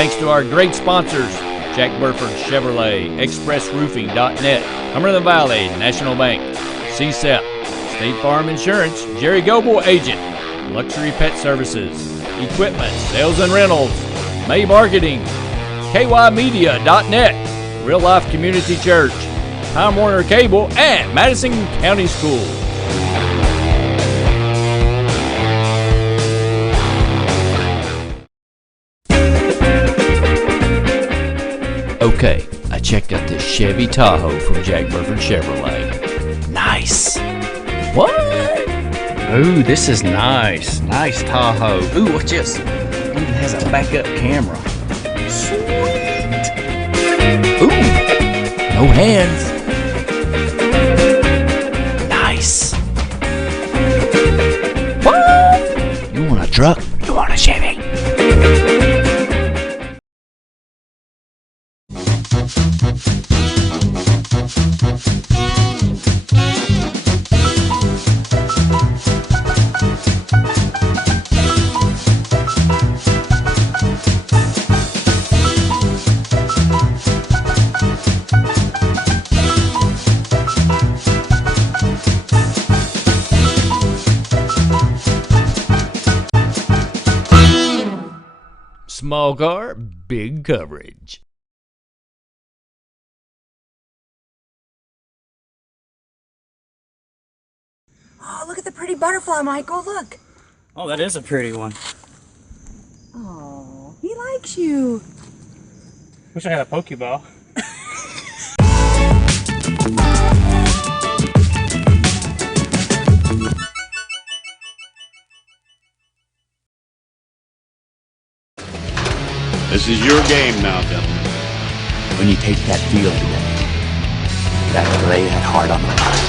thanks to our great sponsors, Jack Burford Chevrolet, ExpressRoofing.net, Cumberland Valley, National Bank, CSEP, State Farm Insurance, Jerry Goble Agent, Luxury Pet Services, Equipment, Sales and Rentals, May Marketing, KYmedia.net, Real Life Community Church, Time Warner Cable, and Madison County Schools. Okay, I checked out this Chevy Tahoe from Jack Burford Chevrolet. Nice. What? Ooh, this is nice. Nice Tahoe. Ooh, watch this. It even has a backup camera. Sweet. Ooh, no hands. Nice. What? You want a truck? You want a Chevy? Small car, big coverage. Oh, look at the pretty butterfly, Michael. Look. Oh, that is a pretty one. Oh, he likes you. Wish I had a Pokeball. This is your game now, gentlemen. When you take that field today, you gotta lay that heart on the line.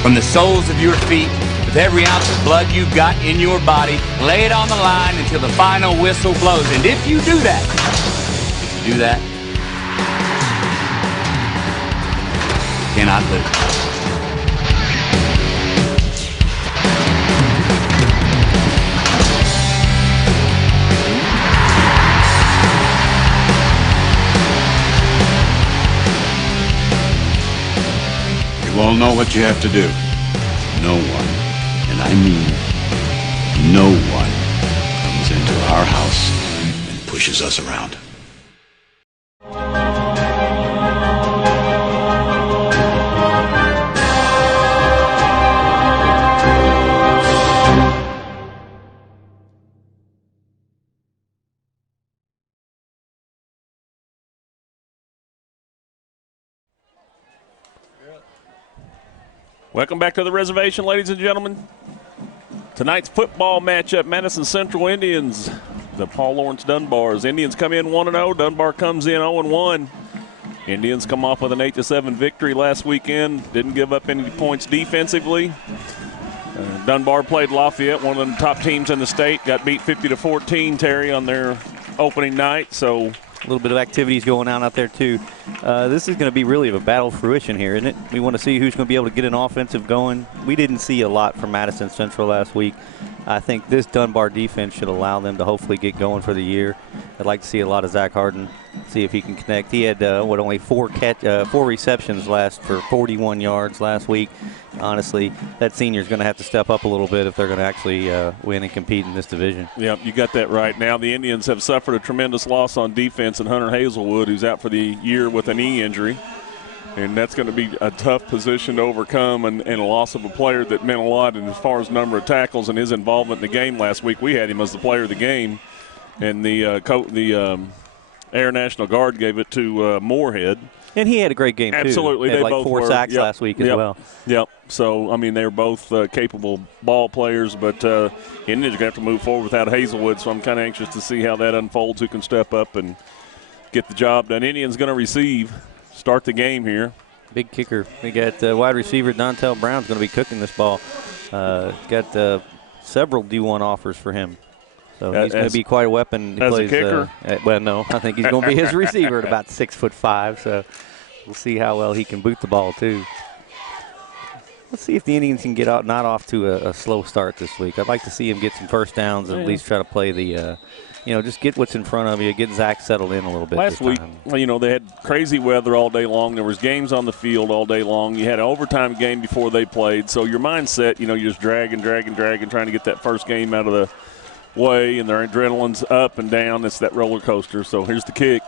From the soles of your feet, with every ounce of blood you've got in your body, lay it on the line until the final whistle blows. And if you do that, you cannot lose. You all know what you have to do. No one, and I mean no one, comes into our house and pushes us around. Welcome back to the reservation, ladies and gentlemen. Tonight's football matchup, Madison Central Indians, the Paul Lawrence Dunbars. Indians come in 1-0. Dunbar comes in 0-1. Indians come off with an 8-7 victory last weekend. Didn't give up any points defensively. Dunbar played Lafayette, one of the top teams in the state. Got beat 50-14, Terry, on their opening night. So a little bit of activities going on out there, too. This is going to be really of a battle of fruition here, isn't it? We want to see who's going to be able to get an offensive going. We didn't see a lot from Madison Central last week. I think this Dunbar defense should allow them to hopefully get going for the year. I'd like to see a lot of Zach Harden, see if he can connect. He had, only four receptions for 41 yards last week. Honestly, that senior's going to have to step up a little bit if they're going to actually win and compete in this division. Yeah, you got that right. Now the Indians have suffered a tremendous loss on defense in Hunter Hazelwood, who's out for the year with a knee injury. And that's going to be a tough position to overcome, and a loss of a player that meant a lot. And as far as number of tackles and his involvement in the game last week, we had him as the player of the game. And the Air National Guard gave it to Moorhead. And he had a great game, too. Absolutely. He had they both 4 sacks last week as well. Yep. So, I mean, they're both capable ball players, but Indians are going to have to move forward without Hazelwood, so I'm kind of anxious to see how that unfolds, who can step up and get the job done. Indians going to receive, start the game here. Big kicker. We got wide receiver Dontel Brown's going to be cooking this ball. Got several D1 offers for him. So he's going to be quite a weapon. He as plays, a kicker? Well, no. I think he's going to be his receiver at about 6'5". So we'll see how well he can boot the ball, too. Let's see if the Indians can get out, not off to a slow start this week. I'd like to see him get some first downs and at least try to play the, just get what's in front of you, get Zach settled in a little bit. Last week, they had crazy weather all day long. There was games on the field all day long. You had an overtime game before they played. So your mindset, you're just dragging, trying to get that first game out of the way, and their adrenaline's up and down. It's that roller coaster. So here's the kick.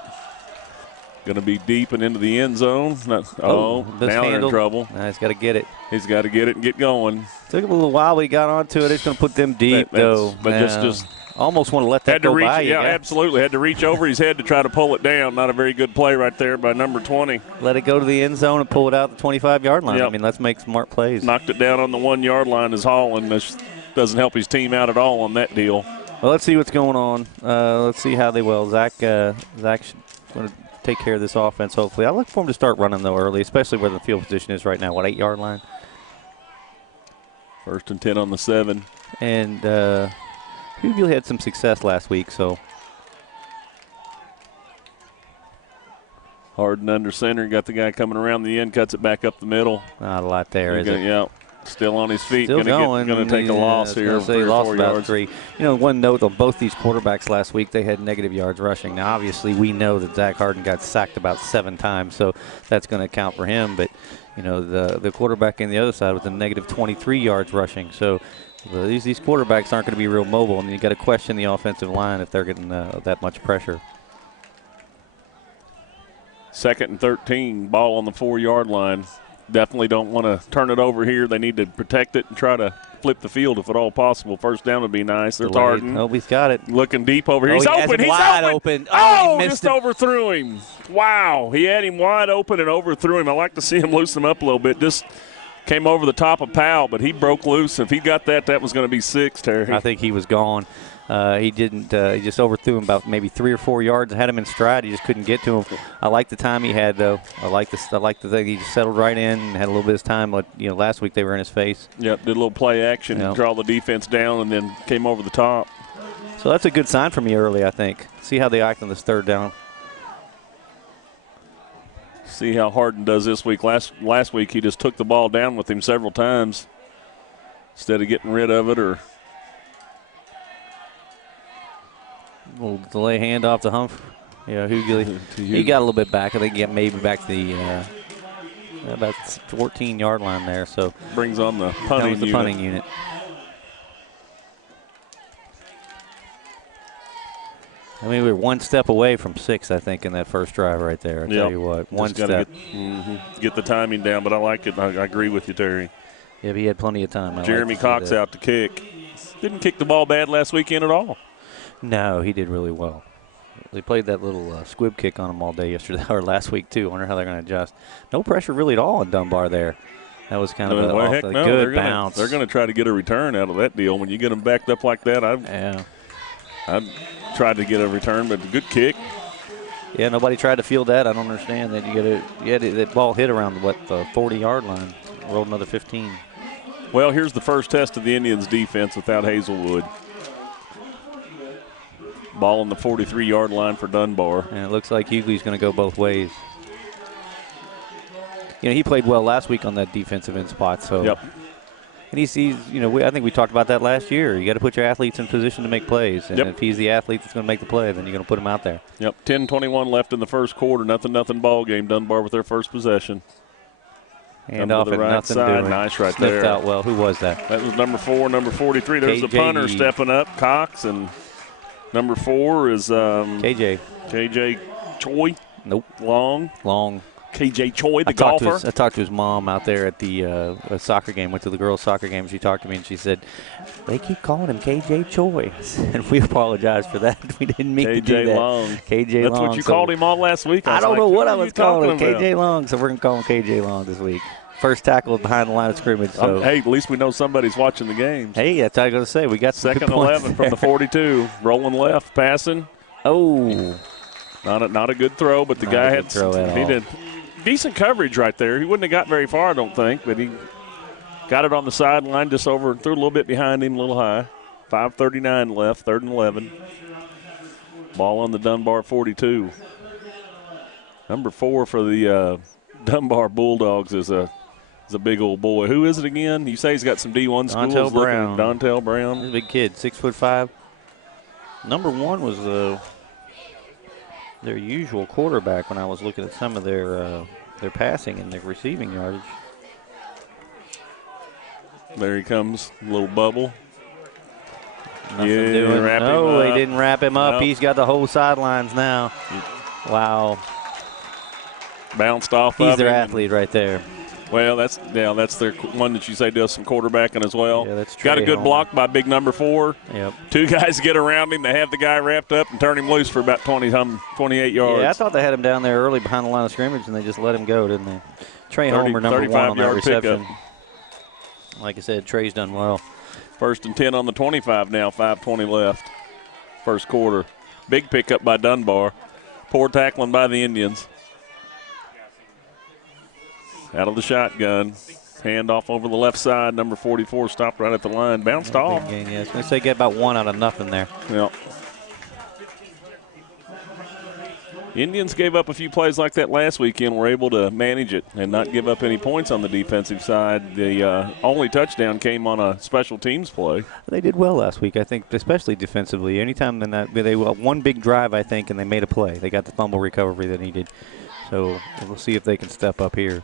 Going to be deep and into the end zone. Now they're in trouble. He's got to get it. He's got to get it and get going. Took him a little while, but he got onto it. It's going to put them deep, though. But just almost want to let that go by you. Yeah, absolutely. Had to reach over his head to try to pull it down. Not a very good play right there by number 20. Let it go to the end zone and pull it out the 25-yard line. Yep. I mean, let's make smart plays. Knocked it down on the 1-yard line is Holland. This doesn't help his team out at all on that deal. Well, let's see what's going on. Let's see how they will. Zach's going to take care of this offense, hopefully. I look for him to start running, though, early, especially where the field position is right now. 8-yard line? 1st and 10 on the 7. And Hughley had some success last week, so. Harden under center. Got the guy coming around the end, cuts it back up the middle. Not a lot there, is it? Yeah. Still on his feet. Still going. Going to take a loss here. He lost about yards. 3. One note on both these quarterbacks last week, they had negative yards rushing. Now, obviously, we know that Zach Harden got sacked about 7 times, so that's going to count for him. But, the quarterback on the other side with a negative 23 yards rushing. So these quarterbacks aren't going to be real mobile, and you got to question the offensive line if they're getting that much pressure. 2nd and 13, ball on the 4-yard line. Definitely don't want to turn it over here. They need to protect it and try to flip the field if at all possible. First down would be nice. There's Harden. Oh, he's got it. Looking deep over here. He's open. He's wide open. Oh, he just overthrew him. Wow. He had him wide open and overthrew him. I like to see him loosen him up a little bit. Just came over the top of Powell, but he broke loose. If he got that was going to be 6, Terry. I think he was gone. He didn't. He just overthrew him about maybe 3 or 4 yards. Had him in stride. He just couldn't get to him. I like the time he had, though. I like the thing. He just settled right in and had a little bit of time. But last week they were in his face. Yep, did a little play action, draw the defense down, and then came over the top. So that's a good sign for me early, I think. See how they act on this 3rd down. See how Harden does this week. Last week he just took the ball down with him several times instead of getting rid of it or. Little delay handoff to Humphrey. Hughley. He got a little bit back. I think he got maybe back to the about 14-yard line there. So brings on the punting unit. I mean, we were 1 step away from 6, I think, in that first drive right there. I tell you what, one step. Get the timing down, but I like it. I agree with you, Terry. Yeah, he had plenty of time. Jeremy Cox out to kick. Didn't kick the ball bad last weekend at all. No, he did really well. They played that little squib kick on him all day yesterday or last week too. I wonder how they're going to adjust. No pressure really at all on Dunbar there. That was kind of a good bounce. They're going to try to get a return out of that deal. When you get them backed up like that, I've tried to get a return, but a good kick. Yeah, nobody tried to field that. I don't understand that. You had that ball hit around the 40-yard line, rolled another 15. Well, here's the first test of the Indians' defense without Hazelwood. Ball on the 43-yard line for Dunbar. And it looks like Hughley's going to go both ways. He played well last week on that defensive end spot. So. Yep. And I think we talked about that last year. You got to put your athletes in position to make plays. And if he's the athlete that's going to make the play, then you're going to put him out there. Yep. 10:21 left in the first quarter. Nothing ball game. Dunbar with their first possession. And off at nothing doing. Nice right Sniffed there. out well. Who was that? That was number 4, number 43. There's the punter stepping up, Cox, and number 4 is KJ Choi. Nope. Long. KJ Choi, the golfer. I talked to his mom out there at the soccer game. Went to the girls' soccer game. She talked to me and she said, "They keep calling him KJ Choi," and we apologize for that. We didn't mean to do that. Long. KJ Long. That's what you called him all last week. I don't know what I was calling him. KJ Long. So we're gonna call him KJ Long this week. First tackle behind the line of scrimmage. So. Hey, at least we know somebody's watching the games. Hey, that's all I got to say. We got some 2nd 11 from the 42. Rolling left, passing. Oh. Not a good throw, but the guy had did decent coverage right there. He wouldn't have got very far, I don't think, but he got it on the sideline, just over, threw a little bit behind him, a little high. 5:39 left, 3rd and 11. Ball on the Dunbar 42. Number 4 for the Dunbar Bulldogs is a He's a big old boy. Who is it again? You say he's got some D1 schools. Dontel Brown. Dontel Brown. He's a big kid, 6'5". Number 1 was their usual quarterback when I was looking at some of their passing and their receiving yardage. There he comes, a little bubble. Nothing doing. No, they didn't wrap him up. Nope. He's got the whole sidelines now. Wow. Bounced off He's of their him. athlete right there. Well, that's their one that you say does some quarterbacking as well. Yeah, that's got a good Trey block by big number 4. Yep. 2 guys get around him. They have the guy wrapped up and turn him loose for about 28 yards. Yeah, I thought they had him down there early behind the line of scrimmage, and they just let him go, didn't they? Trey Homer, number 1 on that reception. Pickup. Like I said, Trey's done well. 1st and 10 on the 25 now, 5:20 left. First quarter. Big pickup by Dunbar. Poor tackling by the Indians. Out of the shotgun. Hand off over the left side. Number 44 stopped right at the line. Bounced off. Big gain, yeah. I was going to say get about 1 out of nothing there. Yeah. Indians gave up a few plays like that last weekend. Were able to manage it and not give up any points on the defensive side. The only touchdown came on a special teams play. They did well last week, I think, especially defensively. Anytime in that, they one big drive, I think, and they made a play. They got the fumble recovery they needed. So we'll see if they can step up here.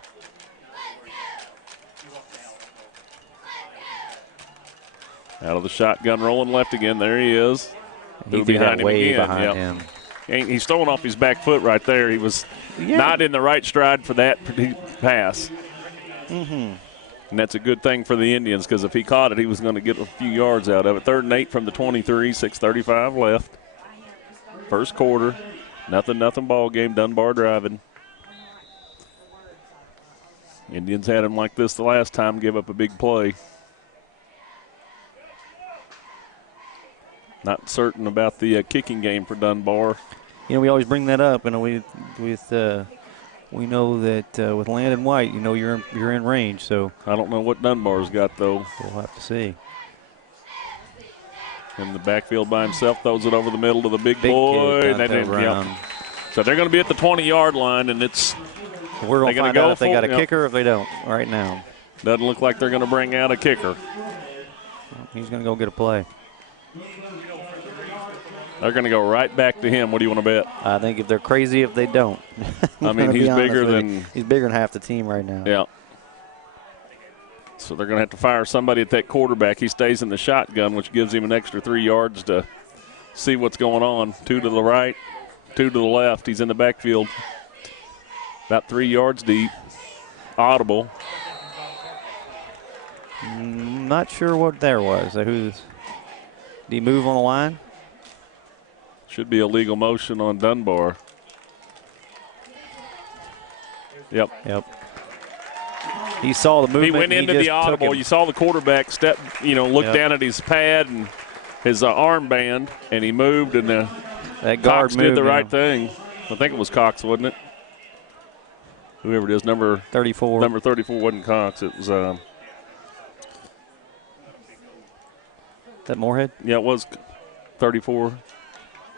Out of the shotgun, rolling left again. There he is. He behind him way again. behind him. He's throwing off his back foot right there. He was not in the right stride for that pass. Mm-hmm. And that's a good thing for the Indians because if he caught it, he was going to get a few yards out of it. 3rd and 8 from the 23, 6:35 left. First quarter, nothing ball game. Dunbar driving. Indians had him like this the last time, give up a big play. Not certain about the kicking game for Dunbar. You know, we always bring that up, and we know that with Landon White, you know, you're in range. So I don't know what Dunbar's got though. We'll have to see. In the backfield by himself, throws it over the middle to the big boy. Kid, yep. So they're going to be at the 20-yard line, and it's we're going to find out if they got a kicker or if they don't right now. Doesn't look like they're going to bring out a kicker. He's going to go get a play. They're going to go right back to him. What do you want to bet? I think if they're crazy, if they don't. I mean, he's bigger than half the team right now. Yeah. So they're going to have to fire somebody at that quarterback. He stays in the shotgun, which gives him an extra 3 yards to see what's going on. 2 to the right, 2 to the left. He's in the backfield. About 3 yards deep. Audible. Not sure what there was. Did he move on the line? Should be a legal motion on Dunbar. Yep. He saw the movement. He went into the audible. You saw the quarterback look down at his pad and his armband, and he moved, and that guard Cox moved, did the right thing. I think it was Cox, wasn't it? Whoever it is, number 34. Number 34 wasn't Cox. It was. That Moorhead? Yeah, it was 34.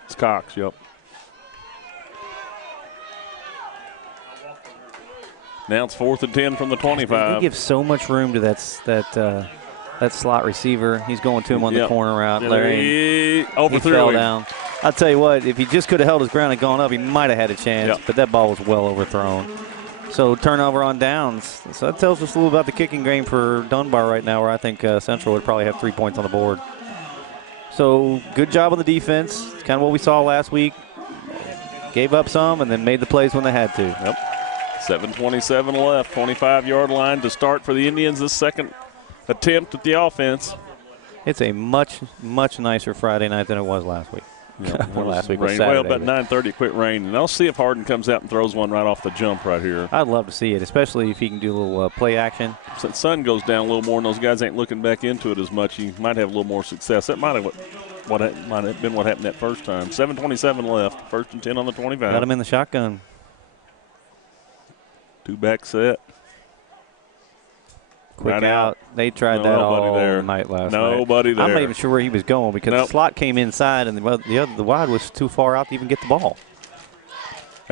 It's Cox, yep. Now it's 4th and 10 from the 25. They give so much room to that slot receiver. He's going to him on the corner route. Larry overthrew him. Down. I'll tell you what, if he just could have held his ground and gone up, he might have had a chance, but that ball was well overthrown. So turnover on downs. So that tells us a little about the kicking game for Dunbar right now, where I think Central would probably have 3 points on the board. So good job on the defense. It's kind of what we saw last week. Gave up some and then made the plays when they had to. Yep. 7:27 left. 25-yard line to start for the Indians. This second attempt at the offense. It's a much, much nicer Friday night than it was last week. Yeah, last week was Saturday. Well, about 9:30 it quit raining. And I'll see if Harden comes out and throws one right off the jump right here. I'd love to see it, especially if he can do a little play action. So the sun goes down a little more and those guys ain't looking back into it as much. He might have a little more success. That might have been what happened that first time. 7:27 left. 1st and 10 on the 25. Got him in the shotgun. 2-back set. Quick right out. They tried that all night last night. Nobody there. I'm not even sure where he was going because the slot came inside and the wide was too far out to even get the ball.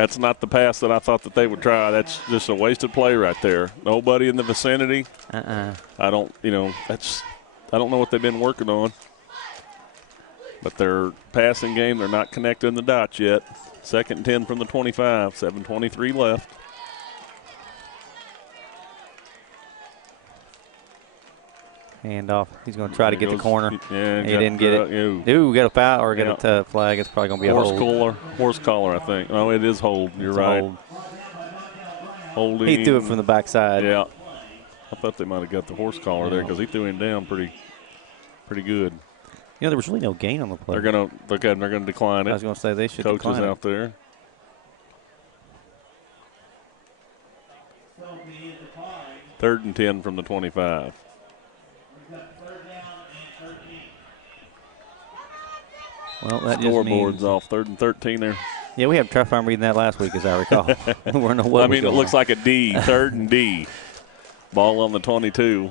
That's not the pass that I thought that they would try. That's just a wasted play right there. Nobody in the vicinity. I don't know what they've been working on. But their passing game, they're not connecting the dots yet. 2nd and 10 from the 25, 7:23 left. Handoff. He's going to try to get the corner. Yeah, he didn't get it. Ooh, got a foul or got a flag. It's probably going to be a hold. Horse collar, I think. Oh, it is hold. You're right. Holding. He threw it from the backside. Yeah. I thought they might have got the horse collar there because he threw him down pretty good. You know, there was really no gain on the play. They're gonna decline it. I was going to say they should Coaches decline out there. Third and 10 from the 25. Well, that scoreboard's off. 3rd and 13 there. Yeah, we had a tough time reading that last week, as I recall. We weren't know what it looks like a D. 3rd and D. Ball on the 22.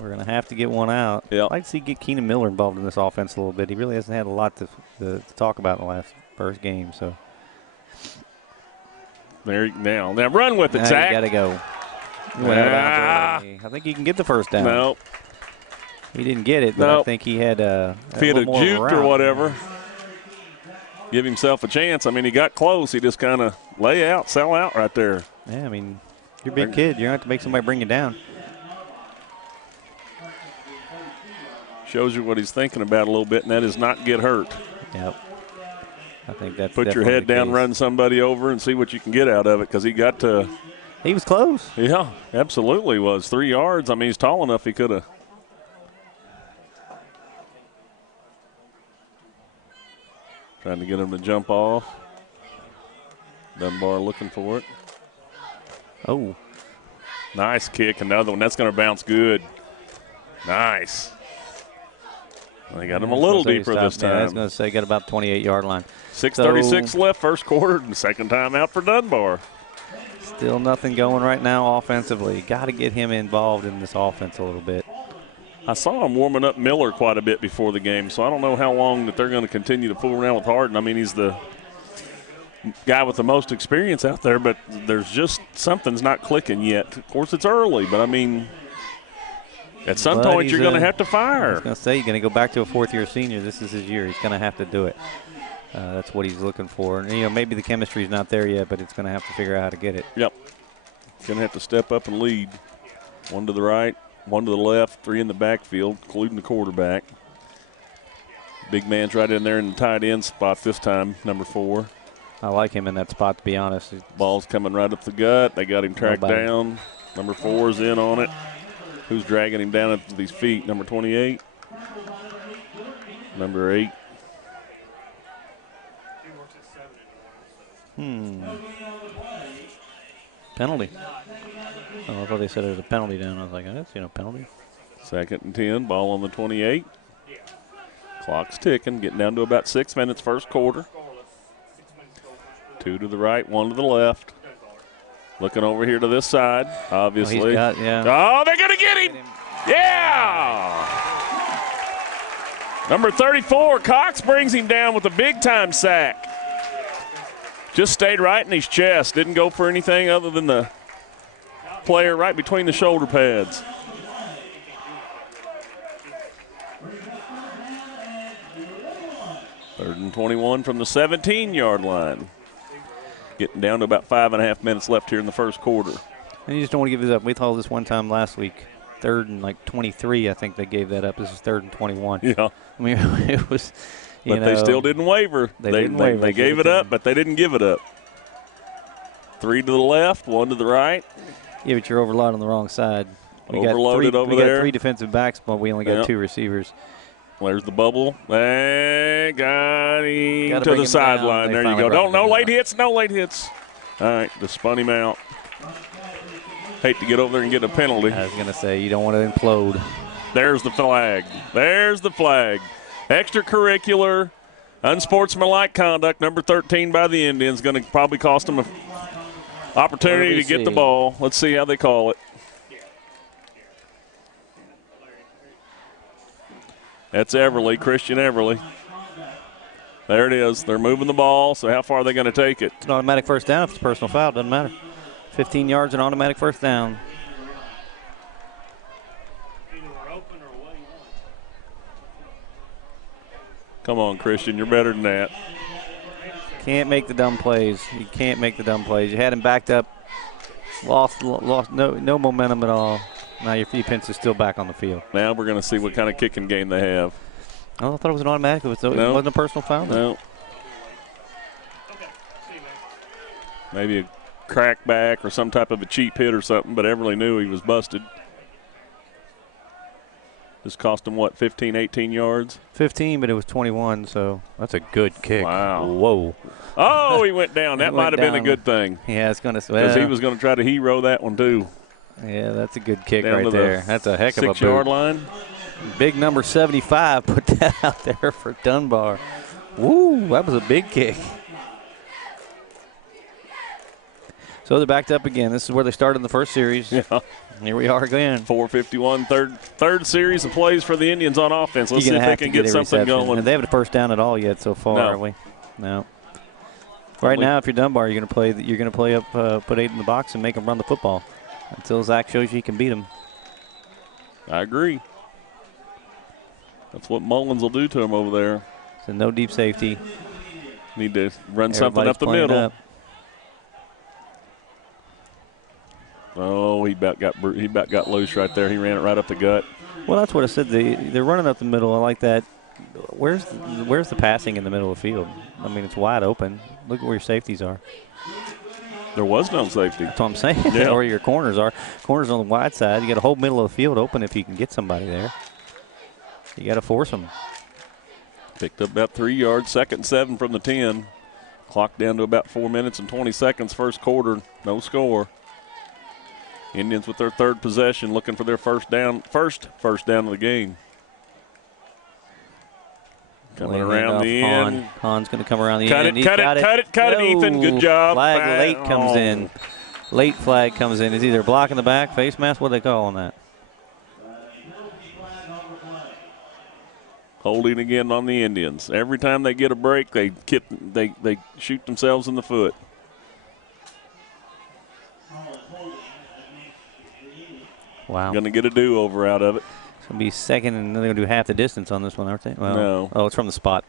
We're going to have to get one out. Yep. I'd like to see Keenan Miller involved in this offense a little bit. He really hasn't had a lot to talk about in the first game. So there now run with it, Zach. You got to go. I think he can get the first down. Nope. He didn't get it, but I think he had if he had a juked or whatever, give himself a chance. I mean, he got close. He just kind of sell out right there. Yeah, I mean, you're a big kid. You're going to have to make somebody bring you down. Shows you what he's thinking about a little bit, and that is not get hurt. Yep. I think that's put your head down, run somebody over, and see what you can get out of it because he got to. He was close. Yeah, absolutely was. 3 yards. I mean, he's tall enough he could have. Trying to get him to jump off. Dunbar looking for it. Oh. Nice kick. Another one. That's going to bounce good. Nice. They got him a little deeper this time. Yeah, I was going to say, got about 28-yard line. 6:36 left, first quarter, and second time out for Dunbar. Still nothing going right now offensively. Got to get him involved in this offense a little bit. I saw him warming up Miller quite a bit before the game, so I don't know how long that they're going to continue to fool around with Harden. I mean, he's the guy with the most experience out there, but there's just something's not clicking yet. Of course, it's early, but I mean, at some point you're going to have to fire. I was going to say, you're going to go back to a fourth-year senior. This is his year. He's going to have to do it. That's what he's looking for. And, maybe the chemistry's not there yet, but it's going to have to figure out how to get it. Yep. Going to have to step up and lead. One to the right, one to the left, 3 in the backfield, including the quarterback. Big man's right in there in the tight end spot this time, number 4. I like him in that spot, to be honest. Ball's coming right up the gut. They got him tracked down. Number 4 is in on it. Who's dragging him down at these feet? Number 28. Number 8. Penalty. Oh, I thought they said there was a penalty down. I was like, I didn't see no penalty. 2nd and 10, ball on the 28. Clock's ticking, getting down to about 6 minutes, first quarter. 2 to the right, 1 to the left. Looking over here to this side, obviously. Oh, they're going to get him. Yeah. Number 34, Cox brings him down with a big-time sack. Just stayed right in his chest. Didn't go for anything other than the player right between the shoulder pads. Third and 21 from the 17-yard line. Getting down to about 5.5 minutes left here in the first quarter. And you just don't want to give it up. We thought this one time last week. 3rd and 23, I think they gave that up. This is 3rd and 21. Yeah. I mean, it was, but they still didn't waver. They gave it up, but they didn't give it up. 3 to the left, 1 to the right. Yeah, but you're overloaded on the wrong side. Overloaded over there. We got 3 defensive backs, but we only got 2 receivers. There's the bubble. They got him to the sideline. There you go. No late hits, no late hits. All right, just spun him out. Hate to get over there and get a penalty. I was going to say, you don't want to implode. There's the flag. There's the flag. Extracurricular, unsportsmanlike conduct, number 13 by the Indians, going to probably cost them an opportunity to get the ball. Let's see how they call it. That's Everly, Christian Everly. There it is. They're moving the ball, so how far are they going to take it? It's an automatic first down if it's a personal foul. Doesn't matter. 15 yards, an automatic first down. Come on, Christian. You're better than that. Can't make the dumb plays. You can't make the dumb plays. You had him backed up. Lost no momentum at all. Now your defense is still back on the field. Now we're going to see what kind of kicking game they have. Oh, I thought it was an automatic. It wasn't a personal foul. No. Maybe a crackback or some type of a cheap hit or something, but Everly knew he was busted. This cost him, what, 15, 18 yards? 15, but it was 21, so that's a good kick. Wow. Whoa. Oh, he went down. That might have been a good thing. Yeah, it's going to. Because he was going to try to hero that one, too. Yeah, that's a good kick Down right there. That's a heck of a boot. 6-yard line. Big number 75 put that out there for Dunbar. Woo, that was a big kick. So they're backed up again. This is where they started in the first series. Yeah. Here we are again. 4:51, third series of plays for the Indians on offense. Let's see if they can get something going. And they haven't a first down at all yet so far, No. have we? No. Right now, if you're Dunbar, you're going to play up, put 8 in the box and make them run the football until Zach shows you he can beat them. I agree. That's what Mullins will do to him over there. So no deep safety. Need to run something up the playing middle. up. Oh, he about got loose right there. He ran it right up the gut. Well, that's what I said. They're running up the middle. I like that. Where's the passing in the middle of the field? I mean, it's wide open. Look at where your safeties are. There was no safety. That's what I'm saying. Yeah. Where your corners are. Corners on the wide side. You got a whole middle of the field open if you can get somebody there. You got to force them. Picked up about 3 yards. 2nd and 7 from the 10. Clock down to about 4 minutes and 20 seconds. First quarter. No score. Indians with their third possession, looking for their first down of the game. Coming around the end. Han's going to come around the end. Cut it, Ethan. Good job. Flag late comes in. Late flag comes in. It's either blocking the back, face mask. What do they call on that? Holding again on the Indians. Every time they get a break, they shoot themselves in the foot. Wow. Going to get a do-over out of it. It's going to be second, and they're going to do half the distance on this one, aren't they? Well, no. Oh, it's from the spot.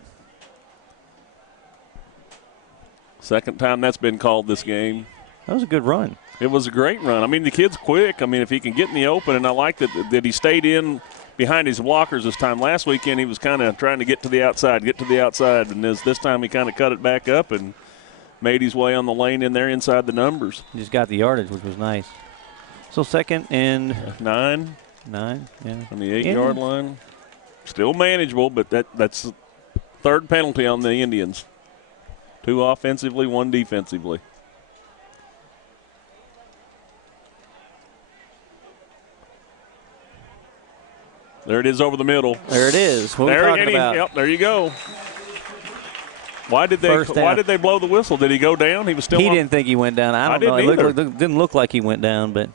Second time that's been called this game. That was a good run. It was a great run. I mean, the kid's quick. I mean, if he can get in the open, and I like that he stayed in behind his blockers this time. Last weekend he was kind of trying to get to the outside, and this time he kind of cut it back up and made his way on the lane in there inside the numbers. He just got the yardage, which was nice. So 2nd and 9. 9, yeah. On the 8-yard line. Still manageable, but that's third penalty on the Indians. 2 offensively, 1 defensively. There it is over the middle. There it is. What are we talking about? Yep, there you go. Why did they blow the whistle? Did he go down? He was still. He didn't think he went down. I don't know. It didn't look like he went down, but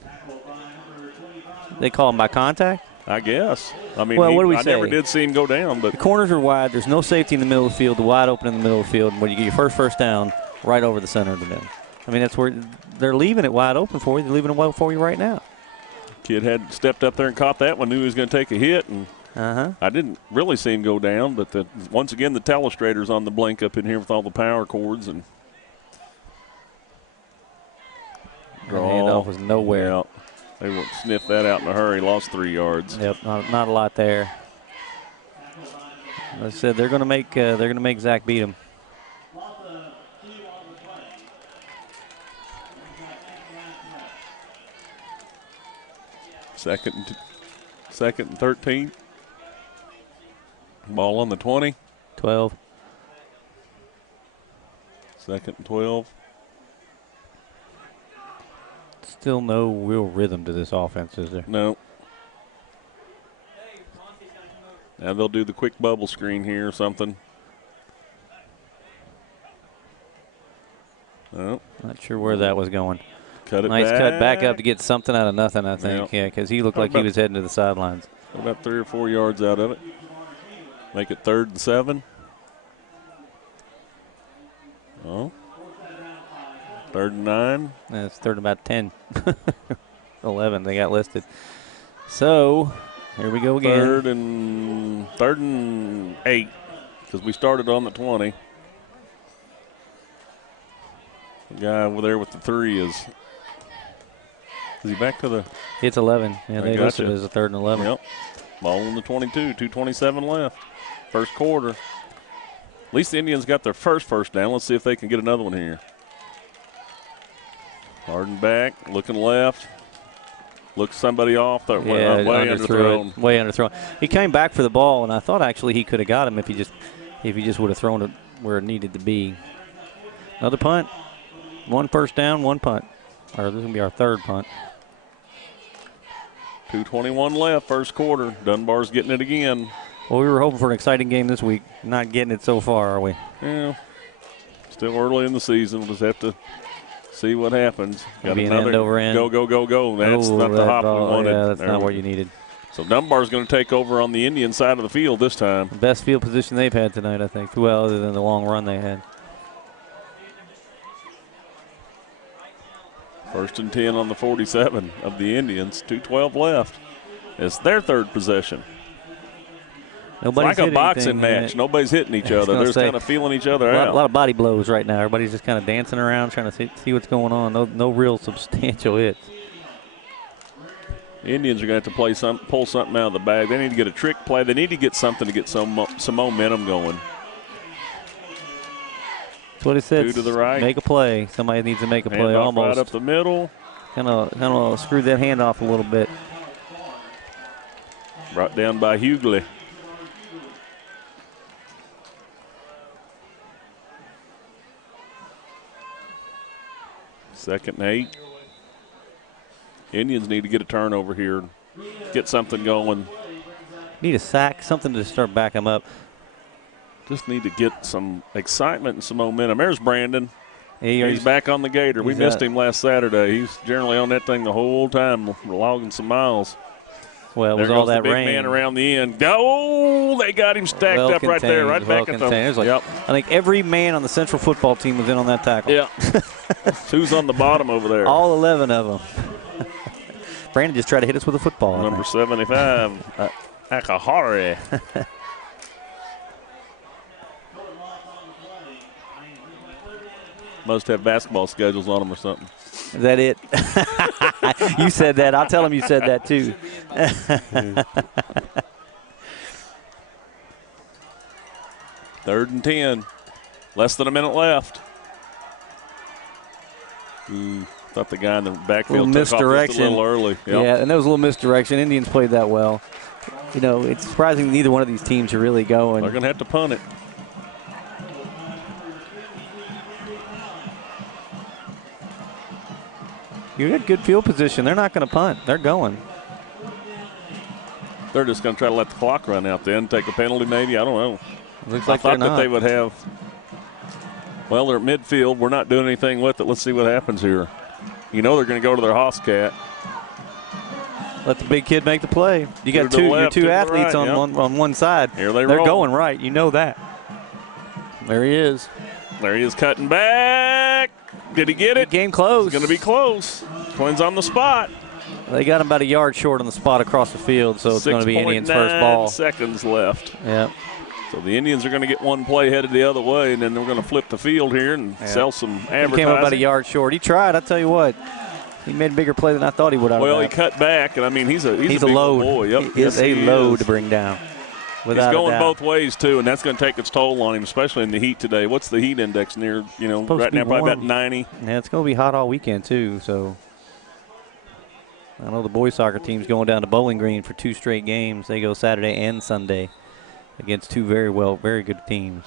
they call him by contact. I guess. I mean, well, what do we I say? never did see him go down, but the corners are wide. There's no safety in the middle of the field. The wide open in the middle of the field. When you get your first down, right over the center of the middle. I mean, that's where they're leaving it wide open for you. They're leaving it wide for you right now. Kid had stepped up there and caught that one. Knew he was going to take a hit, and I didn't really see him go down. But once again, the telestrator's on the blink up in here with all the power cords and. The handoff was nowhere. Yeah. They will sniff that out in a hurry. Lost 3 yards. Yep, not a lot there. Like I said, they're going to make Zach beat him. Second and 13. Ball on the 20. 12. 2nd and 12. Still no real rhythm to this offense, is there? No. Now they'll do the quick bubble screen here or something. No. Not sure where that was going. Cut it nice back. cut back up to get something out of nothing, I think. Yeah. Yeah, because he looked like he was heading to the sidelines. About 3 or 4 yards out of it. Make it 3rd and 7. Oh. 3rd and 9. It's 3rd and about 10. 11 they got listed. So here we go again. 3rd and 8 because we started on the 20. The guy over there with the 3 is he back to the? It's 11. Yeah, they listed it as a 3rd and 11. Yep. Ball on the 22. 2:27 left. First quarter. At least the Indians got their first down. Let's see if they can get another one here. Harden back, looking left. Looks somebody off. Way underthrown. Way underthrown. He came back for the ball, and I thought actually he could have got him if he just would have thrown it where it needed to be. Another punt. 1 first down, 1 punt. Or this is going to be our 3rd punt. 2:21 left, first quarter. Dunbar's getting it again. Well, we were hoping for an exciting game this week. Not getting it so far, are we? Yeah. Still early in the season. We'll just have to see what happens. Got another end over end. Go. That's not the hop we wanted. Yeah, that's not what you needed. So Dunbar's going to take over on the Indian side of the field this time. Best field position they've had tonight, I think. Well, other than the long run they had. 1st and 10 on the 47 of the Indians. 2:12 left. It's their 3rd possession. Nobody's it's like a boxing match. Nobody's hitting each other. They're just kind of feeling each other out. A lot of body blows right now. Everybody's just kind of dancing around, trying to see what's going on. No real substantial hits. The Indians are going to have to pull something out of the bag. They need to get a trick play. They need to get something to get some momentum going. That's what it said. 2 to the right. Make a play. Somebody needs to make a play. Handoff Almost right up the middle. Kind of screwed that hand off a little bit. Brought down by Hughley. Second and 8. Indians need to get a turnover here. Get something going. Need a sack, something to start backing them up. Just need to get some excitement and some momentum. There's Brandon. He's back on the Gator. We missed him last Saturday. He's generally on that thing the whole time, logging some miles. Well, it was all that big rain. Man around the end. Oh, they got him stacked up right there, right back at them. I think every man on the Central football team was in on that tackle. Yeah. Who's on the bottom over there? All 11 of them. Brandon just tried to hit us with a football. Number 75, Akahari. Must have basketball schedules on them or something. Is that it? You said that. I'll tell him you said that too. 3rd and 10. Less than a minute left. Thought the guy in the backfield took off just a little early. Yep. Yeah, and that was a little misdirection. Indians played that well. You know, it's surprising neither one of these teams are really going. They're going to have to punt it. You got good field position. They're not going to punt. They're going. They're just going to try to let the clock run out then, take a penalty maybe. I don't know. Looks like I thought that they would have. Well, they're at midfield. We're not doing anything with it. Let's see what happens here. You know they're going to go to their Hoscat. Let the big kid make the play. You got two athletes on one side. Here they're going right. You know that. There he is. There he is cutting back. Did he get it? Game close. It's going to be close. Twins on the spot. They got him about a yard short on the spot across the field, so it's going to be Indians' first ball. 6.9 seconds left. Yeah. So the Indians are going to get one play headed the other way, and then they're going to flip the field here and sell some advertising. He came up about a yard short. He tried. I tell you what. He made a bigger play than I thought he would. Well, he cut back, and I mean he's a big load. Boy. Yep. He is a load to bring down. He's going both ways too, and that's going to take its toll on him, especially in the heat today. What's the heat index near? You know, right now probably about 90. Yeah, it's going to be hot all weekend too. So I know the boys soccer team's going down to Bowling Green for 2 straight games. They go Saturday and Sunday against 2 very good teams.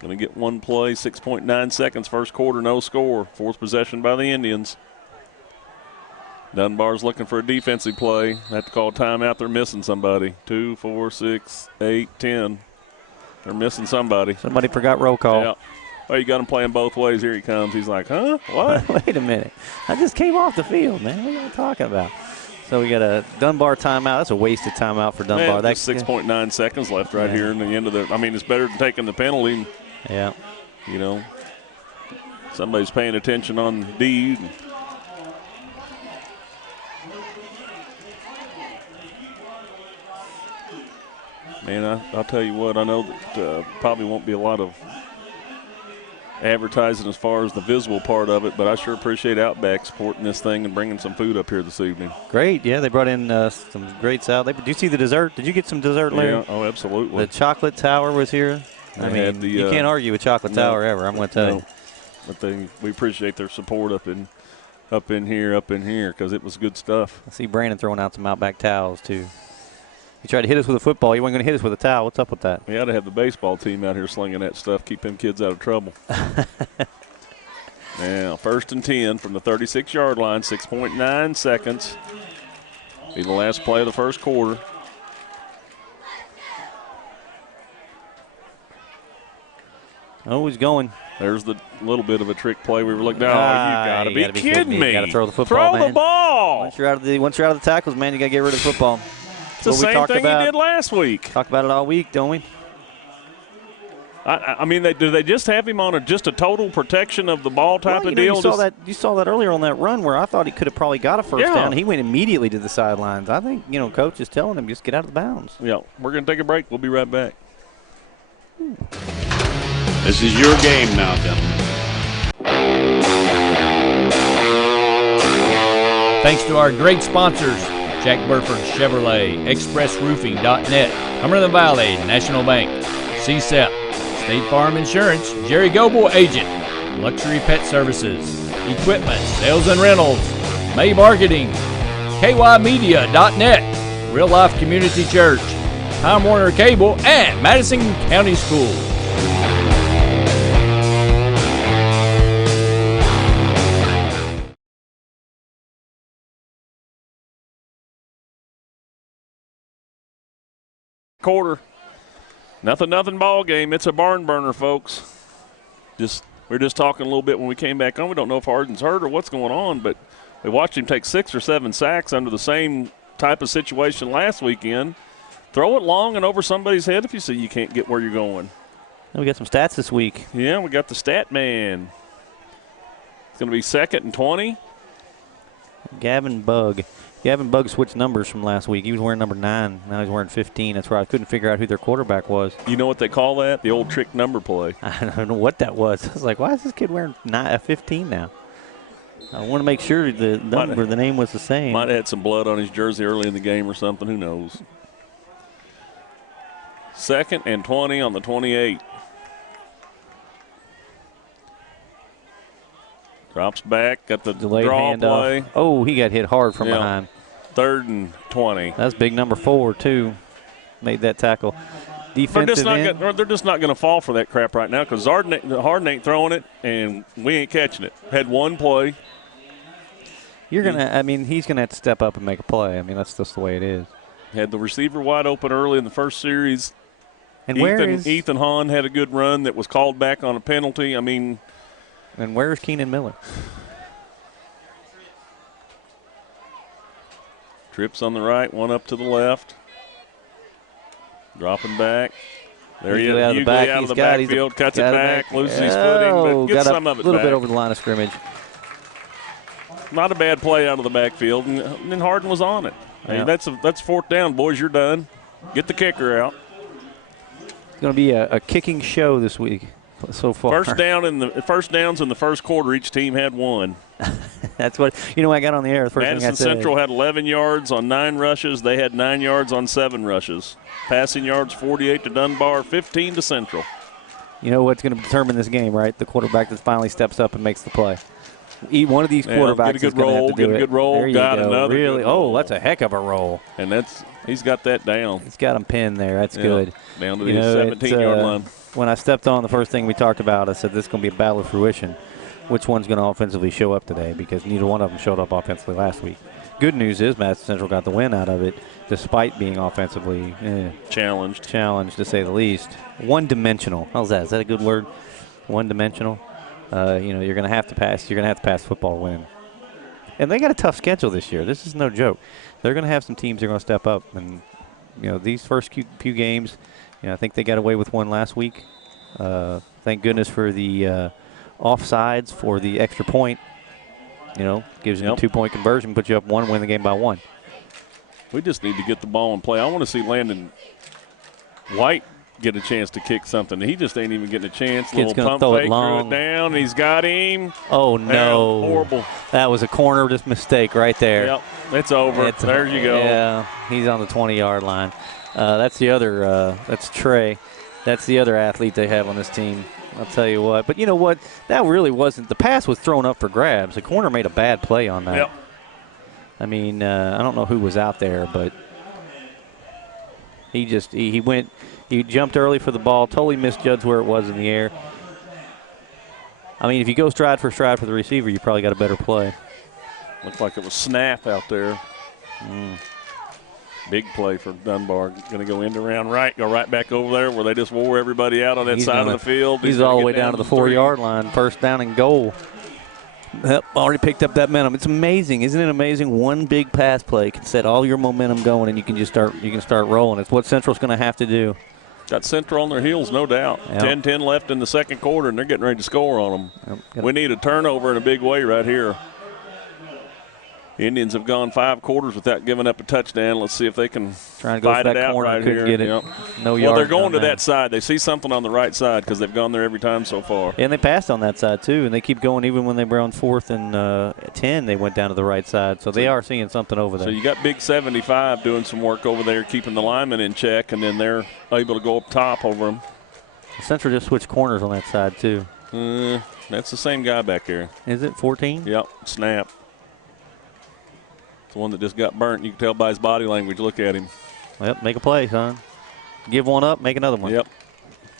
Going to get one play, 6.9 seconds, first quarter, no score. 4th possession by the Indians. Dunbar's looking for a defensive play. They have to call timeout. They're missing somebody. 2, 4, 6, 8, 10. They're missing somebody. Somebody forgot roll call. Yeah. Oh, you got him playing both ways. Here he comes. He's like, huh? What? Wait a minute. I just came off the field, man. What are you talking about? So we got a Dunbar timeout. That's a wasted timeout for Dunbar. That's 6.9 seconds left right here in the end of the. I mean, it's better than taking the penalty. Yeah. You know, somebody's paying attention on D. Man, I'll tell you what. I know that probably won't be a lot of advertising as far as the visible part of it, but I sure appreciate Outback supporting this thing and bringing some food up here this evening. Great, yeah, they brought in some great salad. Did you see the dessert? Did you get some dessert, Larry? Yeah, oh, absolutely. The chocolate tower was here. I mean, you can't argue with chocolate tower ever, I'm going to tell you. But we appreciate their support up in here, because it was good stuff. I see Brandon throwing out some Outback towels, too. He tried to hit us with a football. He wasn't going to hit us with a towel. What's up with that? We ought to have the baseball team out here slinging that stuff, keep them kids out of trouble. Now, 1st and 10 from the 36-yard line, 6.9 seconds. Be the last play of the first quarter. Oh, he's going. There's the little bit of a trick play we were looking at. Oh, you got to be kidding me. You got to throw the football, man. Throw the ball. Once you're out of the tackles, man, you got to get rid of the football. It's the same thing you did last week. Talk about it all week, don't we? I mean, do they just have him on just a total protection of the ball type of deal? You saw that earlier on that run where I thought he could have probably got a first down. He went immediately to the sidelines. I think, Coach is telling him just get out of the bounds. Yeah, we're going to take a break. We'll be right back. This is your game now, gentlemen. Thanks to our great sponsors, Jack Burford Chevrolet, ExpressRoofing.net, Cumberland Valley National Bank, CSEP, State Farm Insurance, Jerry Goble Agent, Luxury Pet Services, Equipment, Sales and Rentals, May Marketing, KYMedia.net, Real Life Community Church, Time Warner Cable, and Madison County Schools. Quarter. Nothing ball game. It's a barn burner, folks. We're just talking a little bit when we came back on. We don't know if Harden's hurt or what's going on, but we watched him take 6 or 7 sacks under the same type of situation last weekend. Throw it long and over somebody's head if you see you can't get where you're going. And we got some stats this week. Yeah, we got the stat man. It's going to be 2nd and 20. Gavin Bugg switched numbers from last week. He was wearing number 9. Now he's wearing 15. That's why I couldn't figure out who their quarterback was. You know what they call that? The old trick number play. I don't know what that was. I was like, why is this kid wearing 15 now? I want to make sure the name was the same. Might have had some blood on his jersey early in the game or something. Who knows? 2nd and 20 on the 28. Drops back, got the delayed draw play. Oh, he got hit hard from behind. 3rd and 20. That's big number 4, too. Made that tackle. Defensive end. They're just not going to fall for that crap right now because Harden ain't throwing it, and we ain't catching it. Had one play. He's going to have to step up and make a play. I mean, that's just the way it is. Had the receiver wide open early in the first series. And Ethan Hahn had a good run that was called back on a penalty. I mean. And where's Keenan Miller? Trips on the right, one up to the left. Dropping back. There he is. Out of the backfield, cuts it back, loses his footing, but gets some of it back. A little bit over the line of scrimmage. Not a bad play out of the backfield, and then Harden was on it. Yeah. Hey, that's 4th down, boys. You're done. Get the kicker out. It's going to be a kicking show this week so far. First downs in the first quarter, each team had one. That's what I got on the air. The first Madison Central had 11 yards on 9 rushes. They had 9 yards on 7 rushes. Passing yards 48 to Dunbar, 15 to Central. You know what's going to determine this game, right? The quarterback that finally steps up and makes the play. One of these quarterbacks is going to have to do it. Get a good roll. There you got go. another. Really? Good roll. Oh, that's a heck of a roll. And he's got that down. He's got him pinned there. That's good. Down to the 17-yard line. When I stepped on, the first thing we talked about, I said this is going to be a battle of fruition. Which one's going to offensively show up today? Because neither one of them showed up offensively last week. Good news is Madison Central got the win out of it, despite being offensively challenged, to say the least. One-dimensional. How's that? Is that a good word? One-dimensional. You're going to have to pass. You're going to have to pass football to win. And they got a tough schedule this year. This is no joke. They're going to have some teams that are going to step up. And, these first few games, I think they got away with one last week. Thank goodness for the offsides for the extra point. Gives you a 2-point conversion, puts you up 1, win the game by 1. We just need to get the ball in play. I want to see Landon White get a chance to kick something. He just ain't even getting a chance. Kid's little pump throw fake, it long. threw it down. He's got him. Oh, no. Horrible. That was a corner just mistake right there. Yep, it's over. There you go. Yeah, he's on the 20-yard line. That's the other, that's Trey. That's the other athlete they have on this team. I'll tell you what. But you know what? That really wasn't. The pass was thrown up for grabs. The corner made a bad play on that. Yep. I mean, I don't know who was out there, but he jumped early for the ball, totally misjudged where it was in the air. I mean, if you go stride for the receiver, you probably got a better play. Looked like it was snap out there. Big play for Dunbar. Going to go end around right, go right back over there where they just wore everybody out on that side of the field. He's all the way down to the 4-yard line, first down and goal. Yep, already picked up that momentum. It's amazing, isn't it amazing? One big pass play can set all your momentum going, and you can start rolling. It's what Central's going to have to do. Got Central on their heels, no doubt. Yep. 10-10 left in the second quarter, and they're getting ready to score on them. Yep. We need a turnover in a big way right here. The Indians have gone 5 quarters without giving up a touchdown. Let's see if they can Trying to go fight for it that out corner, right couldn't here. get it. Yep. No well, yards they're going to down that side. They see something on the right side because they've gone there every time so far. And they passed on that side, too, and they keep going. Even when they were on 4th and 10, they went down to the right side. So they are seeing something over there. So you got Big 75 doing some work over there, keeping the linemen in check, and then they're able to go up top over them. Central just switched corners on that side, too. That's the same guy back there. Is it 14? Yep, snap. The one that just got burnt. You can tell by his body language. Look at him. Yep, make a play, son. Give one up, make another one. Yep.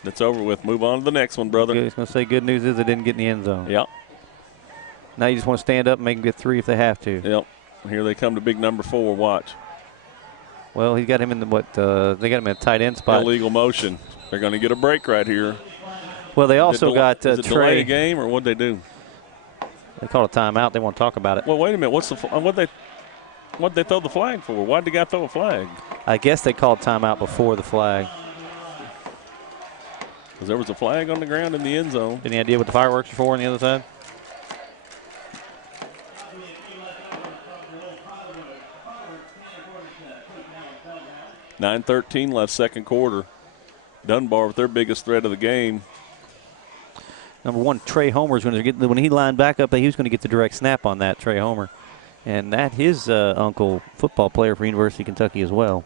That's over with. Move on to the next one, brother. I was going to say good news is they didn't get in the end zone. Yep. Now you just want to stand up and make them get 3 if they have to. Yep. Here they come to big number 4. Watch. Well, he got him in the they got him in a tight end spot. Illegal motion. They're going to get a break right here. Well, they also got is it Trey. delay a game or what'd they do? They called a timeout. They want to talk about it. Well, wait a minute. What'd they throw the flag for? Why'd the guy throw a flag? I guess they called timeout before the flag. Because there was a flag on the ground in the end zone. Any idea what the fireworks are for on the other side? .9:13 left, second quarter. Dunbar with their biggest threat of the game. Number 1, Trey Homer's going to get when he lined back up. He was going to get the direct snap on that, Trey Homer, and that his uncle, football player for University of Kentucky as well.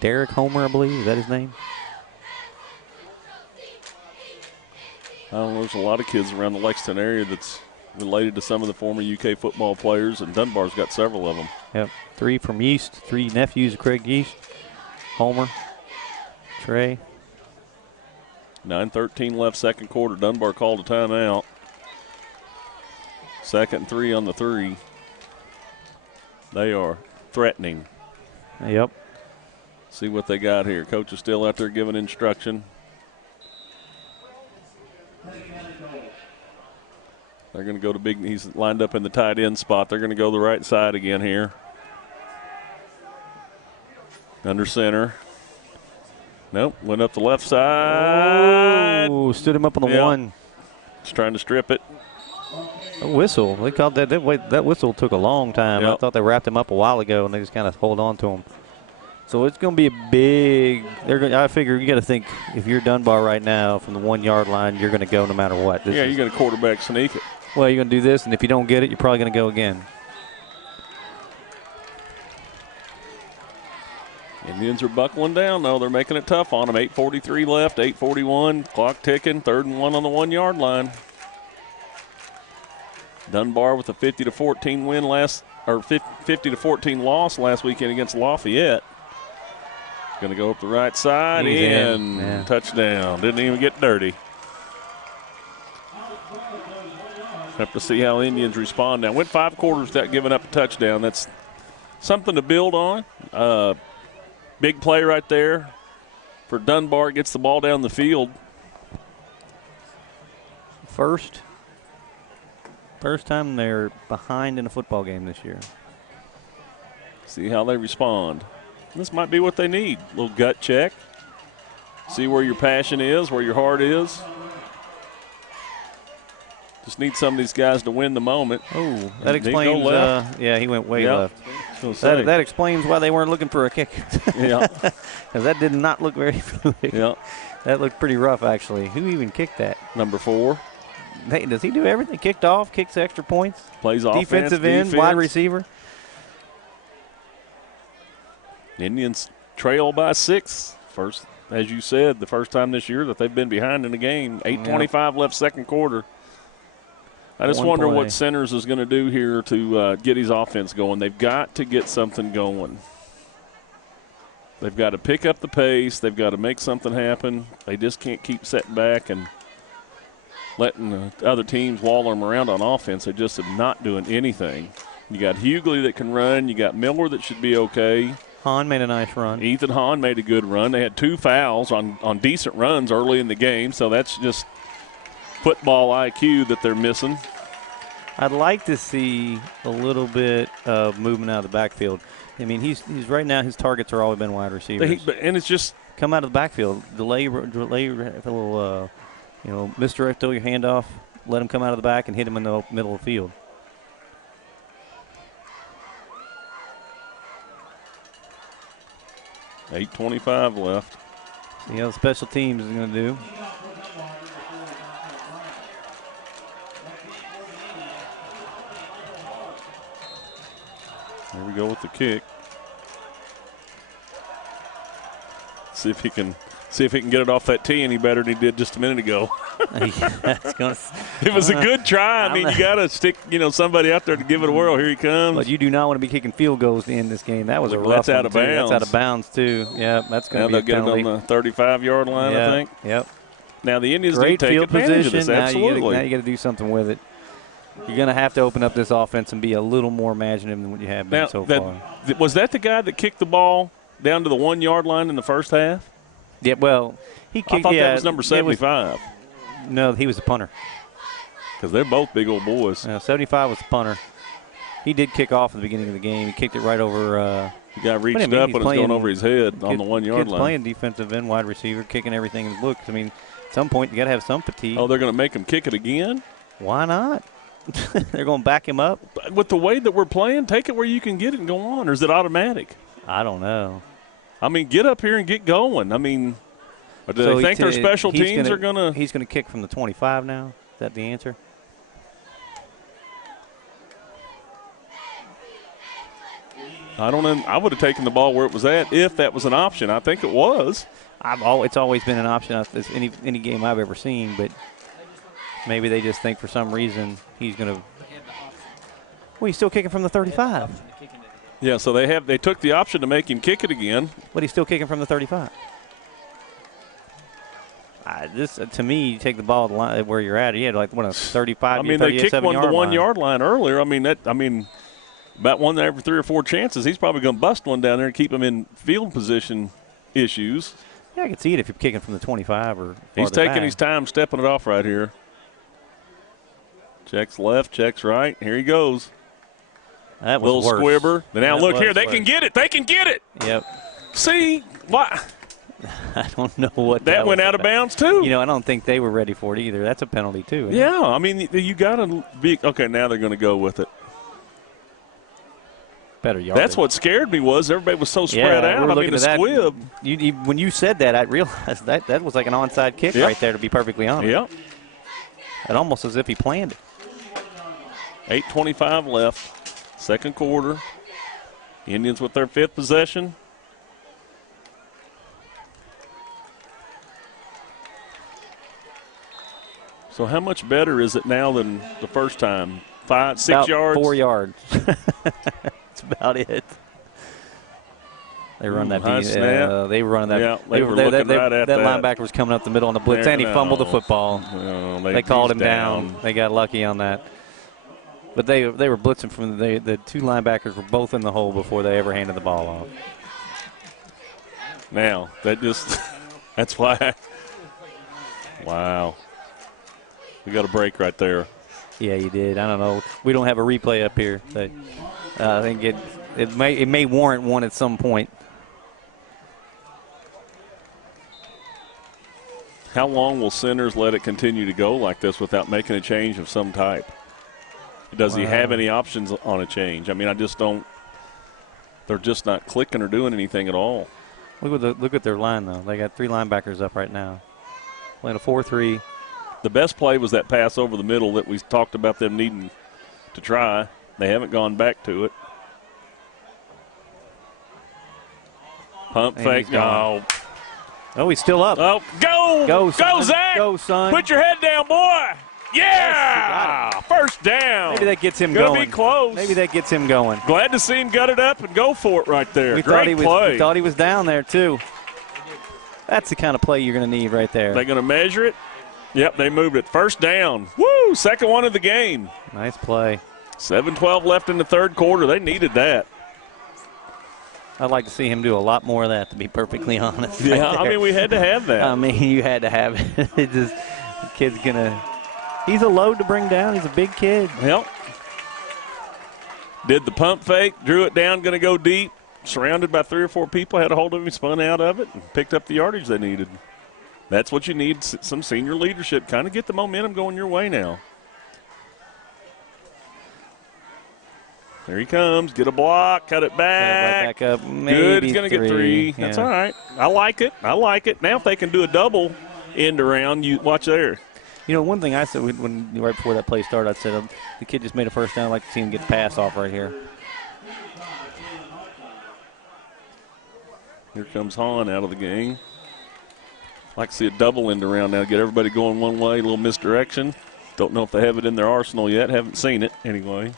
Derek Homer, I believe, is that his name? I don't know. There's a lot of kids around the Lexington area that's related to some of the former UK football players, and Dunbar's got several of them. Yep, 3 from Yeast, 3 nephews of Craig Yeast, Homer, Trey. 9:13 left, second quarter. Dunbar called a timeout. 2nd and 3 on the 3. They are threatening. Yep. See what they got here. Coach is still out there giving instruction. They're going to go to big. He's lined up in the tight end spot. They're going to go the right side again here. Under center. Nope, went up the left side. Oh, stood him up on the 1. Just trying to strip it. A whistle. They called that. That whistle took a long time. Yep. I thought they wrapped him up a while ago, and they just kind of hold on to him. So it's going to be a big. I figure you got to think if you're Dunbar right now from the 1-yard line, you're going to go no matter what. You're going to quarterback sneak it. Well, you're going to do this, and if you don't get it, you're probably going to go again. Indians are buckling down, though. They're making it tough on them. 8:43 left, 8:41. Clock ticking. 3rd and 1 on the 1-yard line. Dunbar with a 50-14 win 50-14 loss last weekend against Lafayette. Going to go up the right side. Yeah. Touchdown. Didn't even get dirty. Have to see how Indians respond now. Went 5 quarters without giving up a touchdown. That's something to build on. Big play right there for Dunbar. Gets the ball down the field. First First time they're behind in a football game this year. See how they respond. This might be what they need. A little gut check. See where your passion is, where your heart is. Just need some of these guys to win the moment. Oh, that explains. Yeah, he went way left. That explains why they weren't looking for a kick. Yeah. Because that did not look very fluid. Yeah. That looked pretty rough, actually. Who even kicked that? Number 4. Hey, does he do everything? Kicked off, kicks extra points, plays offense, defensive end, wide receiver. Indians trail by 6. First, as you said, the first time this year that they've been behind in the game. 8:25 left second quarter. I just wonder what Centers is going to do here to get his offense going. They've got to get something going. They've got to pick up the pace. They've got to make something happen. They just can't keep setting back and letting other teams wall them around on offense. They just are not doing anything. You got Hughley that can run. You got Miller that should be okay. Hahn made a nice run. Ethan Hahn made a good run. They had 2 fouls on decent runs early in the game, so that's just football IQ that they're missing. I'd like to see a little bit of movement out of the backfield. I mean, he's right now his targets are always been wide receivers. And it's just come out of the backfield, delay a little, misdirect, throw your hand off, let him come out of the back and hit him in the middle of the field. $8:25 left. See how the special teams is going to do. Here we go with the kick. See if he can get it off that tee any better than he did just a minute ago. It was a good try. I mean, you got to stick, somebody out there to give it a whirl. Here he comes. But you do not want to be kicking field goals to end this game. That was a rough That's out of bounds. That's out of bounds, too. Yeah, that's going to be a penalty. They'll get it on the 35-yard line, I think. Yep. Now, the Indians Great need to take field advantage position. of this, absolutely. Now you got to do something with it. You're going to have to open up this offense and be a little more imaginative than what you have been so far. Was that the guy that kicked the ball down to the 1-yard line in the first half? Yeah, well, he kicked. I thought that was number 75. No, he was the punter. Because they're both big old boys. 75 was the punter. He did kick off at the beginning of the game. He kicked it right over. The guy reached up and it's going over his head on the 1-yard line. Playing defensive end, wide receiver, kicking everything in the books. I mean, at some point you got to have some fatigue. Oh, they're going to make him kick it again? Why not? They're going to back him up. With the way that we're playing, take it where you can get it and go on, or is it automatic? I don't know. I mean, get up here and get going. I mean, do they think their special teams are going to – He's going to kick from the 25 now? Is that the answer? I don't know. I would have taken the ball where it was at if that was an option. I think it was. It's always been an option. Any game I've ever seen, but maybe they just think for some reason he's going to – well, he's still kicking from the 35. Yeah, so they took the option to make him kick it again. But he's still kicking from the 35. To me, you take the ball where you're at. He had like a 35. I mean, they kicked one to the 1-yard line earlier. I mean, about one every 3 or 4 chances. He's probably going to bust one down there and keep him in field position issues. Yeah, I can see it if you're kicking from the 25 or. He's taking his time stepping it off right here. Checks left, checks right. Here he goes. That was little worse. squibber. Now look here, they can get it. They can get it. Yep. See why? I don't know what that went out of bounds too. I don't think they were ready for it either. That's a penalty too. Yeah, I mean you got to be okay. Now they're going to go with it. Better yardage. That's what scared me was everybody was so spread out. I mean the squib. When you said that, I realized that was like an onside kick right there. To be perfectly honest. Yep. And almost as if he planned it. 8:25 left. Second quarter. Indians with their 5th possession. So how much better is it now than the first time? 5, 6 about yards? 4 yards. That's about it. They run that. They were running that. Yeah, they were looking right at that. That linebacker was coming up the middle on the blitz, and he fumbled the football. No, they called him down. They got lucky on that. But they were blitzing from the 2 linebackers were both in the hole before they ever handed the ball off. Now, that's why. Wow. We got a break right there. Yeah, you did. I don't know. We don't have a replay up here. But, I think it may warrant one at some point. How long will Centers let it continue to go like this without making a change of some type? Does he have any options on a change? I mean, I just don't. They're just not clicking or doing anything at all. Look at their line, though. They got 3 linebackers up right now. Playing a 4-3. The best play was that pass over the middle that we talked about them needing to try. They haven't gone back to it. Pump And fake. he's gone. No. Oh, he's still up. Oh, go! Go, son. Go, Zach! Go, son. Put your head down, boy! Yeah! Yes, First down. Maybe that gets him Gonna going. be close. Maybe that gets him going. Glad to see him gut it up and go for it right there. Great play. We thought he was down there, too. That's the kind of play you're going to need right there. They're going to measure it. Yep, they moved it. First down. Woo! Second one of the game. Nice play. 7:12 left in the third quarter. They needed that. I'd like to see him do a lot more of that, to be perfectly honest. Yeah, right I mean, we had to have that. I mean, you had to have it. It just, the kid's going to – he's a load to bring down. He's a big kid. Yep. Did the pump fake, drew it down, going to go deep. Surrounded by 3 or 4 people, had a hold of him, spun out of it, and picked up the yardage they needed. That's what you need, some senior leadership. Kind of get the momentum going your way now. There he comes. Get a block. Cut it back. Right back up. Good. He's going to get 3. Yeah. That's all right. I like it. I like it. Now if they can do a double end around, you watch there. You know, one thing I said when right before that play started, I said the kid just made a first down. I'd like to see him get the pass off right here. Here comes Hahn out of the game. Like to see a double end around now. Get everybody going one way, a little misdirection. Don't know if they have it in their arsenal yet. Haven't seen it anyway.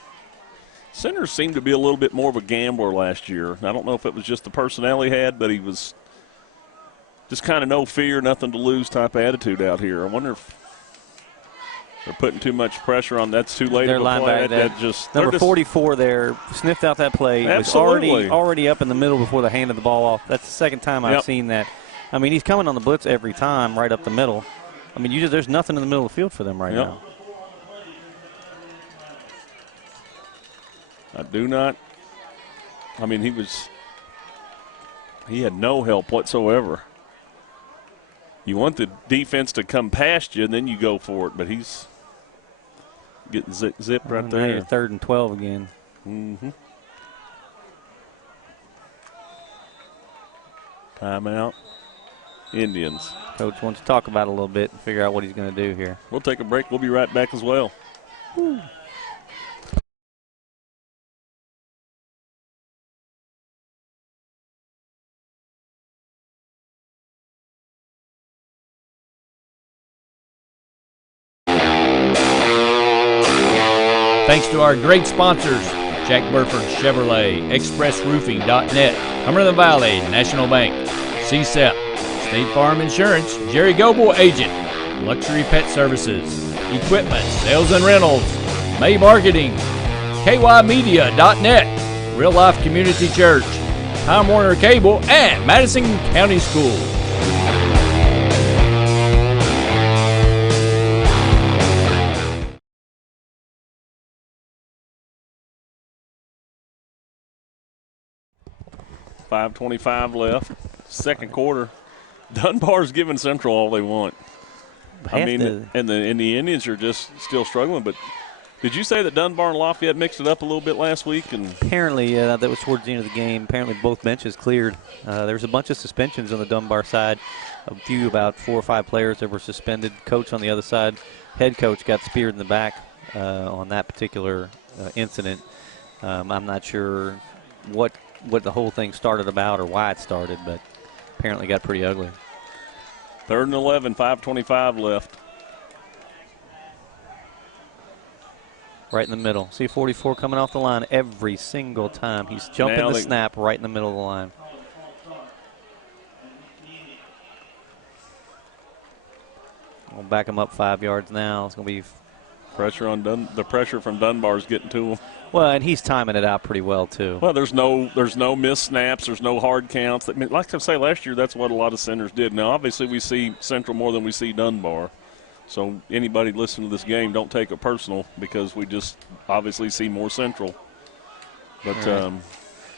Centers seemed to be a little bit more of a gambler last year. I don't know if it was just the personnel he had, but he was just kind of no fear, nothing to lose type attitude out here. I wonder if they're putting too much pressure on. That's too late of a play. Number 44 there sniffed out that play. Absolutely. Was already up in the middle before they handed the ball off. That's the second time I've seen that. I mean, he's coming on the blitz every time right up the middle. I mean, there's nothing in the middle of the field for them right now. I do not. I mean, he had no help whatsoever. You want the defense to come past you, and then you go for it. But he's getting zipped right there. 3rd and 12 again. Mm-hmm. Timeout. Indians. Coach wants to talk about it a little bit and figure out what he's going to do here. We'll take a break. We'll be right back as well. Woo. Thanks to our great sponsors, Jack Burford Chevrolet, ExpressRoofing.net, Cumberland Valley National Bank, CSEP, State Farm Insurance, Jerry Goble Agent, Luxury Pet Services, Equipment, Sales and Rentals, May Marketing, KYMedia.net, Real Life Community Church, Time Warner Cable, and Madison County Schools. .525 left. Second quarter. Dunbar's giving Central all they want. And the Indians are just still struggling. But did you say that Dunbar and Lafayette mixed it up a little bit last week? And apparently, that was towards the end of the game. Apparently, both benches cleared. There was a bunch of suspensions on the Dunbar side. About 4 or 5 players that were suspended. Coach on the other side, head coach got speared in the back on that particular incident. I'm not sure what the whole thing started about or why it started, but apparently got pretty ugly. 3rd and 11, 5:25 left. Right in the middle. See 44 coming off the line every single time. He's jumping the snap right in the middle of the line. We'll back him up 5 yards now. It's going to be pressure on the pressure from Dunbar is getting to him. Well, and he's timing it out pretty well too. Well, there's no missed snaps, there's no hard counts. I mean, like I say, last year that's what a lot of centers did. Now, obviously, we see Central more than we see Dunbar, So anybody listening to this game, don't take it personal because we just obviously see more Central. But right.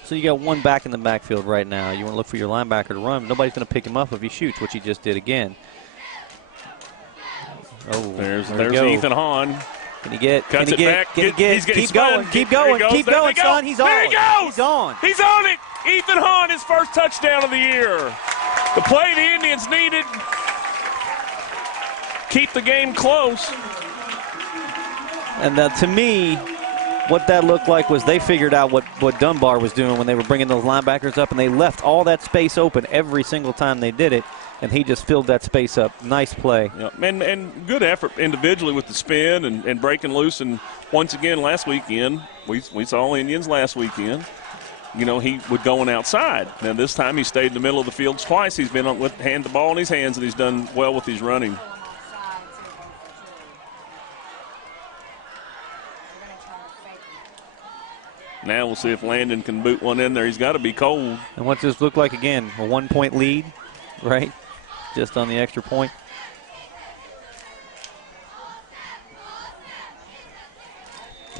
So you got one back in the backfield right now. You want to look for your linebacker to run. Nobody's going to pick him up if he shoots, which he just did again. Oh, there's Ethan Hahn. Can he get? Cuts can he it get? back. Can he get? Keep going. Keep going. Keep going, son. He's on. There he goes. He's on. He's on it. Ethan Hahn, his first touchdown of the year. The play the Indians needed. Keep the game close. And to me, what that looked like was they figured out what Dunbar was doing when they were bringing those linebackers up, and they left all that space open every single time they did it, and he just filled that space up. Nice play. Yeah, and good effort individually with the spin and breaking loose. And once again, last weekend, we saw Indians last weekend. You know, he would go on outside. Now this time he stayed in the middle of the field twice. He's been with the ball in his hands, and he's done well with his running. Now we'll see if Landon can boot one in there. He's got to be cold. And what's this look like again? A 1-point lead, right? Just on the extra point.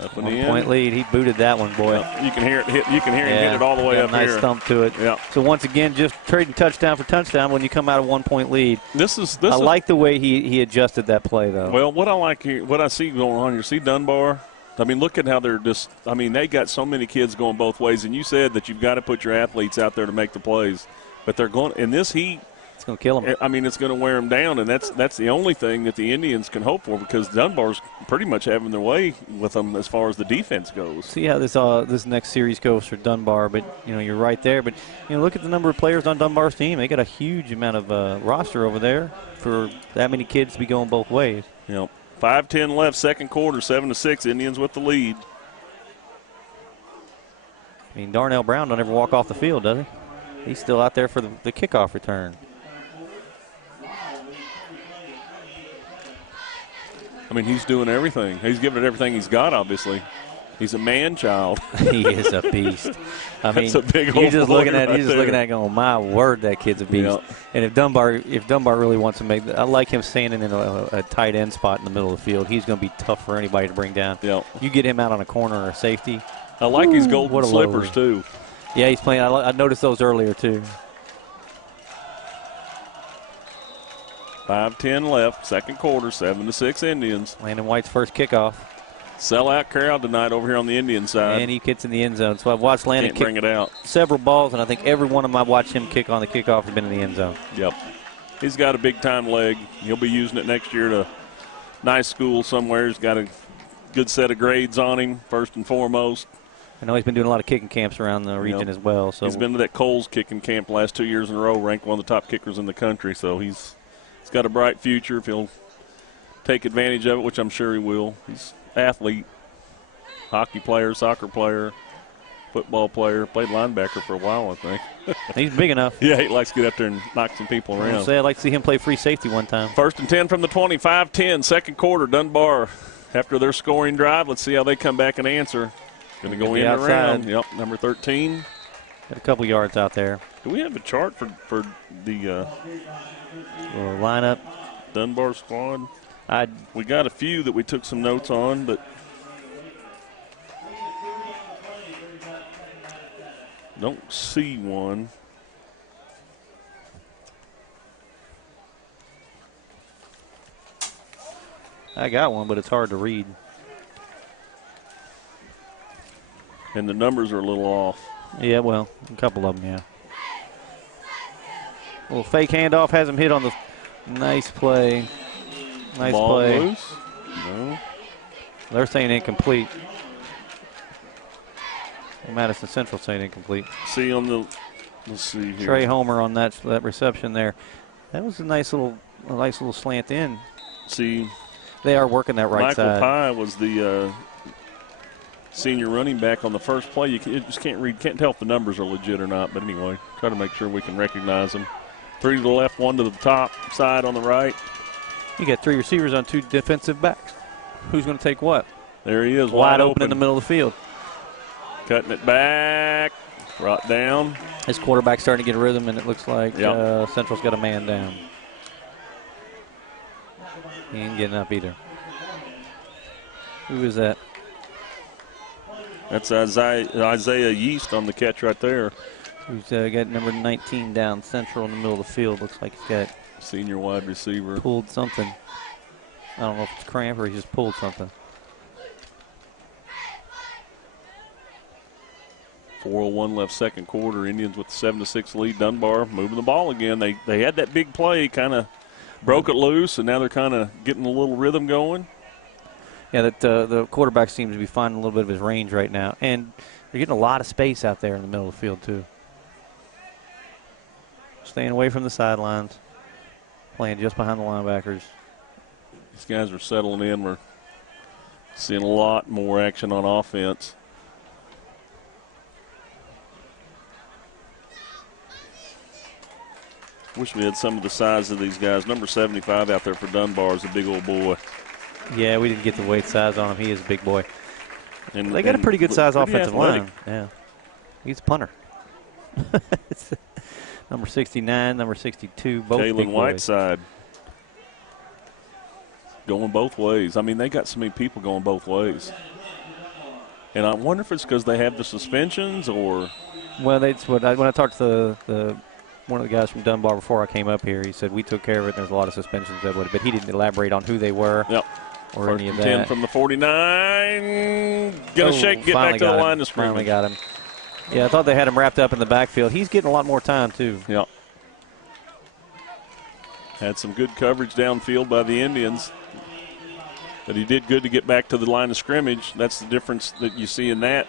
Up in 1-point lead. He booted that one, boy. Yep. You can hear it hit. You can hear him hit it all the way up nice here. Nice thump to it. Yeah. So once again, just trading touchdown for touchdown when you come out of 1-point lead. I like the way he adjusted that play, though. Well, what I like here, what I see going on here, see Dunbar. I mean, look at how they're just. I mean, they got so many kids going both ways, and you said that you've got to put your athletes out there to make the plays, but they're going in this heat. It's going to kill them. I mean, it's going to wear them down, and that's the only thing that the Indians can hope for because Dunbar's pretty much having their way with them as far as the defense goes. See how this next series goes for Dunbar, but you're right there. But look at the number of players on Dunbar's team. They got a huge amount of roster over there for that many kids to be going both ways. Yep. 5:10 left, second quarter, 7-6. Indians with the lead. I mean, Darnell Brown don't ever walk off the field, does he? He's still out there for the kickoff return. I mean, he's doing everything. He's giving it everything he's got, obviously. He's a man-child. He is a beast. I mean, that's a big you're just looking at looking at going, my word, that kid's a beast. Yep. And if Dunbar really wants to make, I like him standing in a tight end spot in the middle of the field. He's going to be tough for anybody to bring down. Yep. You get him out on a corner or a safety. I like his golden slippers too. Yeah, he's playing. I noticed those earlier too. 5:10 left, second quarter, 7-6 Indians. Landon White's first kickoff. Sellout crowd tonight over here on the Indian side. And he kicks in the end zone. So I've watched Landon bring it out. Several balls, and I think every one of them I've watched him kick on the kickoff has been in the end zone. Yep. He's got a big-time leg. He'll be using it next year at a nice school somewhere. He's got a good set of grades on him, first and foremost. I know he's been doing a lot of kicking camps around the region as well. So he's been to that Coles kicking camp the last 2 years in a row, ranked one of the top kickers in the country. So he's got a bright future if he'll take advantage of it, which I'm sure he will. He's an athlete, hockey player, soccer player, football player, played linebacker for a while, I think. He's big enough. Yeah, he likes to get up there and knock some people around. I'd like to see him play free safety one time. First and 10 from the 20, 5-10, second quarter. Dunbar, after their scoring drive, let's see how they come back and answer. Going to go in and around. Yep, number 13. Got a couple yards out there. Do we have a chart for the lineup? Dunbar squad? We got a few that we took some notes on, but don't see one. I got one, but it's hard to read. And the numbers are a little off. Yeah, well, a couple of them, yeah. A little fake handoff has him hit on the nice play. Nice Ball play. Loose? No. They're saying incomplete. Madison Central saying incomplete. See on the, let's see here. Trey Homer on that reception there. That was a nice little slant in. See, they are working that right side. Michael Pye was the senior running back on the first play. You just can't read, can't tell if the numbers are legit or not. But anyway, try to make sure we can recognize them. 3 to the left, 1 to the top side on the right. You got 3 receivers on 2 defensive backs. Who's going to take what? There he is, wide open in the middle of the field. Cutting it back, brought down. His quarterback's starting to get a rhythm, and it looks like Central's got a man down. He ain't getting up either. Who is that? That's Isaiah Yeast on the catch right there. Who's got number 19 down central in the middle of the field. Looks like he's got senior wide receiver. Pulled something. I don't know if it's cramp or he just pulled something. 4:01 left second quarter. Indians with the 7-6 lead. Dunbar moving the ball again. They had that big play, kind of broke it loose, and now they're kind of getting a little rhythm going. Yeah, that the quarterback seems to be finding a little bit of his range right now, and they're getting a lot of space out there in the middle of the field too. Staying away from the sidelines, playing just behind the linebackers. These guys are settling in. We're seeing a lot more action on offense. Wish we had some of the size of these guys. Number 75 out there for Dunbar is a big old boy. Yeah, we didn't get the weight size on him. He is a big boy. And they got a pretty good size offensive athletic line. Yeah, he's a punter. Number 69, number 62, both big boys. Kalen Whiteside going both ways. I mean, they got so many people going both ways. And I wonder if it's because they have the suspensions or. Well, that's what when I talked to the one of the guys from Dunbar before I came up here, he said we took care of it. There's a lot of suspensions that would, but he didn't elaborate on who they were. Yep. Or First any of and 10 that. from the 49. Gonna shake and get back to the line of scrimmage. Finally got him. Yeah, I thought they had him wrapped up in the backfield. He's getting a lot more time too. Yep. Had some good coverage downfield by the Indians. But he did good to get back to the line of scrimmage. That's the difference that you see in that.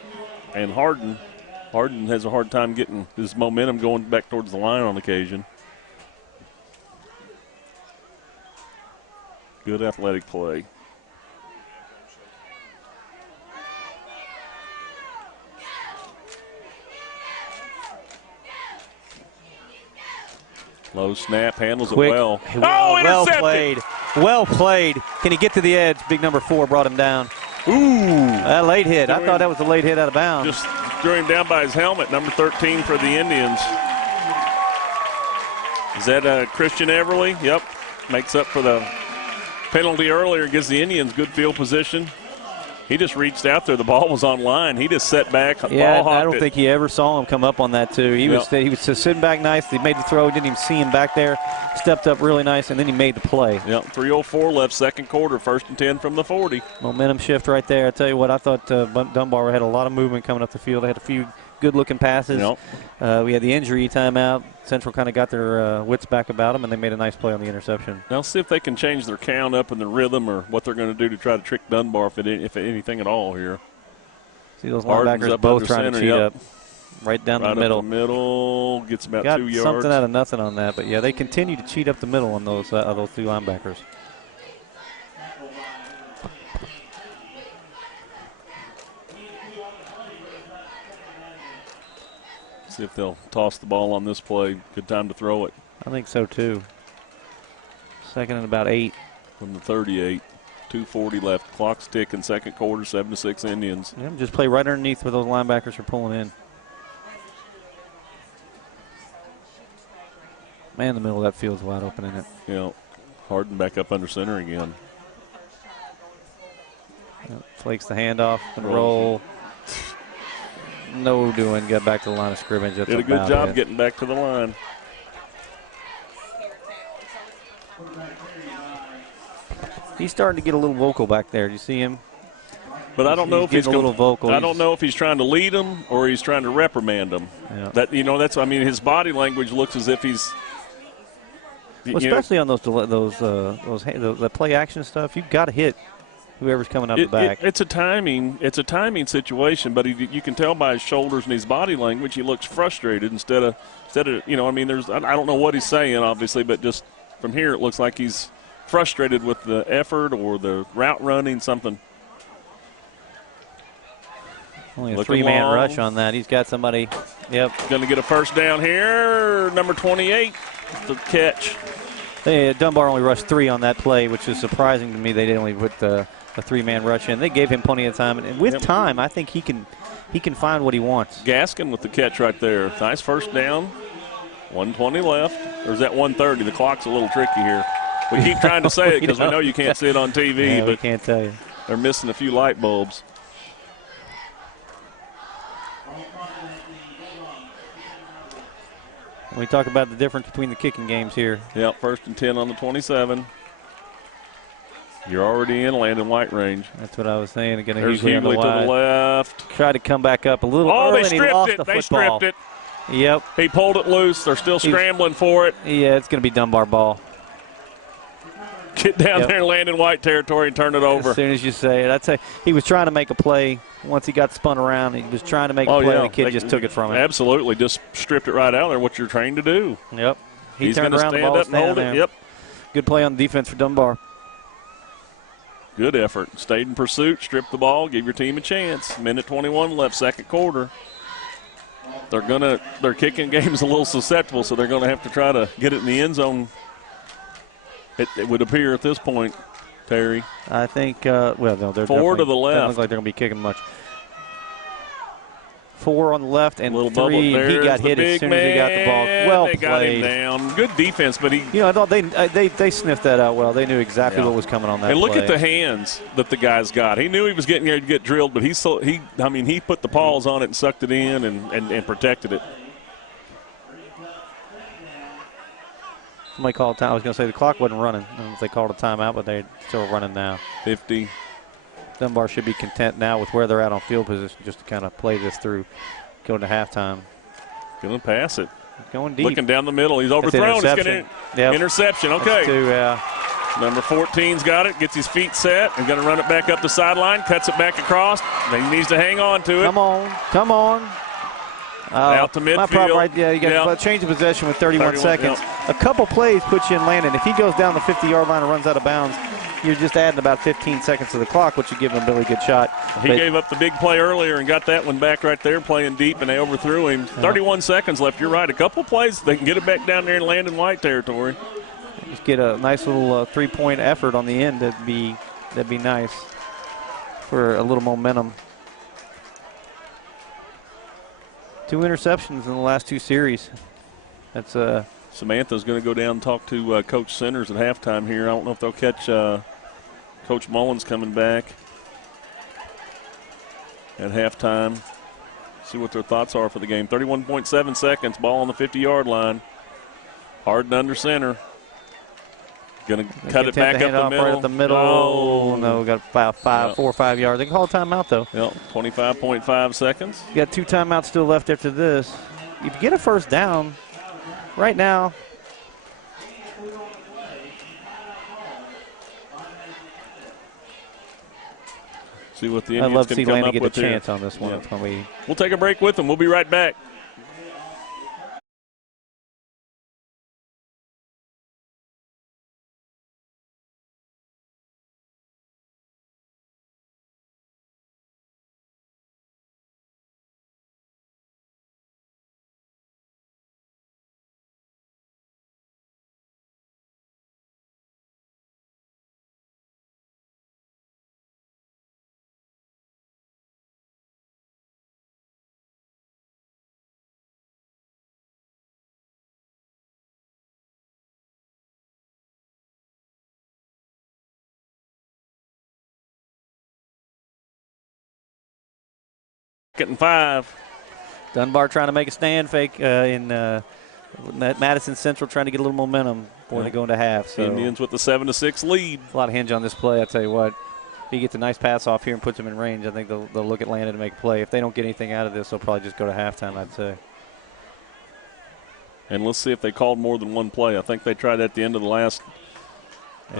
And Harden has a hard time getting his momentum going back towards the line on occasion. Good athletic play. Low snap, handles Quick. it well. Well intercepted. played. Well played. Can he get to the edge? Big number 4 brought him down. Ooh. That late hit. I thought that was a late hit out of bounds. Just threw him down by his helmet, number 13 for the Indians. Is that Christian Everly? Yep. Makes up for the penalty earlier, gives the Indians good field position. He just reached out there. The ball was on line. He just set back. Yeah, ball I don't think he ever saw him come up on that too. He was just sitting back nice. He made the throw. Didn't even see him back there. Stepped up really nice, and then he made the play. Yep, 3:04 left second quarter. First and 10 from the 40. Momentum shift right there. I tell you what, I thought Dunbar had a lot of movement coming up the field. They had a few good-looking passes. Yep. We had the injury timeout. Central kind of got their wits back about them, and they made a nice play on the interception. Now see if they can change their count up and their rhythm, or what they're going to do to try to trick Dunbar, if anything at all here. See those Harden's linebackers up both under trying center, to cheat yep. up. Right down Right the middle. Up the middle, gets about Got 2 yards. something out of nothing on that, but yeah, they continue to cheat up the middle on those two linebackers. See if they'll toss the ball on this play. Good time to throw it. I think so too. Second and about 8. From the 38. 2:40 left. Clock's ticking. Second quarter, 7-6 Indians. Yeah, just play right underneath where those linebackers are pulling in. Man, the middle of that field's wide open, isn't it? Yeah. Harden back up under center again. Flakes the handoff and roll. No doing. Got back to the line of scrimmage. That's Did a good about job it. getting back to the line. He's starting to get a little vocal back there. Do you see him? But I don't know if he's a little vocal. I don't know if he's trying to lead them or he's trying to reprimand them. Yeah. That's. I mean, his body language looks as if he's. Well, especially on the play action stuff, you've got to hit whoever's coming out the back. It's a timing situation, but you can tell by his shoulders and his body language he looks frustrated instead of I mean, I don't know what he's saying obviously, but just from here it looks like he's frustrated with the effort or the route running, something. Only a 3-man rush on that. He's got somebody. Yep. Going to get a first down here. Number 28, the catch. Dunbar only rushed 3 on that play, which is surprising to me. They didn't only put a 3-man rush in. They gave him plenty of time, and with time, I think he can find what he wants. Gaskin with the catch right there. Nice first down. 120 left. Or is that 130? The clock's a little tricky here. We keep trying to say it because we know you can't see it on TV, but but we can't tell you. They're missing a few light bulbs. We talk about the difference between the kicking games here. Yep, 1st and 10 on the 27. You're already in Landon White range. That's what I was saying. Again, There's Hughley to the left. Tried to come back up a little early, they and he lost stripped it. the They football. stripped it. Yep. He pulled it loose. They're still scrambling for it. Yeah, it's going to be Dunbar ball. Get down there in Landon White territory and turn it over. As soon as you say it. I'd say he was trying to make a play. Once he got spun around, he was trying to make a play, and the kid just took it from him. Absolutely. Just stripped it right out there, what you're trained to do. Yep. He's going to stand up and hold it. Yep. Good play on defense for Dunbar. Good effort. Stayed in pursuit, stripped the ball, give your team a chance. Minute 21 left, second quarter. Their kicking game is a little susceptible, so they're going to have to try to get it in the end zone. It would appear at this point, Terry. I think, they're 4 to the left. Doesn't look like they're going to be kicking much. 4 on the left and 3. He got hit as soon as he got the ball. Well they played. Got him down. Good defense, but he. I thought they sniffed that out well. They knew exactly what was coming on that. And look play. at the hands that the guy's got. He knew he was getting ready to get drilled, but he put the paws on it and sucked it in and protected it. Somebody called time. I was going to say the clock wasn't running. I don't know if they called a timeout, but they're still running now. 50. Dunbar should be content now with where they're at on field position just to kind of play this through, going to halftime. Going to pass it. Going deep. Looking down the middle. He's overthrown. Interception. Interception. Okay. That's 2, Number 14's got it. Gets his feet set. And going to run it back up the sideline. Cuts it back across. He needs to hang on to it. Come on. Out to midfield. My problem right there, you got to change of possession with 31 seconds. Yep. A couple plays puts you in Landon. If he goes down the 50-yard line and runs out of bounds, you're just adding about 15 seconds to the clock, which would give him a really good shot. He gave up the big play earlier and got that one back right there playing deep, and they overthrew him. 31 seconds left. You're right. A couple plays, they can get it back down there in Landon White territory. Just get a nice little 3-point effort on the end. That'd be nice for a little momentum. 2 interceptions in the last 2 series. That's Samantha's going to go down and talk to Coach Centers at halftime here. I don't know if they'll catch Coach Mullins coming back at halftime. See what their thoughts are for the game. 31.7 seconds, ball on the 50-yard line. Harden under center. Going to cut it back up the middle. Right up the middle. Oh, no, we got 4 or 5 yards. They can call a timeout, though. Yep, 25.5 seconds. You got 2 timeouts still left after this. If you get a first down, right now, see what the I'd Indians love to can see come Landon up get a with chance here. on this one. Yeah. We'll take a break with them. We'll be right back. Second and 5. Dunbar trying to make a stand fake in Madison Central, trying to get a little momentum before they go into half. So Indians with the 7-6 lead. A lot of hinge on this play. I tell you what, if he gets a nice pass off here and puts him in range, I think they'll look at Landon to make a play. If they don't get anything out of this, they'll probably just go to halftime, I'd say. And let's see if they called more than one play. I think they tried at the end of the last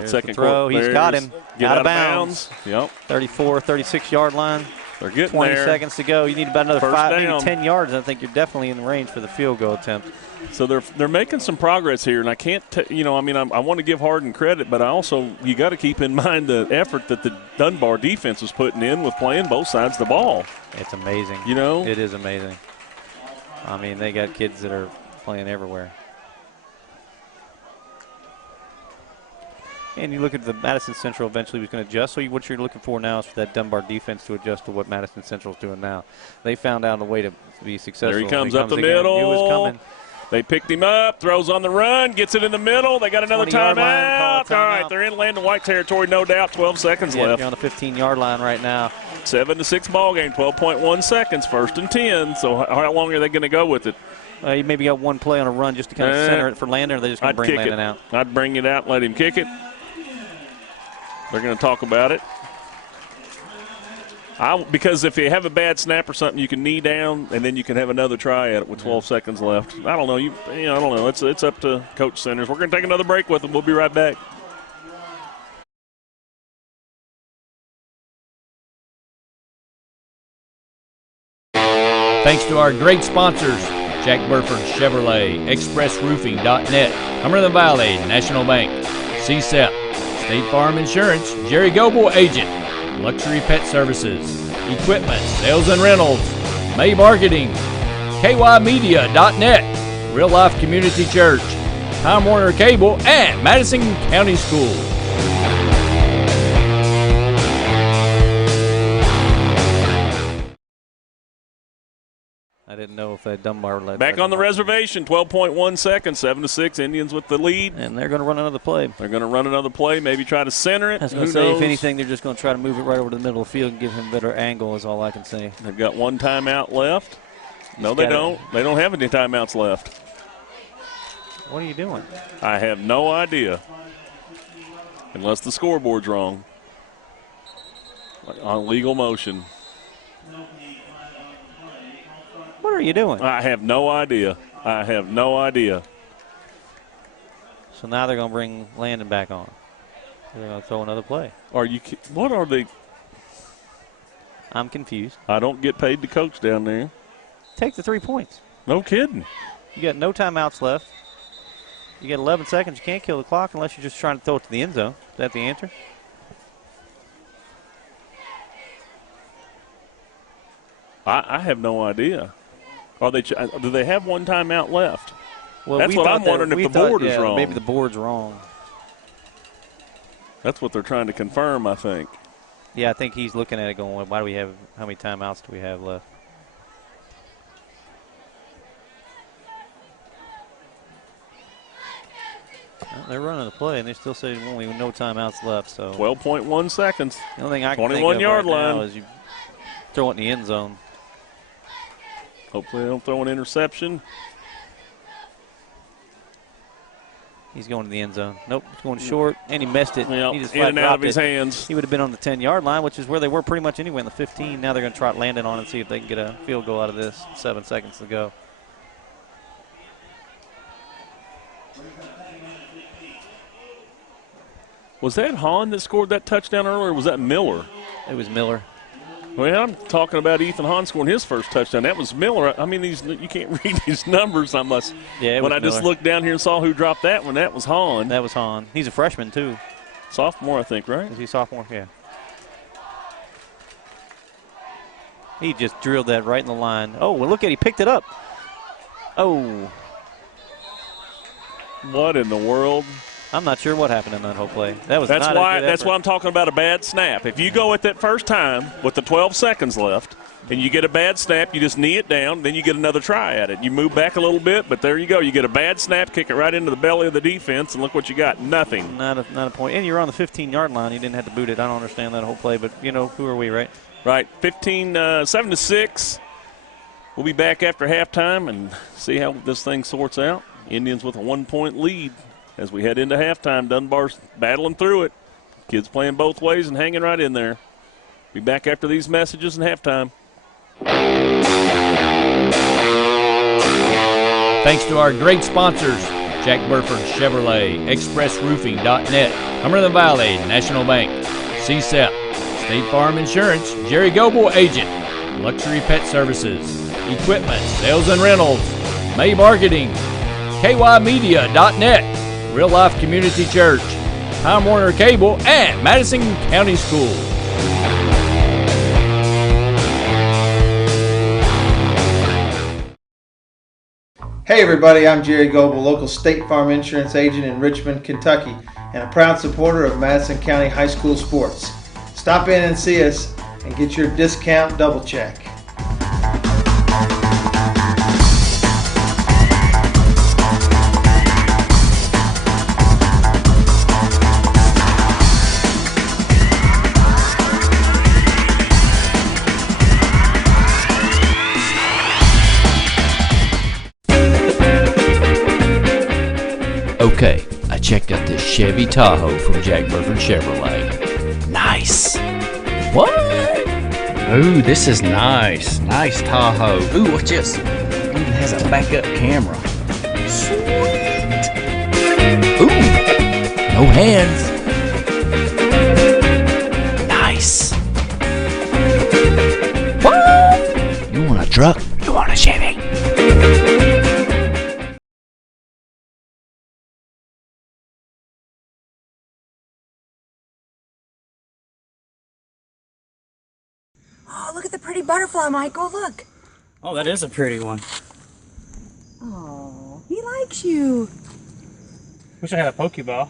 second throw. quarter. He's got him. Out of bounds. Yep. 34, 36-yard line. They're getting 20 there. seconds to go. You need about another First 5, down. maybe 10 yards. I think you're definitely in the range for the field goal attempt. So they're making some progress here, and I can't, I want to give Harden credit, but you got to keep in mind the effort that the Dunbar defense was putting in with playing both sides of the ball. It's amazing. It is amazing. I mean, they got kids that are playing everywhere. And you look at the Madison Central eventually was going to adjust. So what you're looking for now is for that Dunbar defense to adjust to what Madison Central's doing now. They found out a way to be successful. There he comes up the middle. He was coming. They picked him up, throws on the run, gets it in the middle. They got another 20-yard line, timeout. call All a right, timeout. they're in Landon White territory, no doubt. 12 seconds Yeah, left. you're on the 15-yard line right now. 7-6 ball game, 12.1 seconds, 1st and 10. So how long are they going to go with it? You maybe got one play on a run just to kind of center it for Landon, or they're just going to bring Landon out? I'd bring it out and let him kick it. They're going to talk about it. Because if you have a bad snap or something, you can knee down, and then you can have another try at it with 12 seconds left. I don't know. I don't know. It's up to Coach Centers. We're going to take another break with them. We'll be right back. Thanks to our great sponsors, Jack Burford Chevrolet, ExpressRoofing.net, Cumberland Valley National Bank, CSEP, State Farm Insurance, Jerry Goble Agent, Luxury Pet Services, Equipment, Sales and Rentals, May Marketing, KYmedia.net, Real Life Community Church, Time Warner Cable, and Madison County Schools. I didn't know if that Dunbar led. Back on the reservation, 12.1 seconds, 7-6, Indians with the lead. And they're going to run another play. They're going to run another play, maybe try to center it. I was going to say, if anything, they're just going to try to move it right over to the middle of the field and give him a better angle is all I can say. They've got one timeout left. No, they don't. They don't have any timeouts left. What are you doing? I have no idea. Unless the scoreboard's wrong. On legal motion. What are you doing? I have no idea. I have no idea. So now they're going to bring Landon back on. They're going to throw another play. What are they? I'm confused. I don't get paid to coach down there. Take the 3 points. No kidding. You got no timeouts left. You got 11 seconds. You can't kill the clock unless you're just trying to throw it to the end zone. Is that the answer? I have no idea. Do they have one timeout left? Well, that's what I'm wondering if the board is wrong. Maybe the board's wrong. That's what they're trying to confirm, I think. Yeah, I think he's looking at it going, why do we have, how many timeouts do we have left? Well, they're running the play, and they still say only no timeouts left. So 12.1 seconds. The only thing I can think of 21-yard line now is you throw it in the end zone. Hopefully they don't throw an interception. He's going to the end zone. Nope, he's going short, and he missed it. Yep, He just in and out of his hands. He would have been on the 10-yard line, which is where they were pretty much anyway in the 15. Now they're going to try to land it on and see if they can get a field goal out of this. 7 seconds to go. Was that Hahn that scored that touchdown earlier, or was that Miller? It was Miller. Well, I'm talking about Ethan Hahn scoring his first touchdown. That was Miller. I mean, you can't read these numbers. Yeah, when I just looked down here and saw who dropped that one, that was Hahn. That was Hahn. He's a freshman, too. Sophomore, I think, right? Is he sophomore? Yeah. He just drilled that right in the line. Oh, well, look at it. He picked it up. Oh. What in the world? I'm not sure what happened in that whole play. That's why I'm talking about a bad snap. If you go at that first time with the 12 seconds left and you get a bad snap, you just knee it down, then you get another try at it. You move back a little bit, but there you go. You get a bad snap, kick it right into the belly of the defense, and look what you got. Nothing. Not a point. And you're on the 15-yard line. You didn't have to boot it. I don't understand that whole play, but, who are we, right? Right. 7-6. We'll be back after halftime and see how this thing sorts out. Indians with a 1-point lead. As we head into halftime, Dunbar's battling through it. Kids playing both ways and hanging right in there. Be back after these messages and halftime. Thanks to our great sponsors, Jack Burford Chevrolet, ExpressRoofing.net, Cumberland Valley National Bank, CSEP, State Farm Insurance, Jerry Goble Agent, Luxury Pet Services, Equipment, Sales and Rentals, May Marketing, KYmedia.net, Real Life Community Church, Time Warner Cable, and Madison County Schools. Hey everybody, I'm Jerry Goble, local State Farm Insurance agent in Richmond, Kentucky, and a proud supporter of Madison County High School sports. Stop in and see us and get your discount double check. Okay, I checked out this Chevy Tahoe from Jack Burford Chevrolet. Nice. What? Ooh, this is nice. Nice Tahoe. Ooh, what's this? Even has a backup camera. Sweet. Ooh, no hands. Nice. What? You want a truck? You want a Chevy? Oh, look at the pretty butterfly, Michael. Look. Oh, that is a pretty one. Oh, he likes you. Wish I had a Pokeball.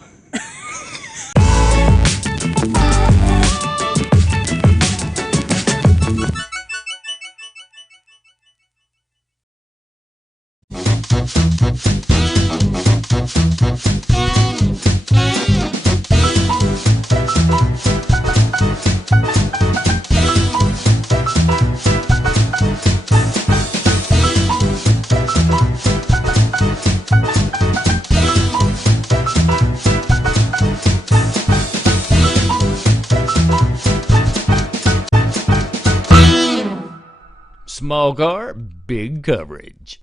Small car, big coverage.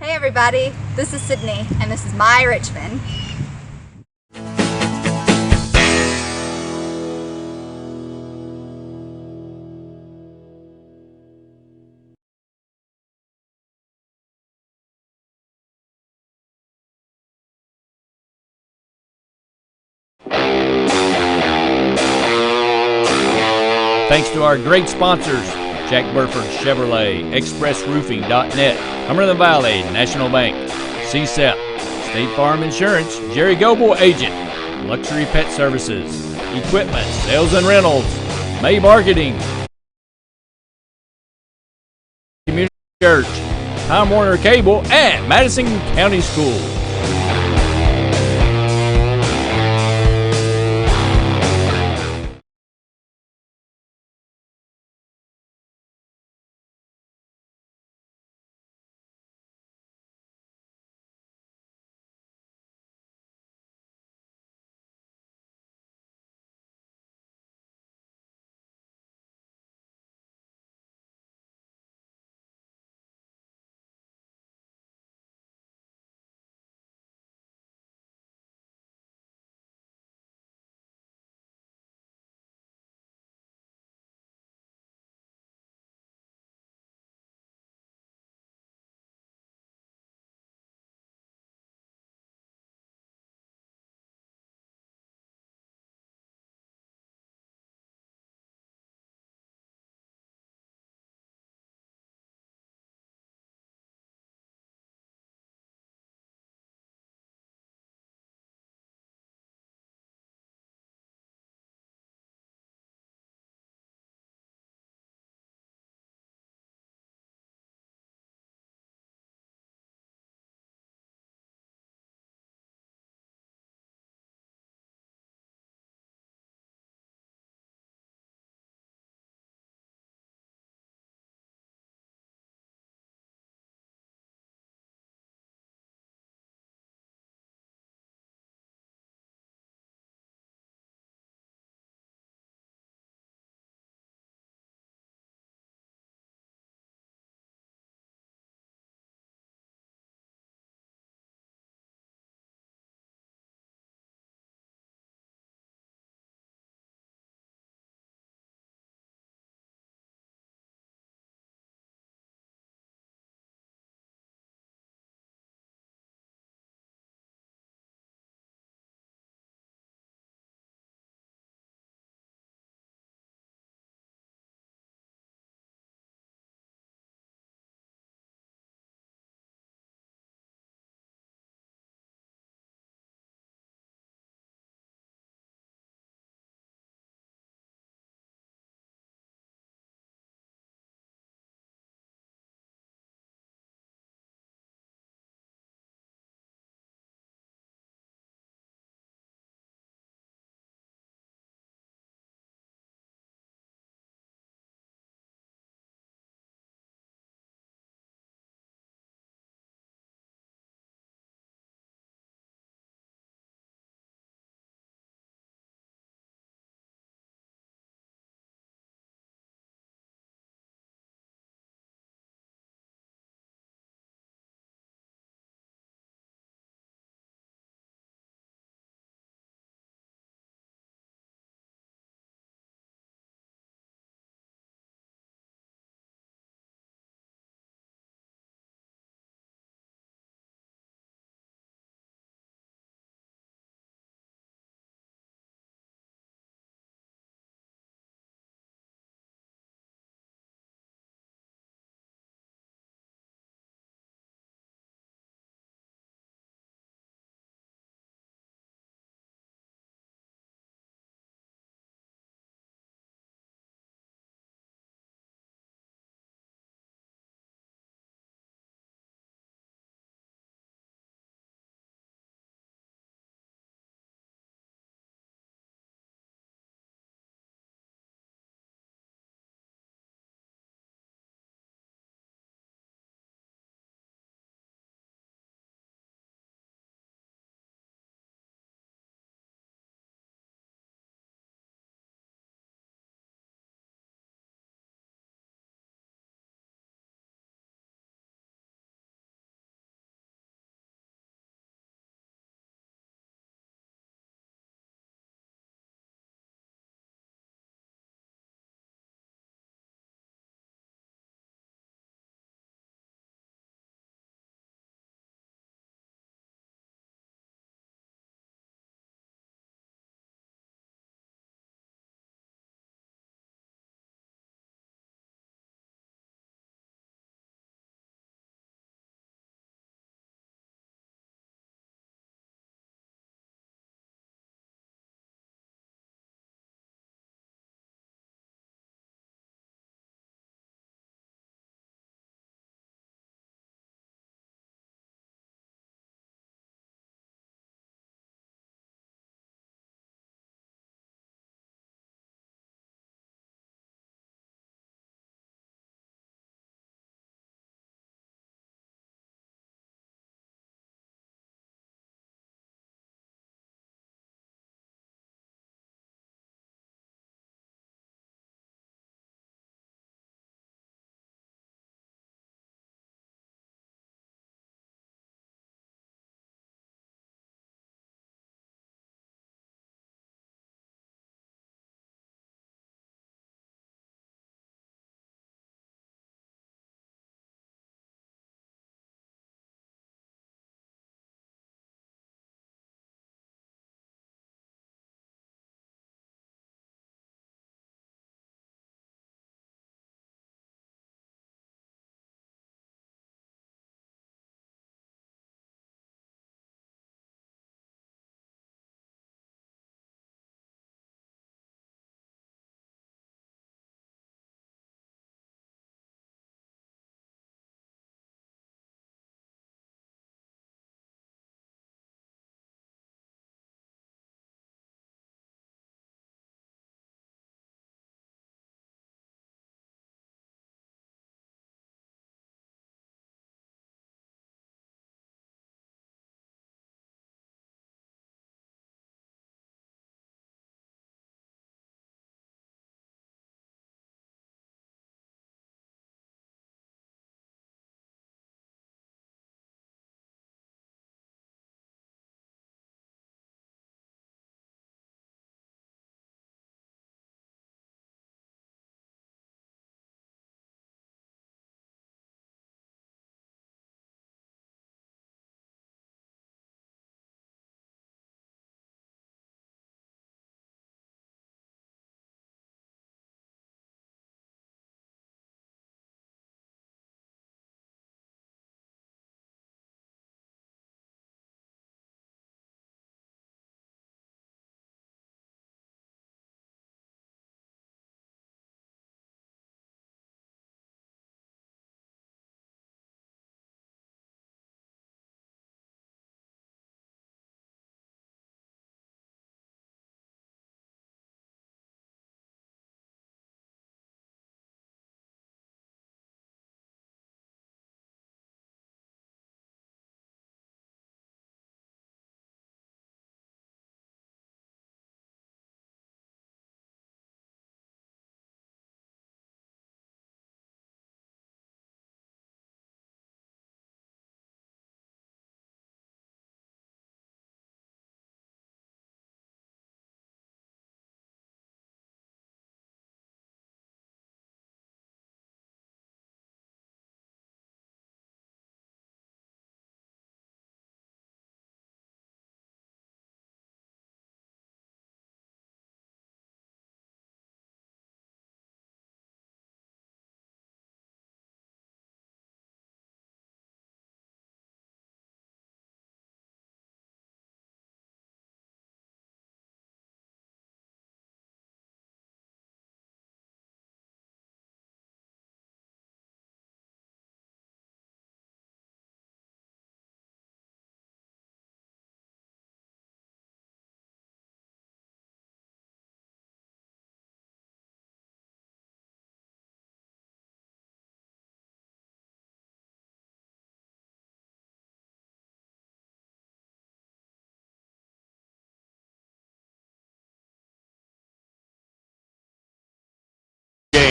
Hey everybody, this is Sydney, and this is my Richmond. Thanks to our great sponsors, Jack Burford Chevrolet, ExpressRoofing.net, Cumberland Valley, National Bank, CSEP, State Farm Insurance, Jerry Goble Agent, Luxury Pet Services, Equipment, Sales and Rentals, May Marketing, Community Church, Time Warner Cable, and Madison County Schools.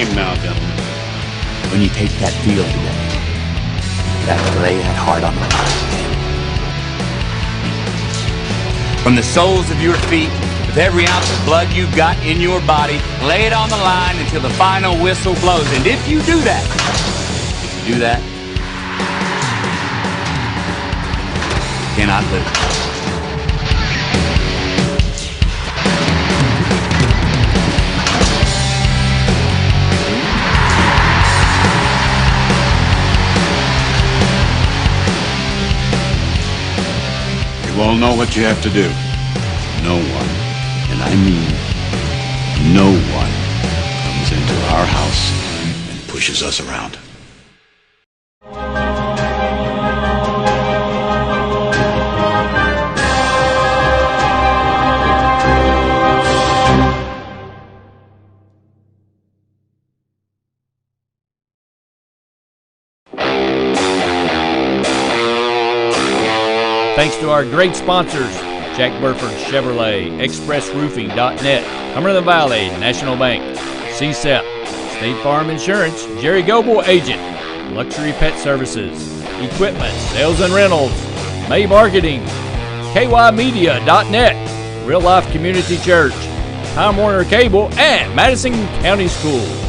game now, gentlemen. When you take that field today, you gotta lay that hard on the line. From the soles of your feet, with every ounce of blood you've got in your body, lay it on the line until the final whistle blows. And if you do that, you cannot lose. You all know what you have to do. No one, and I mean no one, comes into our house and pushes us around. Thanks to our great sponsors, Jack Burford Chevrolet, ExpressRoofing.net, Cumberland Valley National Bank, CSEP, State Farm Insurance, Jerry Goble Agent, Luxury Pet Services, Equipment, Sales and Rentals, May Marketing, KYMedia.net, Real Life Community Church, Time Warner Cable, and Madison County Schools.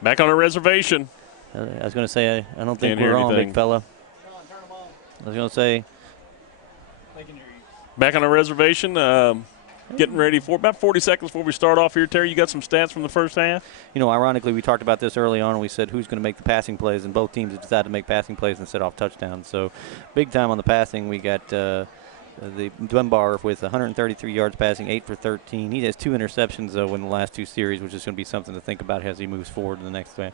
Back on a reservation. I was going to say, I don't think Can't hear we're on, anything. big fella. I was going to say. Back on a reservation. Getting ready for about 40 seconds before we start off here. Terry, you got some stats from the first half? You know, ironically, we talked about this early on, and we said who's going to make the passing plays, and both teams have decided to make passing plays and set off touchdowns. So big time on the passing. We got the Dunbar with 133 yards passing, 8 for 13. He has 2 interceptions, though, in the last 2 series, which is going to be something to think about as he moves forward in the next way.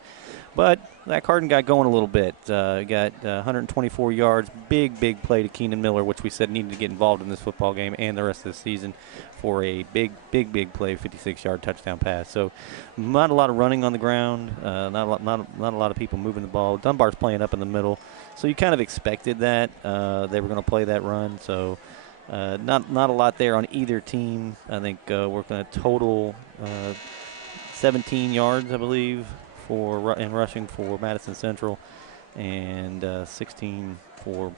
But that Cardin got going a little bit. Got 124 yards, big play to Keenan Miller, which we said needed to get involved in this football game and the rest of the season for a big play, 56-yard touchdown pass. So not a lot of running on the ground, not a lot of people moving the ball. Dunbar's playing up in the middle, so you kind of expected that. They were going to play that run, so not a lot there on either team. I think we're going to total 17 yards, I believe, in rushing for Madison Central, and 16 for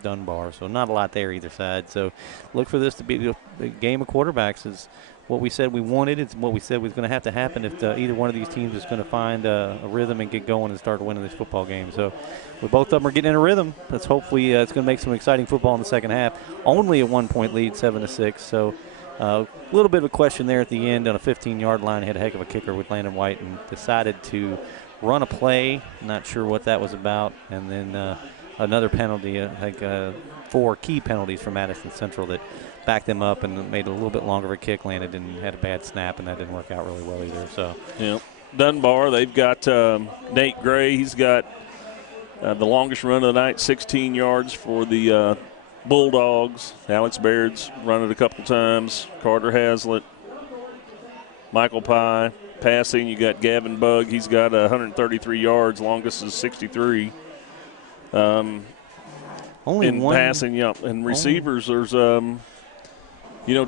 Dunbar. So not a lot there either side. So look for this to be a game of quarterbacks. Is what we said we wanted. It's what we said was going to have to happen if either one of these teams is going to find a rhythm and get going and start winning this football game. So with both of them are getting in a rhythm, that's hopefully it's going to make some exciting football in the second half. Only a 1-point lead, 7-6. So a little bit of a question there at the end on a 15-yard line. Had a heck of a kicker with Landon White and decided to run a play. Not sure what that was about. And then another penalty, I think 4 key penalties for Madison Central that backed them up and made it a little bit longer of a kick, landed and had a bad snap, and that didn't work out really well either. So, yeah, Dunbar, they've got Nate Gray. He's got the longest run of the night, 16 yards for the Bulldogs. Alex Baird's run it a couple times. Carter Hazlitt, Michael Pye. Passing, you got Gavin Bugg. He's got 133 yards. Longest is 63. Only in one passing, yeah. And receivers, there's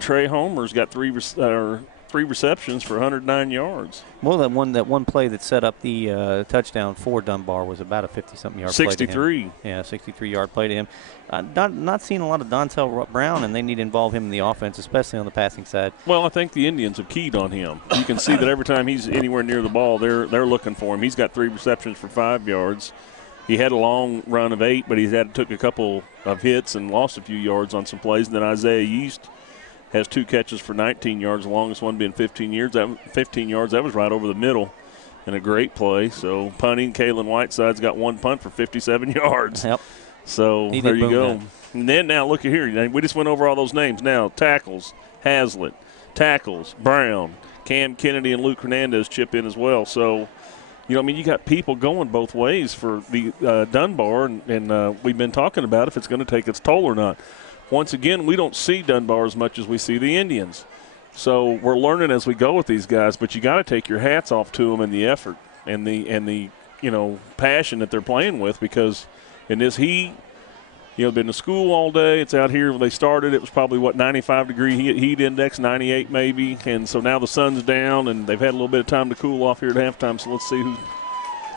Trey Homer's got three receptions for 109 yards. Well, that one play that set up the touchdown for Dunbar was about a 50-something yard 63. play to him. Yeah, 63-yard play to him. Not seeing a lot of Dontel Brown, and they need to involve him in the offense, especially on the passing side. Well, I think the Indians have keyed on him. You can see that every time he's anywhere near the ball, they're looking for him. He's got 3 receptions for 5 yards. He had a long run of 8, but he took a couple of hits and lost a few yards on some plays. And then Isaiah Yeast has 2 catches for 19 yards, the longest one being 15 yards. That was right over the middle and a great play. So punting, Kalen Whiteside's got 1 punt for 57 yards. Yep. So there you go. And then now look at here. We just went over all those names. Now tackles, Hazlitt. Tackles, Brown. Cam Kennedy and Luke Hernandez chip in as well. So, you got people going both ways for the Dunbar, and we've been talking about if it's going to take its toll or not. Once again, we don't see Dunbar as much as we see the Indians. So we're learning as we go with these guys, but you got to take your hats off to them and the effort and the passion that they're playing with, because in this heat, been to school all day. It's out here when they started. It was probably, 95-degree heat index, 98 maybe. And so now the sun's down, and they've had a little bit of time to cool off here at halftime. So let's see who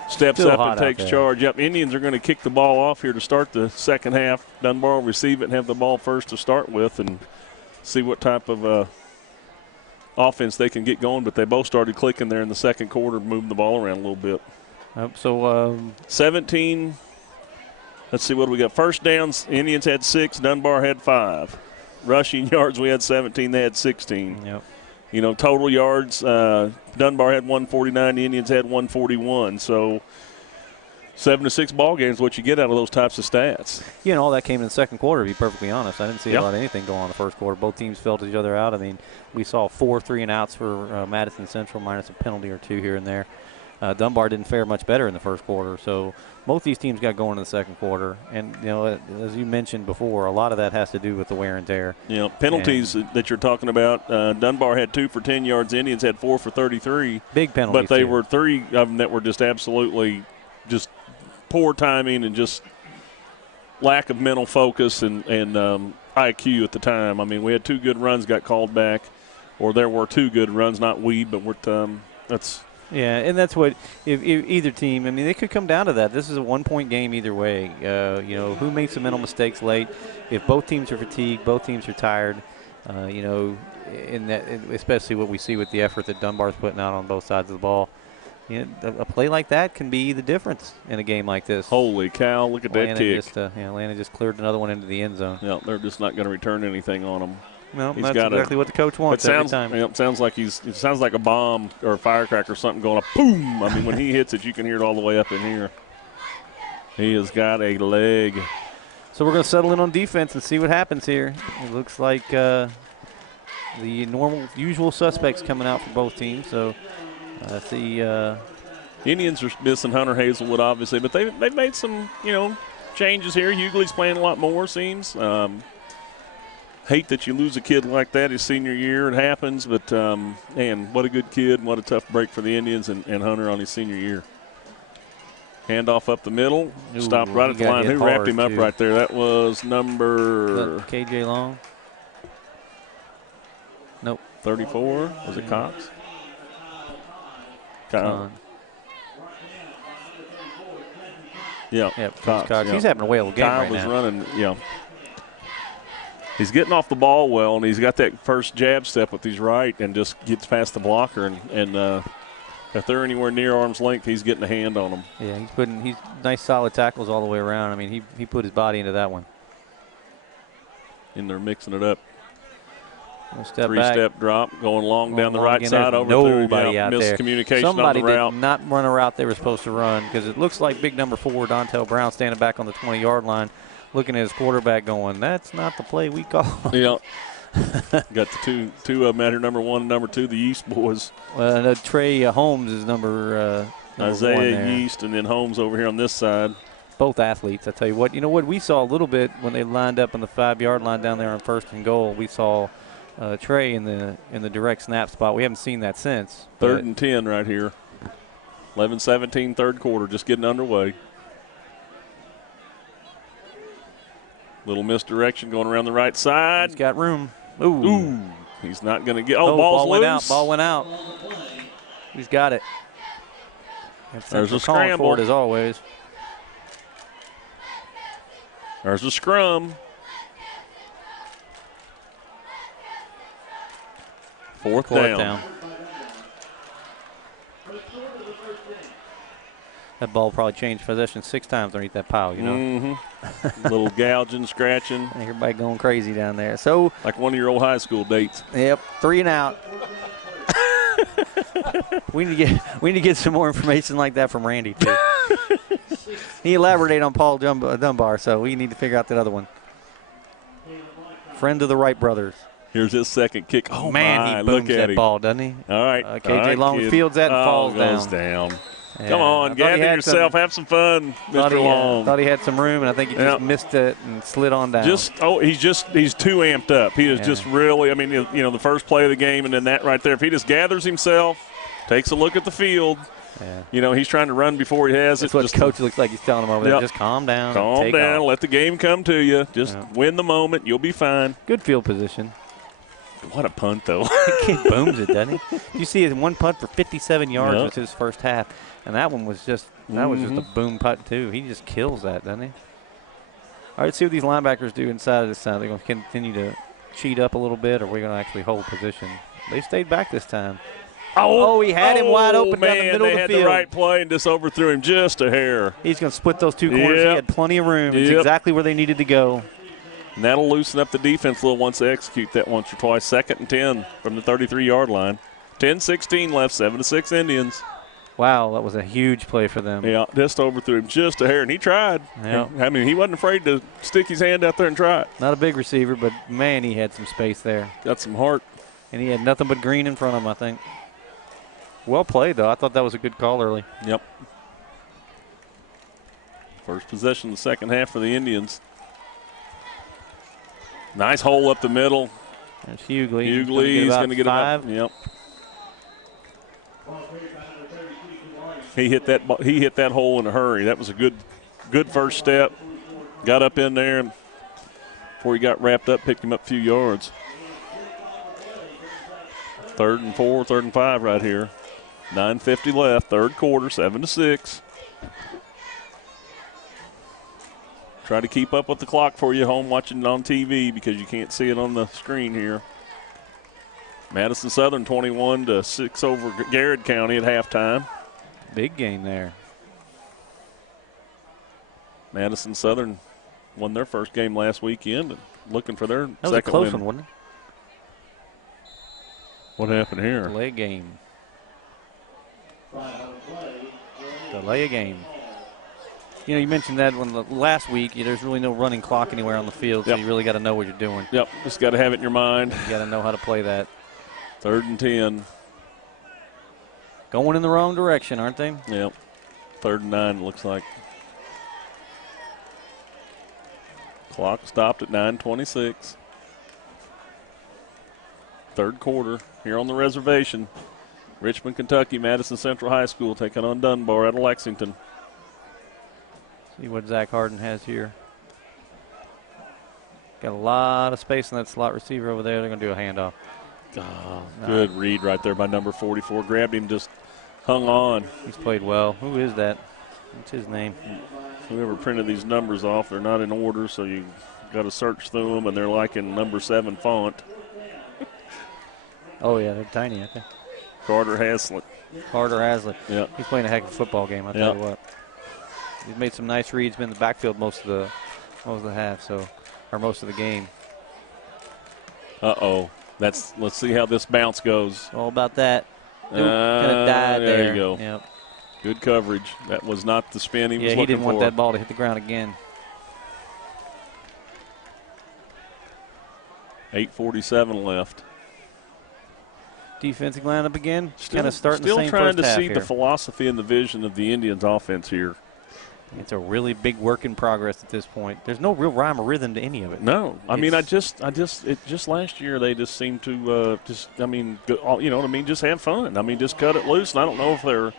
steps Still up hot and takes out there. charge. Yep, Indians are going to kick the ball off here to start the second half. Dunbar will receive it and have the ball first to start with and see what type of offense they can get going. But they both started clicking there in the second quarter, moving the ball around a little bit. 17. Let's see what we got. First downs, Indians had 6, Dunbar had 5. Rushing yards, we had 17, they had 16. Yep. Total yards, Dunbar had 149, the Indians had 141. So 7-6 ball games, what you get out of those types of stats. Yeah, and all that came in the second quarter, to be perfectly honest. I didn't see a lot of anything go on in the first quarter. Both teams felt each other out. I mean, we saw 4 3-and-outs for Madison Central, minus a penalty or 2 here and there. Dunbar didn't fare much better in the first quarter. So both these teams got going in the second quarter. And, as you mentioned before, a lot of that has to do with the wear and tear. Penalties that you're talking about, Dunbar had 2 for 10 yards. Indians had 4 for 33. Big penalties, but they were 3 of them that were just absolutely just poor timing and just lack of mental focus and IQ at the time. I mean, we had 2 good runs got called back, or there were 2 good runs, not we, but that's – yeah, and that's what if either team. I mean, it could come down to that. This is a 1-point game either way. Who makes the mental mistakes late? If both teams are fatigued, both teams are tired. In that, especially what we see with the effort that Dunbar's putting out on both sides of the ball. A play like that can be the difference in a game like this. Holy cow! Look at that kick. Atlanta just cleared another one into the end zone. Yeah, they're just not going to return anything on them. No, that's exactly what the coach wants every time. It sounds like a bomb or a firecracker or something going up, boom. I mean, when he hits it, you can hear it all the way up in here. He has got a leg. So we're going to settle in on defense and see what happens here. It looks like the usual suspects coming out for both teams. So the Indians are missing Hunter Hazelwood, obviously, but they've made some changes here. Hughley's playing a lot more, seems. Hate that you lose a kid like that his senior year. It happens, but, man, what a good kid and what a tough break for the Indians and Hunter on his senior year. Handoff up the middle. Stopped right at the line. Who wrapped him up right there? That was number – KJ Long? Nope. 34. Was it Cox? Cox. Yeah. Yep, Cox. Cox. He's having a whale game Kyle right was now. running, He's getting off the ball well, and he's got that first jab step with his right and just gets past the blocker. And if they're anywhere near arm's length, he's getting a hand on them. Yeah, he's nice solid tackles all the way around. I mean, he put his body into that one. And they're mixing it up. Three-step drop, going long down the right side over nobody out there. Miscommunication Somebody on the route. did not run a route they were supposed to run because it looks like big number 4, Dontel Brown, standing back on the 20-yard line, looking at his quarterback going, that's not the play we call. Yeah. Got the two of them out here, number 1 and number 2, the Yeast boys. Trey Holmes is number Isaiah Yeast and then Holmes over here on this side. Both athletes, I tell you what. You know what, we saw a little bit when they lined up on the 5-yard line down there on 1st and goal. We saw Trey in the direct snap spot. We haven't seen that since. 3rd and 10 right here. 11-17, third quarter, just getting underway. Little misdirection going around the right side. He's got room. Ooh. He's not going to get – ball's loose. Ball went out. He's got it. There's a scramble. For it as always. There's a scrum. 4th down. That ball probably changed possession 6 times underneath that pile, Mm-hmm. Little gouging, scratching. Everybody going crazy down there. So like one of your old high school dates. Yep, 3 and out. we need to get some more information like that from Randy too. He elaborated on Paul Dunbar, so we need to figure out that other one. Friend of the Wright brothers. Here's his second kick. Oh, man, he booms that ball, doesn't he? All right. KJ Long fields that and falls goes down. Yeah. Come on, gather yourself. Have some fun, Mr. Long. Thought he had some room, and I think he just missed it and slid on down. He's too amped up. He is just really, I mean, the first play of the game and then that right there. If he just gathers himself, takes a look at the field, Yeah. You know, he's trying to run before he has That's it. what coach looks like he's telling him over there. Just calm down. Calm down. Off. Let the game come to you. Just win the moment. You'll be fine. Good field position. What a punt, though. The kid booms it, doesn't he? You see his one punt for 57 yards was his first half. And that one was just a boom punt, too. He just kills that, doesn't he? All right, let's see what these linebackers do inside of this time. They're going to continue to cheat up a little bit, or we're going to actually hold position. They stayed back this time. Oh, he had him wide open down the middle of the field. They had the right play and just overthrew him just a hair. He's going to split those two corners. He had plenty of room. It's exactly where they needed to go. And that'll loosen up the defense a little once they execute that once or twice. 2nd and 10 from the 33-yard line. 10-16 left, 7-6 Indians. Wow, that was a huge play for them. Yeah, just overthrew him just a hair, and he tried. Yeah. I mean, he wasn't afraid to stick his hand out there and try it. Not a big receiver, but, man, he had some space there. Got some heart. And he had nothing but green in front of him, I think. Well played, though. I thought that was a good call early. Yep. First possession of the second half for the Indians. Nice hole up the middle. There's Hughley. Hughley's going to get 5. Yep. He hit that hole in a hurry. That was a good first step. Got up in there, and before he got wrapped up, picked him up a few yards. 3rd and 4, 3rd and 5 right here. 9:50 left, third quarter, 7-6. Try to keep up with the clock for you home watching it on TV because you can't see it on the screen here. Madison Southern 21-6 over Garrett County at halftime. Big game there. Madison Southern won their first game last weekend and looking for their that was second a close win. one, wasn't it? What happened here? Delay game. Delay a game. You know, you mentioned that last week. There's really no running clock anywhere on the field, so you really got to know what you're doing. Yep, just got to have it in your mind. You got to know how to play that. 3rd and 10. Going in the wrong direction, aren't they? Yep. 3rd and 9, it looks like. Clock stopped at 9:26. Third quarter here on the reservation. Richmond, Kentucky, Madison Central High School taking on Dunbar out of Lexington. See what Zach Harden has here. Got a lot of space in that slot receiver over there. They're going to do a handoff. Oh, good read right there by number 44. Grabbed him, just hung on. He's played well. Who is that? What's his name? Whoever printed these numbers off, they're not in order, so you got to search through them, and they're like in number 7 font. Oh, yeah, they're tiny, aren't they? Carter Haslett. Carter Haslett. Yeah. He's playing a heck of a football game, I'll tell you what. He's made some nice reads, been in the backfield most of the half, or most of the game. Uh-oh. Let's see how this bounce goes. All about that. Kind of died there. There you go. Yep. Good coverage. That was not the spin he was looking for. Yeah, he didn't want that ball to hit the ground again. 8:47 left. Defensive lineup again. Kind of starting the same Still trying to see here. the philosophy and the vision of the Indians offense here. It's a really big work in progress at this point. There's no real rhyme or rhythm to any of it. No, I mean, just last year they just seemed to just have fun. I mean, just cut it loose. And I don't know if they're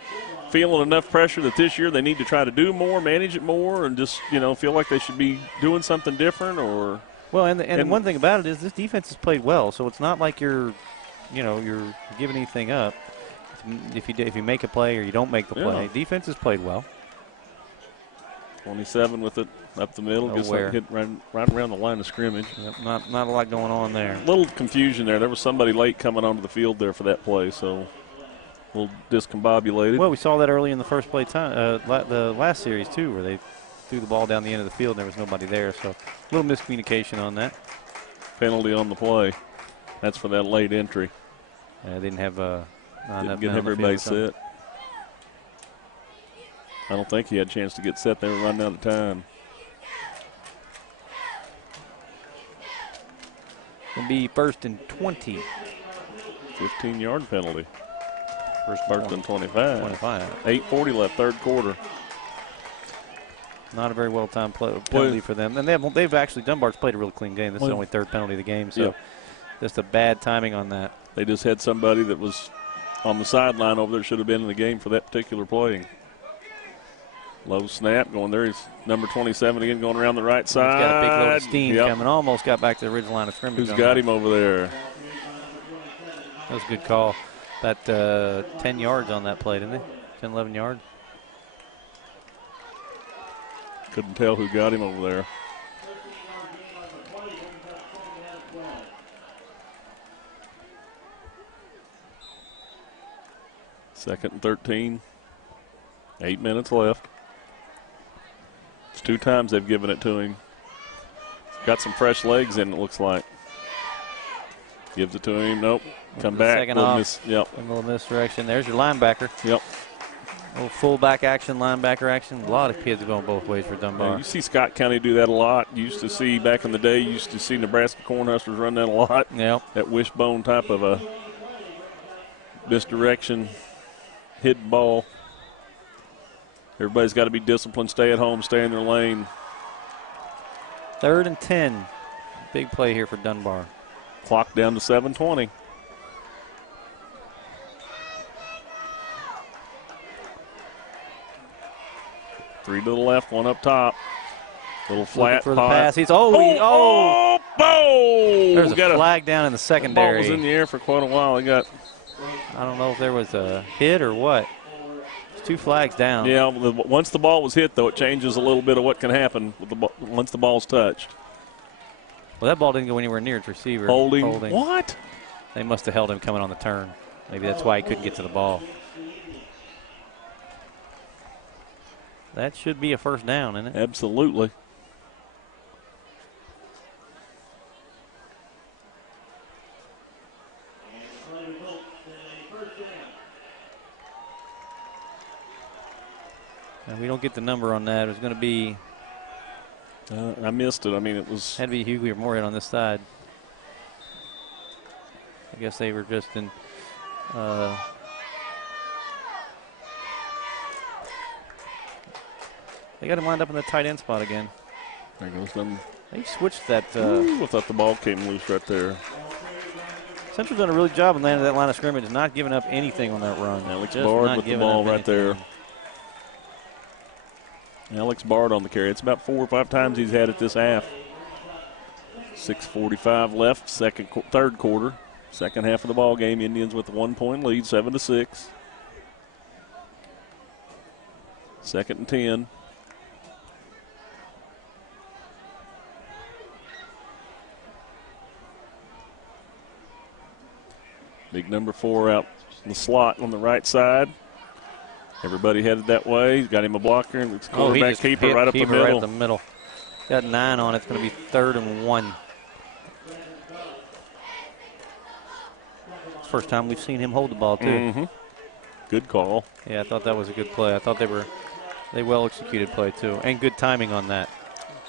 feeling enough pressure that this year they need to try to do more, manage it more, and just feel like they should be doing something different. Or well, and one thing about it is this defense has played well, so it's not like you're giving anything up. If you make a play or you don't make the play, defense has played well. 27 with it up the middle. Gets hit right around the line of scrimmage. Yep, not a lot going on there. A little confusion there. There was somebody late coming onto the field there for that play, so a little discombobulated. Well, we saw that early in the first play time, the last series too, where they threw the ball down the end of the field and there was nobody there. So a little miscommunication on that. Penalty on the play. That's for that late entry. They didn't have didn't get everybody set. I don't think he had a chance to get set. They were running out of time. It'll be 1st and 20. 15-yard penalty. First and 25. 8:40 left, third quarter. Not a very well-timed penalty for them. And they've actually, Dunbar's played a really clean game. This is the only third penalty of the game, so just a bad timing on that. They just had somebody that was on the sideline over there should have been in the game for that particular play. Low snap going there. He's number 27 again going around the right side. He's got a big load of steam coming. Almost got back to the original line of scrimmage. Who's got him over there? That was a good call. About 10 yards on that play, didn't they? 10, 11 yards. Couldn't tell who got him over there. Second and 13. 8 minutes left. It's 2 times they've given it to him. Got some fresh legs in, it looks like. Gives it to him. Nope. Come back. Second off. Yep. A little misdirection. There's your linebacker. Yep. A little fullback action, linebacker action. A lot of kids going both ways for Dunbar. Yeah, you see Scott County do that a lot. You used to see back in the day, you used to see Nebraska Cornhuskers run that a lot. Yep. That wishbone type of a misdirection, hit ball. Everybody's got to be disciplined, stay at home, stay in their lane. 3rd and 10. Big play here for Dunbar. Clock down to 7:20. Three to the left, one up top. Little flat for the pot. pass. He's Boom! There's a flag down in the secondary. The ball was in the air for quite a while. I don't know if there was a hit or what. There's 2 flags down. Yeah, once the ball was hit, though, it changes a little bit of what can happen with once the ball's touched. Well, that ball didn't go anywhere near its receiver. Holding. What? They must have held him coming on the turn. Maybe that's why he couldn't get to the ball. That should be a first down, isn't it? Absolutely. And we don't get the number on that. It was going to be. I missed it. I mean, it was. Had to be Hughley or Moorhead on this side. I guess they were just in. They got him lined up in the tight end spot again. There goes them. They switched that. I thought the ball came loose right there. Central's done a really job in landing that line of scrimmage, not giving up anything on that run. Alex Bard with the ball right there. Alex Bard on the carry. It's about 4 or 5 times he's had it this half. 6:45 left, third quarter. Second half of the ball game. Indians with a 1-point lead, 7-6. 2nd and 10. Big number 4 out in the slot on the right side. Everybody headed that way. He's got him a blocker, and it's quarterback keeper right up the middle. Right up the middle. Got 9 on it. It's going to be 3rd and 1. It's the first time we've seen him hold the ball, too. Mm-hmm. Good call. Yeah, I thought that was a good play. I thought they well executed play, too, and good timing on that.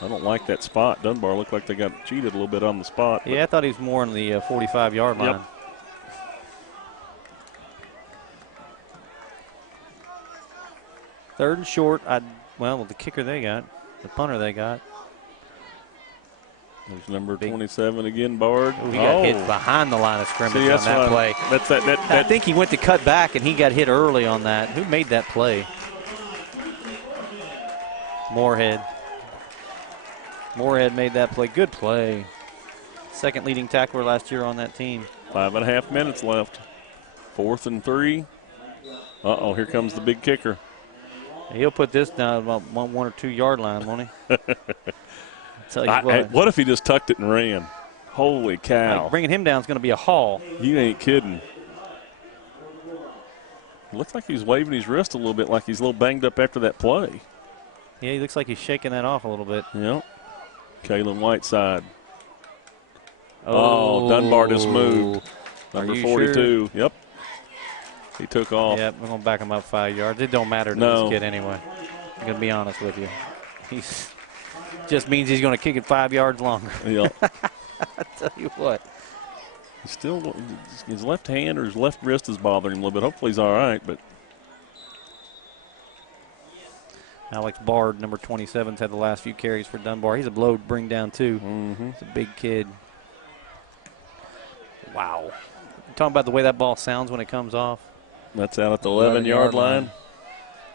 I don't like that spot. Dunbar looked like they got cheated a little bit on the spot. Yeah, I thought he was more on the 45-yard line. Yep. Third and short. Well, the kicker they got, the punter they got. There's number 27 again, Bard. Ooh, he got hit behind the line of scrimmage on that play. I think he went to cut back, and he got hit early on that. Who made that play? Moorhead. Moorhead made that play. Good play. Second leading tackler last year on that team. 5.5 minutes left. 4th and 3. Uh-oh, here comes the big kicker. He'll put this down about 1 or 2 yard line, won't he? Tell you what if he just tucked it and ran? Holy cow. Like bringing him down is going to be a haul. You ain't kidding. It looks like he's waving his wrist a little bit, like he's a little banged up after that play. Yeah, he looks like he's shaking that off a little bit. Yep. Kalen Whiteside. Oh, Dunbar just moved. Number 42. Sure? Yep. He took off. Yep, we're going to back him up 5 yards. It don't matter to this kid anyway. I'm going to be honest with you. He's just means he's going to kick it 5 yards longer. Yep. I tell you what. He's still, his left hand or his left wrist is bothering him a little bit. Hopefully he's all right, but. Alex Bard, number 27's had the last few carries for Dunbar. He's a blow to bring down, too. Mm-hmm. He's a big kid. Wow. You're talking about the way that ball sounds when it comes off. that's out at the 11-yard line.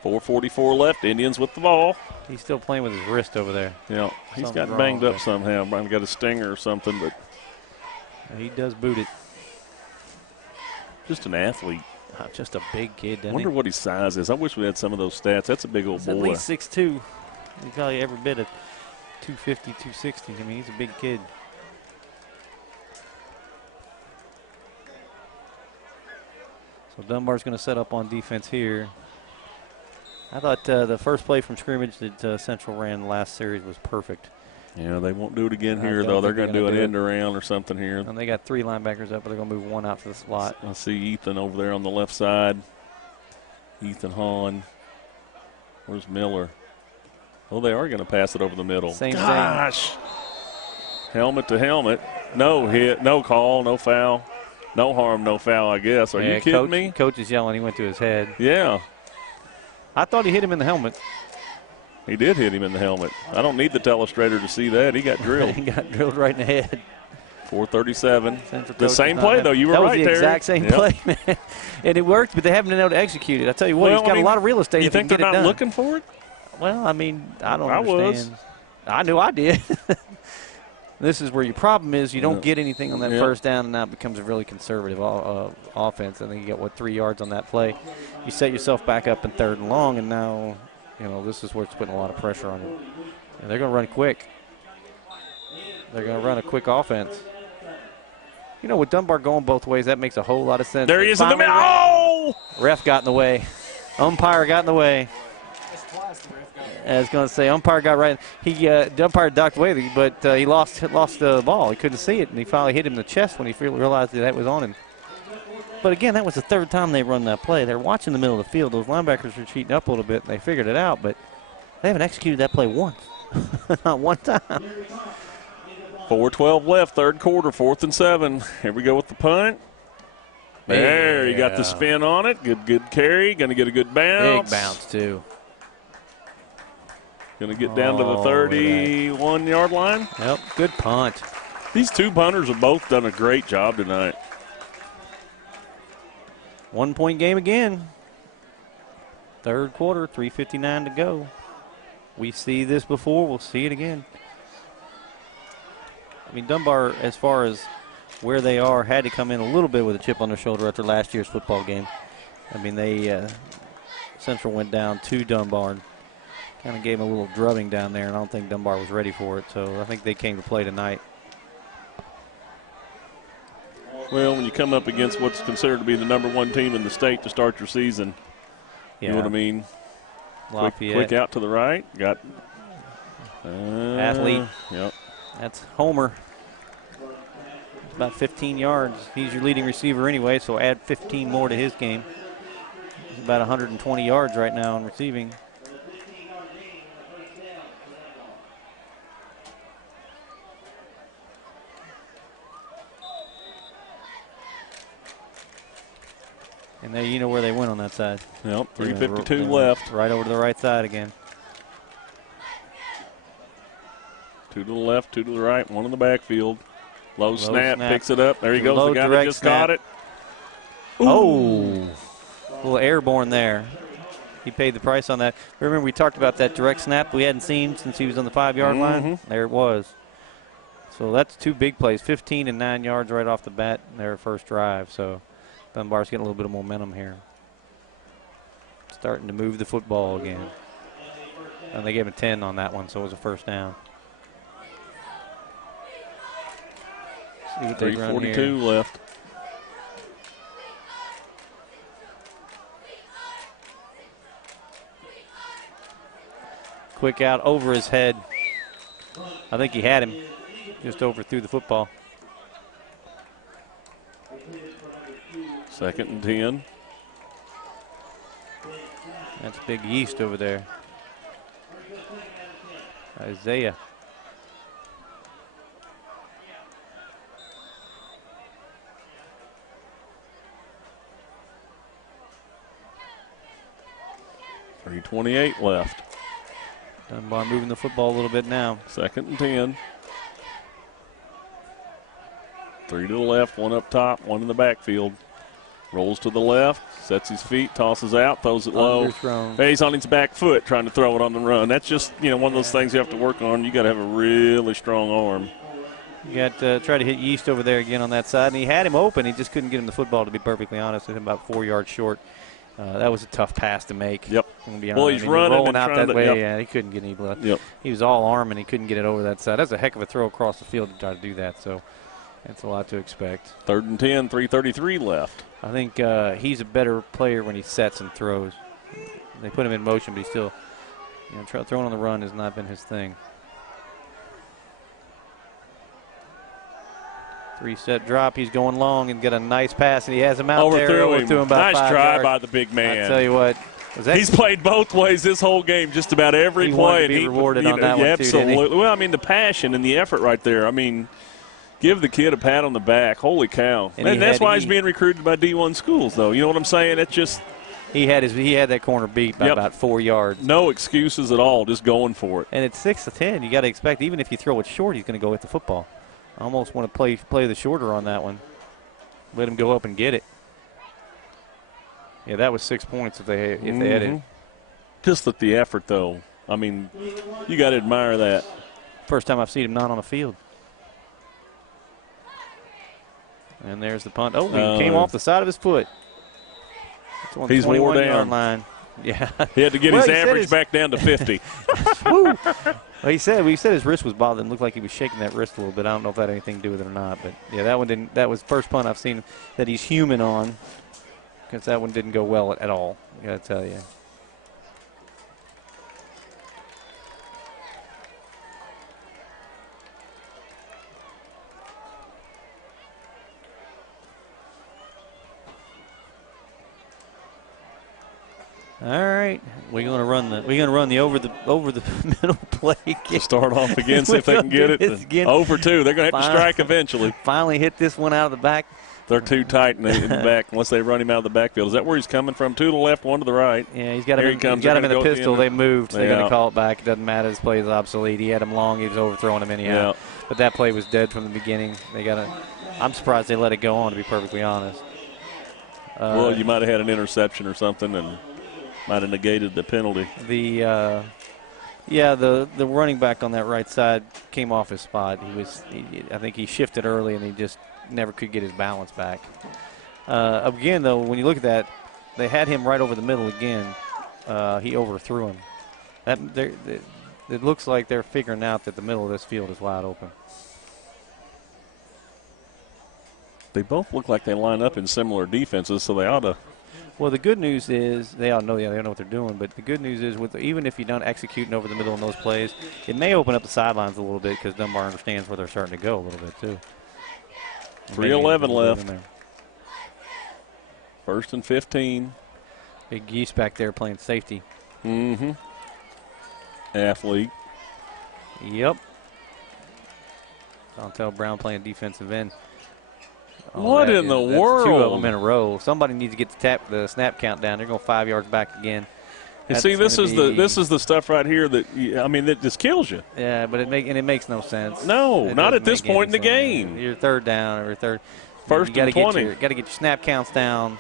4:44 left. Indians with the ball. He's still playing with his wrist over there. Yeah, he's Something's got banged wrong up somehow. Might have got a stinger or something, but he does boot it. just an athlete. Just a big kid, doesn't I wonder he? what his size is. I wish we had some of those stats. That's a big old He's boy. at least 6'2". He's probably every bit of 250, 260. I mean, he's a big kid. So Dunbar's going to set up on defense here. I thought the first play from scrimmage that Central ran last series was perfect. Yeah, they won't do it again here, though. They're going to do an end around or something here. And they got 3 linebackers up, but they're going to move 1 out to the slot. I see Ethan over there on the left side. Ethan Hahn. Where's Miller? Oh, they are going to pass it over the middle. Same Gosh. Helmet to helmet. No hit, no call, no foul. No harm, no foul, I guess. Are you kidding me? Coach is yelling. He went to his head. Yeah. I thought he hit him in the helmet. He did hit him in the helmet. I don't need the telestrator to see that. He got drilled. He got drilled right in the head. 4:37. The same play, though. You were right, Terry. That was the exact same play, man. And it worked, but they haven't been able to execute it. I tell you what, he's got a lot of real estate. You think they're not looking for it? Well, I mean, I don't understand. I knew I did. This is where your problem is. You don't get anything on that first down, and now it becomes a really conservative offense. And then you get, 3 yards on that play. You set yourself back up in 3rd and long, and now, this is where it's putting a lot of pressure on you. And they're going to run quick. They're going to run a quick offense. With Dunbar going both ways, that makes a whole lot of sense. There he is in the middle. Oh! Ref got in the way. Umpire got in the way. I was going to say, umpire got right. The umpire ducked away, but he lost the ball. He couldn't see it, and he finally hit him in the chest when he realized that was on him. But again, that was the 3rd time they run that play. They're watching the middle of the field. Those linebackers were cheating up a little bit, and they figured it out, but they haven't executed that play once. Not one time. 4:12 left, 3rd quarter, 4th and 7. Here we go with the punt. There, you got the spin on it. Good carry. Going to get a good bounce. Big bounce, too. Going to get down to the 31-yard line. Yep, good punt. These 2 punters have both done a great job tonight. 1-point game again. 3rd quarter, 3:59 to go. We see this before. We'll see it again. I mean, Dunbar, as far as where they are, had to come in a little bit with a chip on their shoulder after last year's football game. I mean, Central went down to Dunbar and kind of gave them a little drubbing down there, and I don't think Dunbar was ready for it. So I think they came to play tonight. Well, when you come up against what's considered to be the #1 team in the state to start your season, you know what I mean? Quick out to the right. Got athlete. Yep. That's Homer. It's about 15 yards. He's your leading receiver anyway, so add 15 more to his game. He's about 120 yards right now in receiving. And there, you know where they went on that side. Yep, 3:52 left. Right over to the right side again. 2 to the left, 2 to the right, 1 in the backfield. Low snap, picks it up. There he goes, the guy that just got it. Ooh. Oh, a little airborne there. He paid the price on that. Remember, we talked about that direct snap we hadn't seen since he was on the 5-yard line? There it was. So that's 2 big plays, 15 and 9 yards right off the bat in their first drive. So Dunbar's getting a little bit of momentum here. Starting to move the football again. And they gave him 10 on that one, so it was a first down. 3:42 left. Quick out over his head. I think he had him. Just overthrew the football. 2nd and 10. That's Big Yeast over there. Isaiah. .328 left. Dunbar moving the football a little bit now. 2nd and 10. 3 to the left, 1 up top, 1 in the backfield. Rolls to the left, sets his feet, tosses out, throws it low. Underthrown. He's on his back foot trying to throw it on the run. That's just, one of those things you have to work on. You got to have a really strong arm. You got to try to hit Yeast over there again on that side, and he had him open. He just couldn't get him the football, to be perfectly honest, with him about 4 yards short. That was a tough pass to make. Yep. Well, he's running rolling out that way. Yep. Yeah, he couldn't get any blood. Yep. He was all arm, and he couldn't get it over that side. That's a heck of a throw across the field to try to do that, so that's a lot to expect. 3rd and 10, 3:33 left. I think he's a better player when he sets and throws. They put him in motion, but he still, throwing on the run has not been his thing. 3-step drop. He's going long and get a nice pass, and he has him out there. Overthrew him. About Nice 5 try yards. by the big man. I tell you what. He's played both ways this whole game, just about every he play. Wanted to be rewarded on that one, absolutely. Too, didn't he? Well, the passion and the effort right there. Give the kid a pat on the back. Holy cow. And that's why he's being recruited by D1 schools, though. You know what I'm saying? It's just – He had that corner beat by about 4 yards. No excuses at all, just going for it. And it's 6-10. You got to expect, even if you throw it short, he's going to go with the football. I almost want to play the shorter on that one. Let him go up and get it. Yeah, that was 6 points if they had it. Just at the effort, though. You got to admire that. First time I've seen him not on the field. And there's the punt. Oh, he came off the side of his foot. He's wore down. Line. Yeah. He had to get his average back down to 50. Well, he said his wrist was bothering him. Looked like he was shaking that wrist a little bit. I don't know if that had anything to do with it or not. But, yeah, that one didn't. That was the first punt I've seen that he's human on, because that one didn't go well at all, I got to tell you. All right, we're gonna run the over the middle play. Start off again, see if they can get it. 0 for 2. They're gonna have to strike eventually. Finally hit this one out of the back. They're too tight in the back unless they run him out of the backfield. Is that where he's coming from? 2 to the left, 1 to the right. Yeah, he's got him in the pistol. They moved. They're going to call it back. It doesn't matter. His play is obsolete. He had him long. He was overthrowing him anyhow. Yeah. But that play was dead from the beginning. I'm surprised they let it go on, to be perfectly honest. Well, you might have had an interception or something and might have negated the penalty. The running back on that right side came off his spot. I think he shifted early and he just never could get his balance back. Again, though, when you look at that, they had him right over the middle again. He overthrew him. It looks like they're figuring out that the middle of this field is wide open. They both look like they line up in similar defenses, so they ought to. Well, the good news is they all know, they know what they're doing. But the good news is, even if you're not executing over the middle in those plays, it may open up the sidelines a little bit because Dunbar understands where they're starting to go a little bit too. 3:11 left. 1st and 15. Big Geese back there playing safety. Mm-hmm. Athlete. Yep. Dontel Brown playing defensive end. What in the world? 2 of them in a row. Somebody needs to get the snap count down. They're going 5 yards back again. You see, this is the stuff right here that just kills you. Yeah, but it makes no sense. No, not at this point in the game. You're 3rd down or 3rd. 1st and 20. Got to get your snap counts down.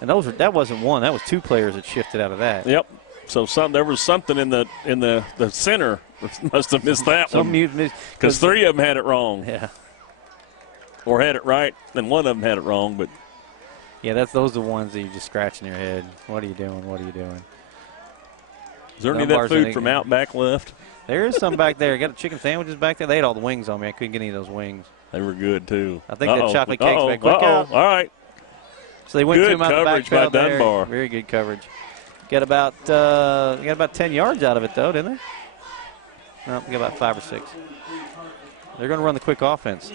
And that wasn't one. That was 2 players that shifted out of that. Yep. So there was something in the center that must have missed that one. Because 3 of them had it wrong. Yeah. Or had it right, and 1 of them had it wrong. But yeah, those are the ones that you're just scratching your head. What are you doing? What are you doing? Is there any of that food from out back left? There is some back there. Got the chicken sandwiches back there. They had all the wings on me. I couldn't get any of those wings. They were good, too. I think that chocolate cake's back. Look out. All right. So they went good to him out the coverage backfield by Dunbar. There. Very good coverage. Got about 10 yards out of it, though, didn't they? No, got about 5 or 6. They're going to run the quick offense.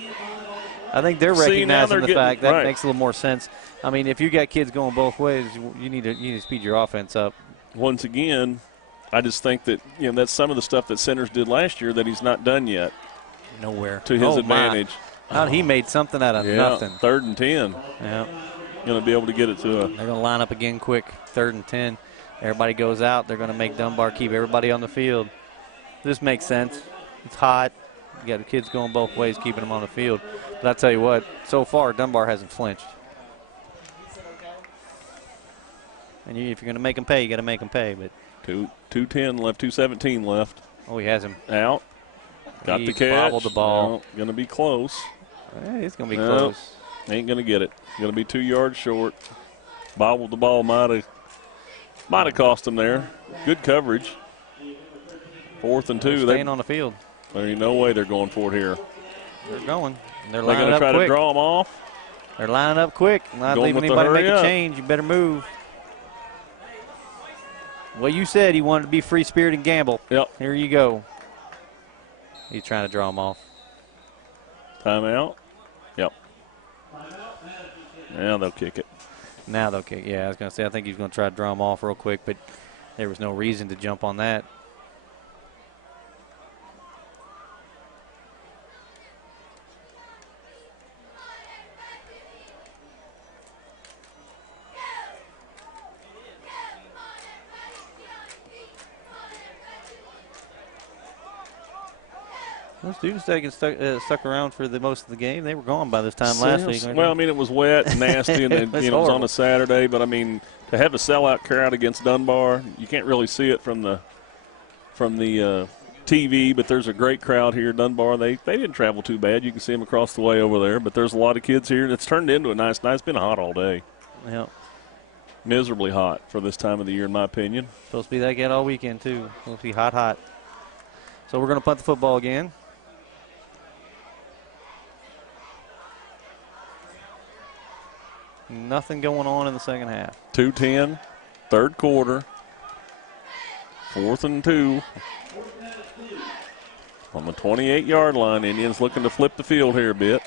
I think they're recognizing the fact that makes a little more sense. I mean, if you got kids going both ways, you need to speed your offense up. Once again, I just think that that's some of the stuff that Centers did last year that he's not done yet. Nowhere to his advantage. He made something out of nothing. 3rd and 10. Yeah, going to be able to get it to They're going to line up again quick. 3rd and 10. Everybody goes out. They're going to make Dunbar keep everybody on the field. This makes sense. It's hot. You got the kids going both ways, keeping them on the field. But I tell you what, so far Dunbar hasn't flinched. And if you're going to make them pay, you got to make them pay. But 2:10 left, 2:17 left. Oh, he has him. Out. Got He the catch. bobbled the ball. No, going to be close. It's going to be close. Ain't going to get it. Going to be 2 yards short. Bobbled the ball. Might have cost him there. Good coverage. 4th and 2. They're staying on the field. There ain't no way they're going for it here. They're going. They're going lining to up try quick. to draw them off. They're lining up quick. Not Going leaving with the anybody make hurry a up. change. You better move. Well, you said you wanted to be free spirit and gamble. Yep. Here you go. He's trying to draw them off. Timeout. Yep. Now they'll kick it. Now they'll kick. Yeah, I was going to say, I think he's going to try to draw them off real quick, but there was no reason to jump on that. Those students that get stuck around for the most of the game, they were gone by this time last week. Well, I mean, it was wet and nasty, and it was on a Saturday. But I mean, to have a sellout crowd against Dunbar, you can't really see it from the TV. But there's a great crowd here. Dunbar, they didn't travel too bad. You can see them across the way over there. But there's a lot of kids here, and it's turned into a nice night. It's been hot all day. Yeah. Miserably hot for this time of the year, in my opinion. Supposed to be that good all weekend too. Supposed to be hot, hot. So we're going to punt the football again. Nothing going on in the second half. 2:10, third quarter. 4th and 2. On the 28-yard line, Indians looking to flip the field here a bit.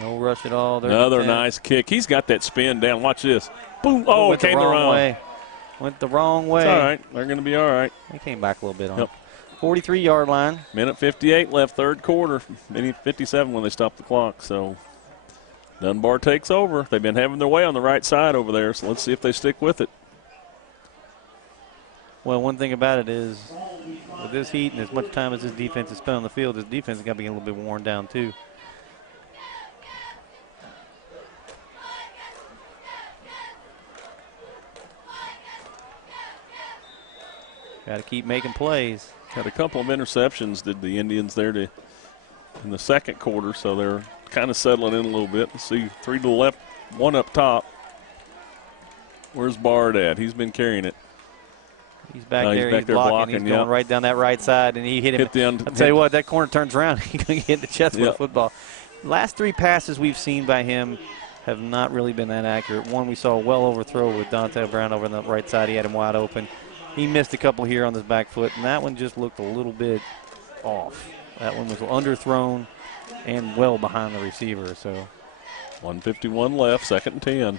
No rush at all. Another nice kick. He's got that spin down. Watch this. Boom. Oh, it came the wrong way. Went the wrong way. It's all right. They're going to be all right. He came back a little bit on it. 43-yard line. Minute 58 left, third quarter. Minute 57 when they stop the clock. So Dunbar takes over. They've been having their way on the right side over there, so let's see if they stick with it. Well, one thing about it is with this heat and as much time as this defense has spent on the field, this defense is going to be a little bit worn down too. Got to keep making plays. Had a couple of interceptions, did the Indians there in the second quarter, so they're kind of settling in a little bit. Let's see, 3 to the left, 1 up top. Where's Bard at? He's been carrying it. He's back there. He's blocking. He's going right down that right side, and he hit him. I'll tell you what, that corner turns around. He's going to get in the chest with a football. Last 3 passes we've seen by him have not really been that accurate. One we saw well overthrow with Dante Brown over on the right side. He had him wide open. He missed a couple here on his back foot, and that one just looked a little bit off. That one was underthrown and well behind the receiver. So 1:51 left, 2nd and 10.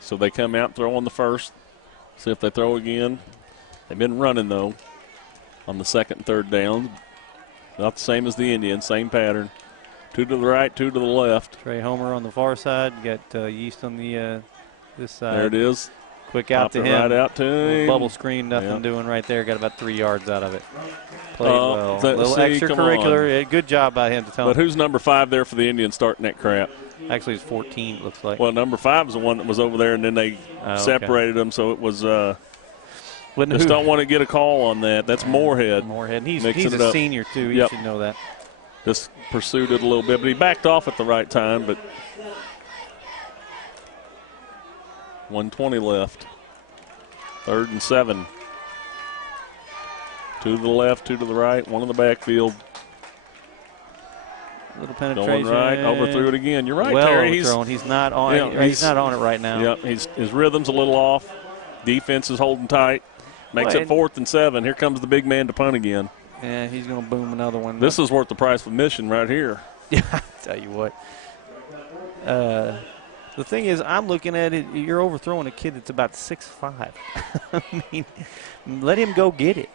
So they come out, throw on the first. See if they throw again. They've been running, though, on the 2nd and 3rd down. Not the same as the Indians, same pattern. 2 to the right, 2 to the left. Trey Homer on the far side. You got Yeast on the this side. There it is. Quick out to him. Right out to him. Bubble screen, nothing doing right there. Got about 3 yards out of it. Played well. A little see, extracurricular. Good job by him to tell him. But who's number 5 there for the Indians starting that crap? Actually, it's 14, it looks like. Well, number 5 is the one that was over there, and then they separated them, so it was just don't want to get a call on that. That's Moorhead. Moorhead. He's a senior, too. You should know that. Just pursued it a little bit, but he backed off at the right time, but 1:20 left. 3rd and 7. 2 to the left, 2 to the right, 1 in the backfield. Little penetration. Going right, overthrew it again. You're right, well Terry. He's not on. He's not on it right now. Yep, his rhythm's a little off. Defense is holding tight. Makes it 4th and 7. Here comes the big man to punt again. Yeah, he's going to boom another one. This is worth the price of admission right here. Yeah, I tell you what. The thing is, I'm looking at it, you're overthrowing a kid that's about 6'5". I mean, let him go get it.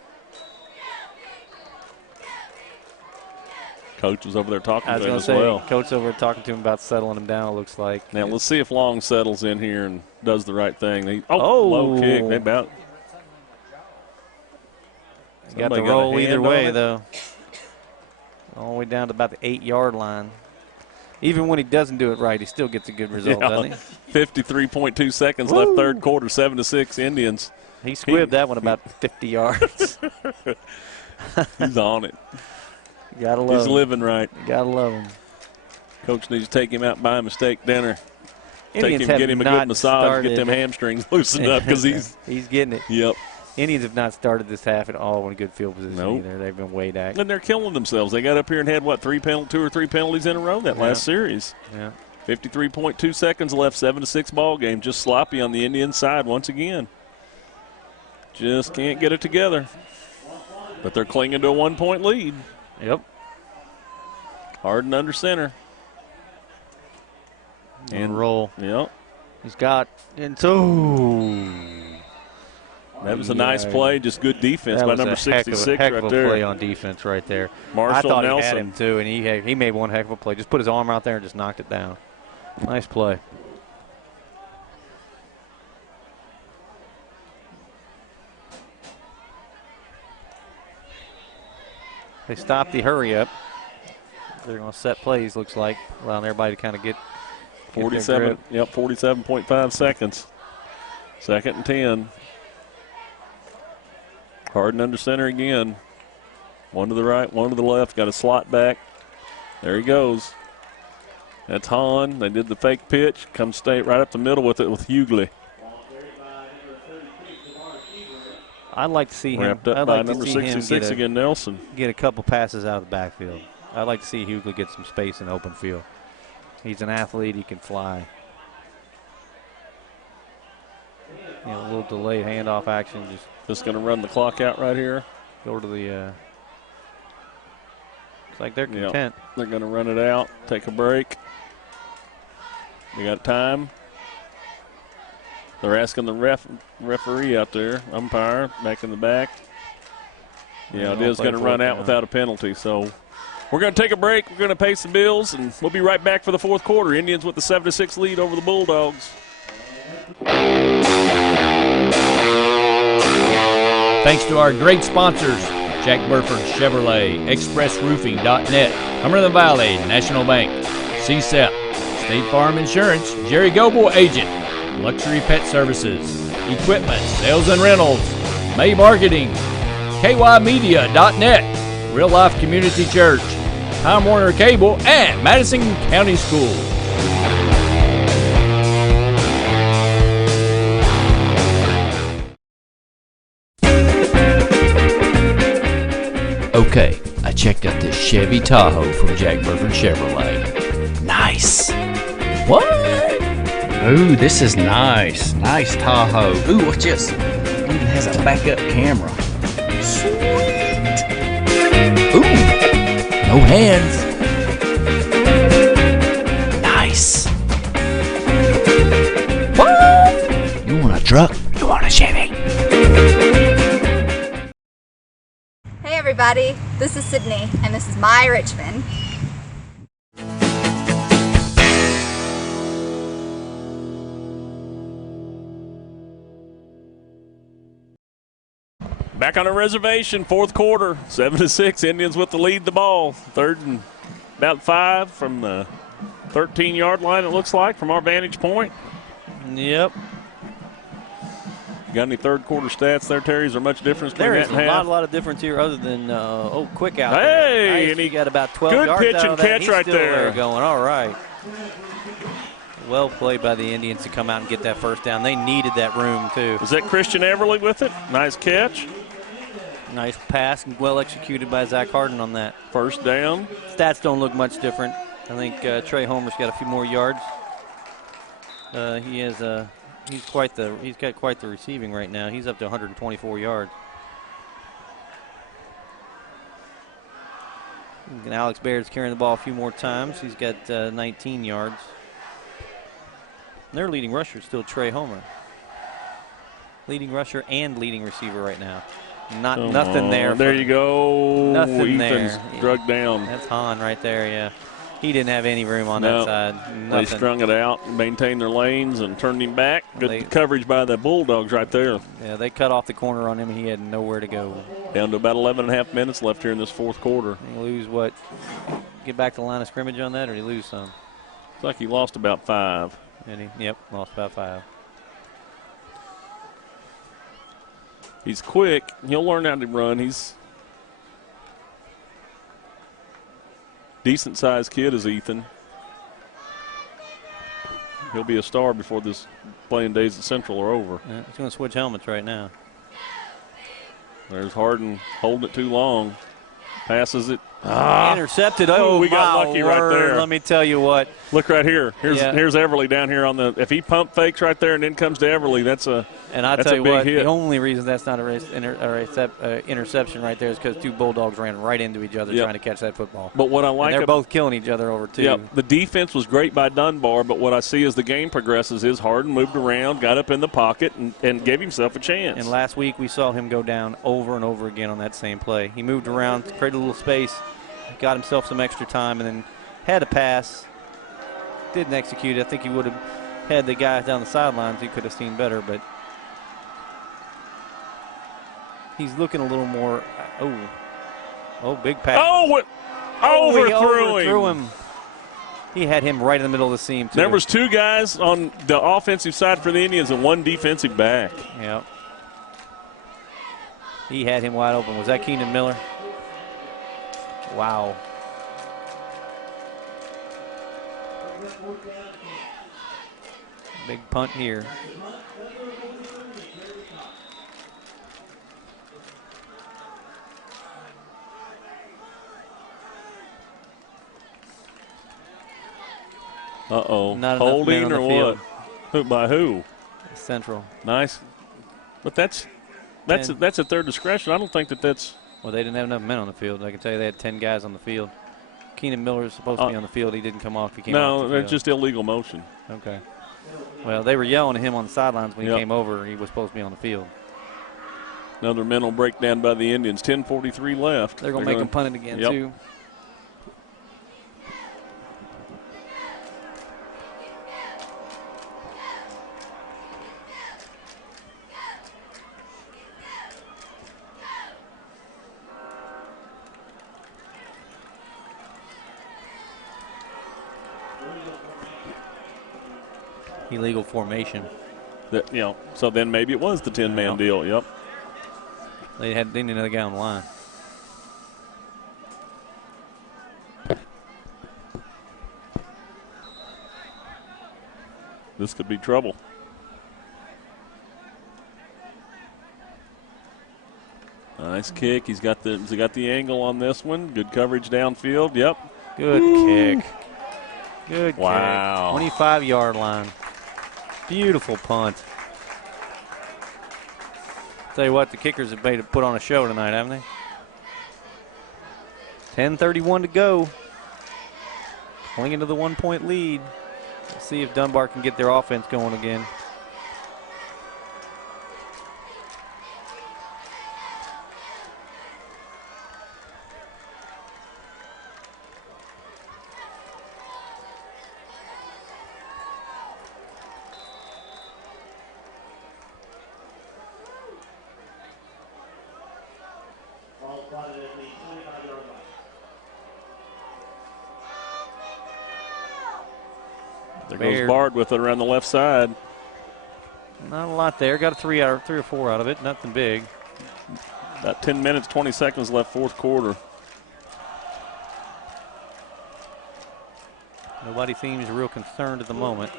Coach was over there talking to him as well. well. Coach over talking to him about settling him down, it looks like. Now, let's see if Long settles in here and does the right thing. Low kick. They about. He's got the roll either way, though. all the way down to about the 8-yard line. Even when he doesn't do it right, he still gets a good result, doesn't he? 53.2 seconds left, third quarter, 7-6 Indians. He squibbed that one about 50 yards. He's on it. You gotta love him. He's living right. You gotta love him. Coach needs to take him out by mistake dinner. Indians Get him a good massage, get them hamstrings loosened up because he's getting it. Yep. Indians have not started this half at all in a good field position Nope. either. They've been way back. And they're killing themselves. They got up here and had, what, 2 or 3 penalties in a row that last series. Yeah. 53.2 seconds left, 7-6 ball game. Just sloppy on the Indian side once again. Just can't get it together. But they're clinging to a 1-point lead. Yep. Harden under center. And roll. Yep. He's got into. That was a nice play, just good defense by number 66 heck right of a there. play on defense right there. Marshall I thought Nelson. he had him too, and he made one heck of a play. Just put his arm out there and just knocked it down. Nice play. They stopped the hurry up. They're going to set plays, looks like, allowing everybody to kind of get 47. Yep, 47.5 seconds. 2nd and 10. Harden under center again. One to the right, one to the left. Got a slot back. There he goes. That's Hahn. They did the fake pitch. Comes straight right up the middle with it with Hughley. I'd like to see him. Wrapped up by number 66 again, Nelson. Get a couple passes out of the backfield. I'd like to see Hughley get some space in open field. He's an athlete. He can fly. A little delayed handoff action. Just going to run the clock out right here. Go to the. Looks like they're content. Yep. They're going to run it out. Take a break. We got time. They're asking the referee out there, umpire, back in the back. Yeah, it is going to run out without a penalty. So we're going to take a break. We're going to pay some bills, and we'll be right back for the fourth quarter. Indians with the 7-6 lead over the Bulldogs. Thanks to our great sponsors, Jack Burford Chevrolet, ExpressRoofing.net, Cumberland Valley National Bank, CSEP, State Farm Insurance, Jerry Goble Agent, Luxury Pet Services, Equipment, Sales and Rentals, May Marketing, KYmedia.net, Real Life Community Church, Time Warner Cable, and Madison County Schools. Okay, I checked out this Chevy Tahoe from Jack Burford Chevrolet. Nice. What? Ooh, this is nice. Nice Tahoe. Ooh, watch this. It even has a backup camera. Sweet. Ooh, no hands. Nice. What? You want a truck? You want a Chevy? Hey everybody, this is Sydney, and this is my Richmond. Back on the reservation, fourth quarter, 7-6. Indians with the lead, the ball. 3rd and about 5 from the 13-yard line, it looks like, from our vantage point. Yep. Got any third quarter stats there, Terry? Is there much difference between There that is and half? a lot of difference here other than, quick out Hey, there. Nice. and he got about 12 good yards pitch out and of that. catch He's right still there. Going, all right. Well played by the Indians to come out and get that first down. They needed that room, too. Is that Christian Everly with it? Nice catch. Nice pass and well executed by Zach Harden on that. First down. Stats don't look much different. I think Trey Homer's got a few more yards. He's got quite the receiving right now. He's up to 124 yards. And Alex Baird's carrying the ball a few more times. He's got 19 yards. And their leading rusher is still Trey Homer. Leading rusher and leading receiver right now. Nothing there. There you go. Nothing Ethan's there. drugged down. That's Hahn right there, yeah. He didn't have any room on that side. Nothing. They strung it out, maintained their lanes, and turned him back. Good coverage by the Bulldogs right there. Yeah, they cut off the corner on him. He had nowhere to go. Down to about 11.5 minutes left here in this fourth quarter. He lose what? Get back to the line of scrimmage on that, or did he lose some? Looks like he lost about 5. And yep, lost about 5. He's quick. He'll learn how to run. He's decent-sized kid is Ethan. He'll be a star before this playing days at Central are over. Yeah, he's going to switch helmets right now. There's Harden holding it too long. Passes it. Intercepted. Oh, we got lucky right there. Let me tell you what. Look right here. Here's Everly down here on the. If he pump fakes right there and then comes to Everly, that's a. And I that's tell a you big what, hit. the only reason that's not a interception right there is because 2 Bulldogs ran right into each other trying to catch that football. But what I like, and they're both killing each other over 2. Yeah, the defense was great by Dunbar, but what I see as the game progresses is Harden moved around, got up in the pocket, and gave himself a chance. And last week we saw him go down over and over again on that same play. He moved around, created a little space, got himself some extra time, and then had a pass. Didn't execute it. I think he would have had the guy down the sidelines. He could have seen better, but he's looking a little more. Oh, big pass. Oh, what? Overthrew him. He had him right in the middle of the seam, too. There was 2 guys on the offensive side for the Indians and 1 defensive back. Yep. He had him wide open. Was that Keenan Miller? Wow. Big punt here. Uh-oh. Not enough men Holding on the or field. what? Who, by who? Central. Nice. But that's at their discretion. I don't think that's. Well, they didn't have enough men on the field. I can tell you they had 10 guys on the field. Keenan Miller is supposed to be on the field. He didn't come off. He came off the No, field. it's just illegal motion. Okay. Well, they were yelling at him on the sidelines when he came over. He was supposed to be on the field. Another mental breakdown by the Indians. 10:43 left. They're going to make him punt it again, too. Illegal formation. So then maybe it was the 10-man deal. Yep. They need another guy on the line. This could be trouble. Nice kick. He's got the angle on this one. Good coverage downfield. Yep. Good kick. Good wow. kick. 25-yard line. Beautiful punt. Tell you what, the kickers have made it put on a show tonight, haven't they? 10:31 to go. Clinging to the 1-point lead. Let's see if Dunbar can get their offense going again. There goes Bard with it around the left side. Not a lot there. Got a 3 or 4 out of it. Nothing big. About 10 minutes, 20 seconds left, fourth quarter. Nobody seems real concerned at the moment.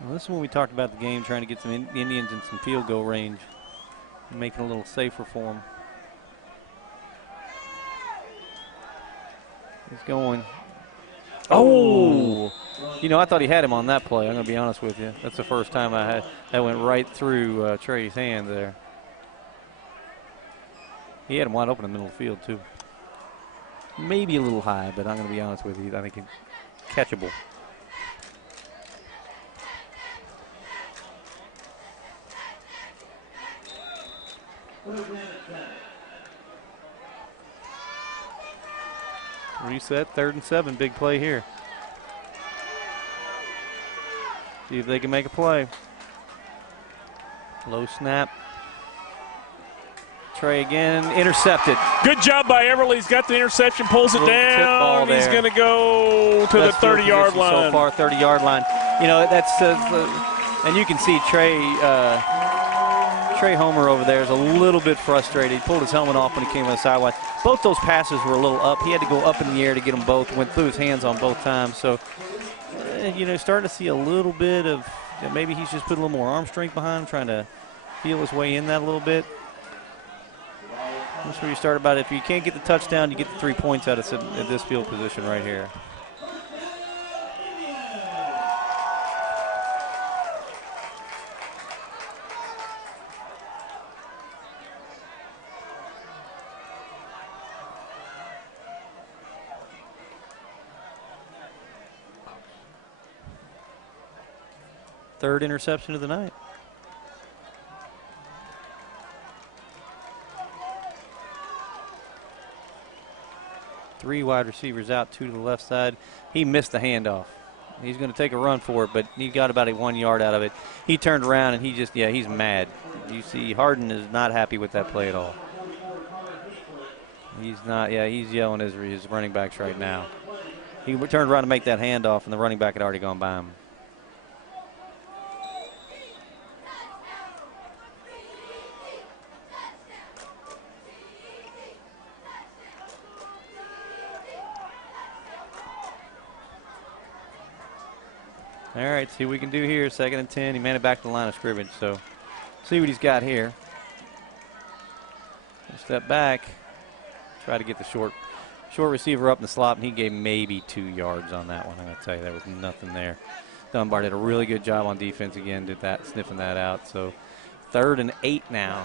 Well, this is when we talked about the game, trying to get some Indians in some field goal range, making it a little safer for them. He's going. Oh! You know, I thought he had him on that play. I'm going to be honest with you. That's the first time that went right through Trey's hand there. He had him wide open in the middle of the field, too. Maybe a little high, but I'm going to be honest with you. I think it's catchable. Reset, 3rd and 7, big play here. See if they can make a play. Low snap. Trey again, intercepted. Good job by Everly. He's got the interception, pulls it down. He's going to go to the 30-yard line. So far, 30-yard line. You know, that's and you can see Trey Homer over there is a little bit frustrated. He pulled his helmet off when he came on the sideline. Both those passes were a little up. He had to go up in the air to get them both. Went through his hands on both times. So, you know, starting to see a little bit of maybe he's just put a little more arm strength behind him, trying to feel his way in that a little bit. That's where you start about it. If you can't get the touchdown, you get the 3 points out of this field position right here. Third interception of the night. Three wide receivers out, 2 to the left side. He missed the handoff. He's going to take a run for it, but he got about 1 yard out of it. He turned around and he just, he's mad. You see Harden is not happy with that play at all. He's not, he's yelling at his running backs right now. He turned around to make that handoff and the running back had already gone by him. All right, see what we can do here. 2nd and 10. He made it back to the line of scrimmage, so see what he's got here. Step back. Try to get the short receiver up in the slot, and he gave maybe 2 yards on that one. I'm going to tell you, there was nothing there. Dunbar did a really good job on defense again, sniffing that out. So 3rd and 8 now.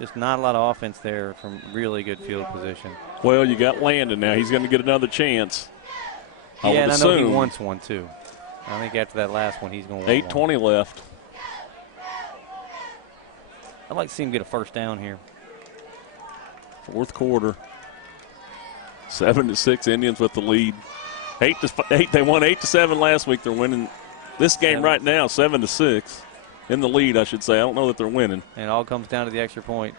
Just not a lot of offense there from really good field position. Well, you got Landon now. He's going to get another chance. And I know he wants one, too. I think after that last one, he's going to want 8:20 left. I'd like to see him get a first down here. 4th quarter. 7-6, Indians with the lead. 8-8. They won 8-7 last week. They're winning this game right now, 7-6. In the lead, I should say. I don't know that they're winning. And it all comes down to the extra point.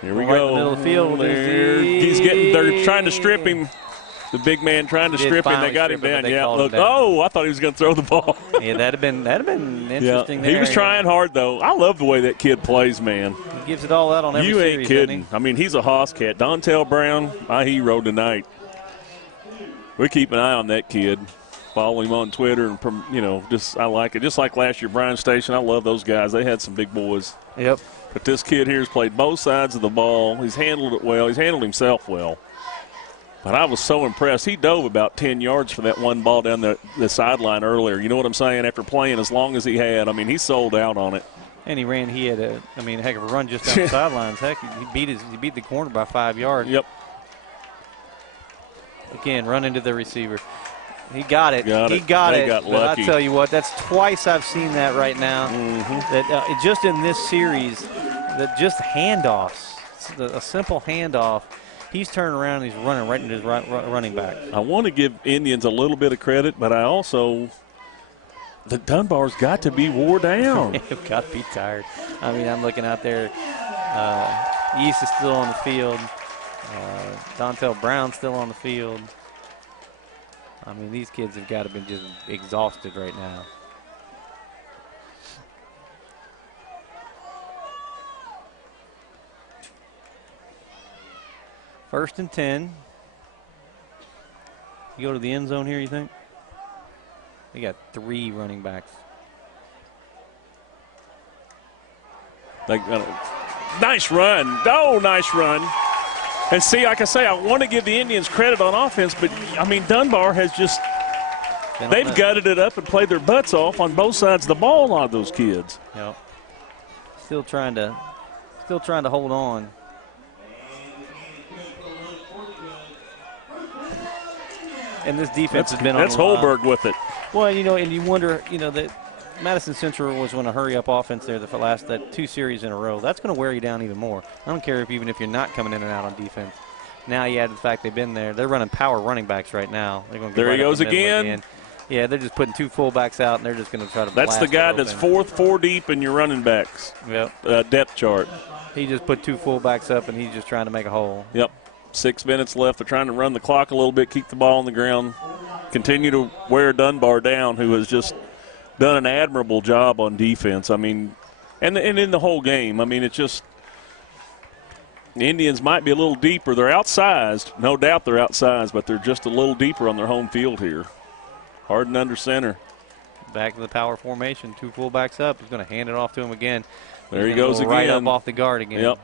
Here we go. In the middle of the field. They're trying to strip him. The big man trying to strip him. They got him down. Look. Oh, I thought he was going to throw the ball. Yeah, that'd have been interesting. He was trying hard, though. I love the way that kid plays, man. He gives it all out on every series. You ain't kidding. I mean, he's a Hoss cat. Dontel Brown, my hero tonight. We keep an eye on that kid. Follow him on Twitter, and I like it. Just like last year, Brian Station, I love those guys. They had some big boys. Yep. But this kid here has played both sides of the ball. He's handled it well. He's handled himself well. But I was so impressed. He dove about 10 yards for that one ball down the sideline earlier. You know what I'm saying? After playing as long as he had, I mean, he sold out on it. And he had a heck of a run just down the sidelines. Heck, he beat the corner by 5 yards. Yep. Again, run into the receiver. He got it. He got it. Got lucky. I tell you what, that's twice I've seen that right now. That just in this series, that just handoffs, a simple handoff. He's turning around and he's running right into his running back. I want to give Indians a little bit of credit, but the Dunbar's got to be wore down. They've got to be tired. I mean, I'm looking out there. East is still on the field. Dontel Brown's still on the field. I mean, these kids have got to be just exhausted right now. First and 10. You go to the end zone here, you think? They got 3 running backs. They got a nice run. Oh, nice run. And see, like I say, I want to give the Indians credit on offense, but, I mean, Dunbar has just – they've gutted it up and played their butts off on both sides of the ball, a lot of those kids. Yep. Still trying to hold on. And this defense has been on That's the line. Holberg with it. Well, and you wonder, that Madison Central was on a hurry-up offense there for that 2 series in a row. That's going to wear you down even more. I don't care even if you're not coming in and out on defense. Now you add the fact they've been there. They're running power running backs right now. They're going to there he goes again. Yeah, they're just putting 2 fullbacks out, and they're just going to try to That's the guy that's 4 deep in your running backs depth chart. He just put 2 fullbacks up, and he's just trying to make a hole. Yep. 6 minutes left. They're trying to run the clock a little bit, keep the ball on the ground, continue to wear Dunbar down, who has just done an admirable job on defense. I mean, and in the whole game. I mean, it's just the Indians might be a little deeper. They're outsized. No doubt they're outsized, but they're just a little deeper on their home field here. Harden under center. Back to the power formation. 2 fullbacks up. He's going to hand it off to him again. There he goes again. Right up off the guard again. Yep.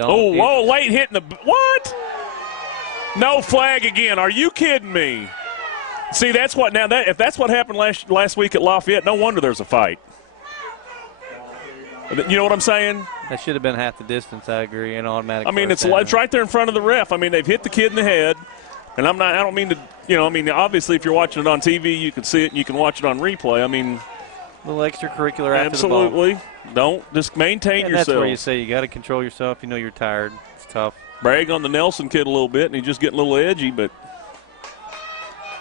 Whoa, late hitting the – what? No flag again. Are you kidding me? See, that's what – now, if that's what happened last week at Lafayette, no wonder there's a fight. You know what I'm saying? That should have been half the distance, I agree, and automatic. I mean, it's right there in front of the ref. I mean, they've hit the kid in the head. And I don't mean to, obviously if you're watching it on TV, you can see it and you can watch it on replay. I mean, a little extracurricular after absolutely. The ball. Don't just maintain yourself. That's where you say you got to control yourself. You know you're tired. It's tough. Brag on the Nelson kid a little bit, and he's just getting a little edgy, but.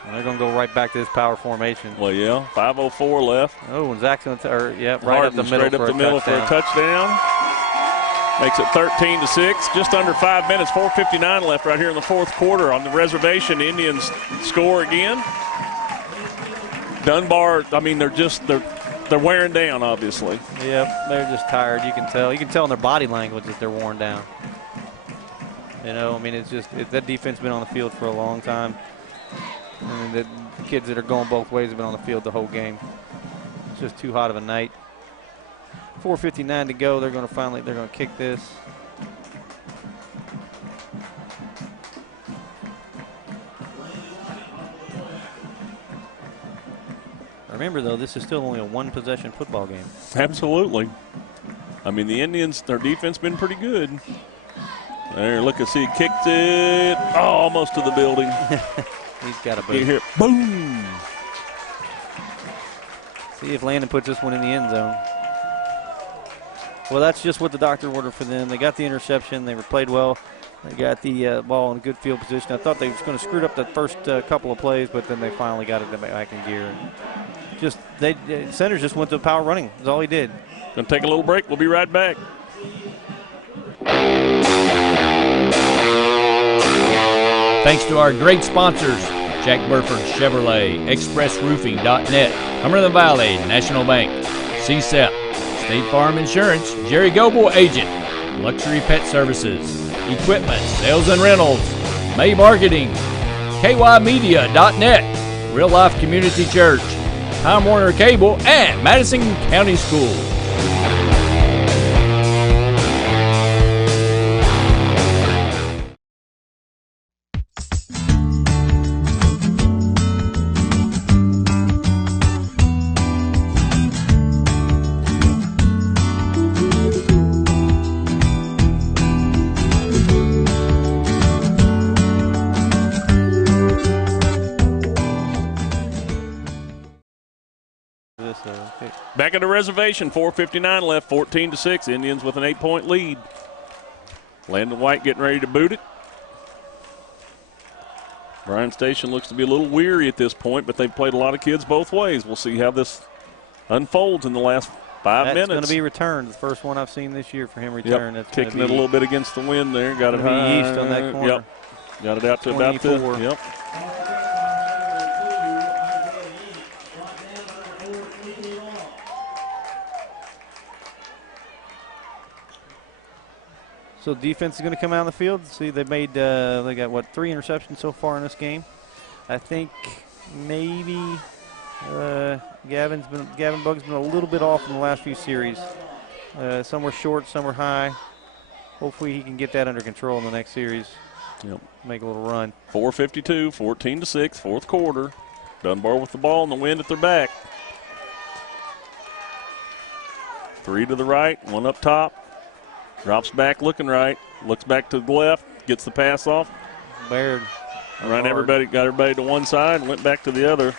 And they're going to go right back to this power formation. Well, yeah, 5:04 left. Oh, and Zach's going to, right Harden up the middle, straight up the middle for a touchdown. Makes it 13-6. Just under 5 minutes, 4:59 left right here in the fourth quarter on the reservation. The Indians score again. Dunbar, I mean, they're wearing down, obviously. Yep, they're just tired. You can tell. You can tell in their body language that they're worn down. I mean, it's just that defense has been on the field for a long time. I mean, the kids that are going both ways have been on the field the whole game. It's just too hot of a night. 4:59 to go. They're going to kick this. Remember, though, this is still only a 1-possession football game. Absolutely. I mean, the Indians, their defense been pretty good. There, look, he kicked it. Oh, almost to the building. He's got a boot. Here, boom. See if Landon puts this one in the end zone. Well, that's just what the doctor ordered for them. They got the interception. They played well. They got the ball in good field position. I thought they was going to screw up the first couple of plays, but then they finally got it back in gear. Centers just went to power running. That's all he did. Going to take a little break. We'll be right back. Thanks to our great sponsors, Jack Burford Chevrolet, ExpressRoofing.net, Cumberland Valley National Bank, CSEP, State Farm Insurance, Jerry Goble Agent, Luxury Pet Services, Equipment, Sales and Rentals, May Marketing, KYMedia.net, Real Life Community Church, Time Warner Cable, and Madison County Schools. Back at the reservation, 4:59 left, 14-6. Indians with an 8-point lead. Landon White getting ready to boot it. Bryan Station looks to be a little weary at this point, but they've played a lot of kids both ways. We'll see how this unfolds in the last 5 minutes. That's going to be returned. The first one I've seen this year for him return. Yep. Kicking it a little bit against the wind there. Got it high. East on that corner. Yep. Got it out to 24. About the. Yep. So defense is going to come out on the field. See, they got 3 interceptions so far in this game. I think maybe Gavin Bug's been a little bit off in the last few series. Some were short, some were high. Hopefully he can get that under control in the next series. Yep. Make a little run. 4:52, 14-6, fourth quarter. Dunbar with the ball and the wind at their back. 3 to the right, 1 up top. Drops back looking right, looks back to the left, gets the pass off. Baird. Got everybody to one side and went back to the other.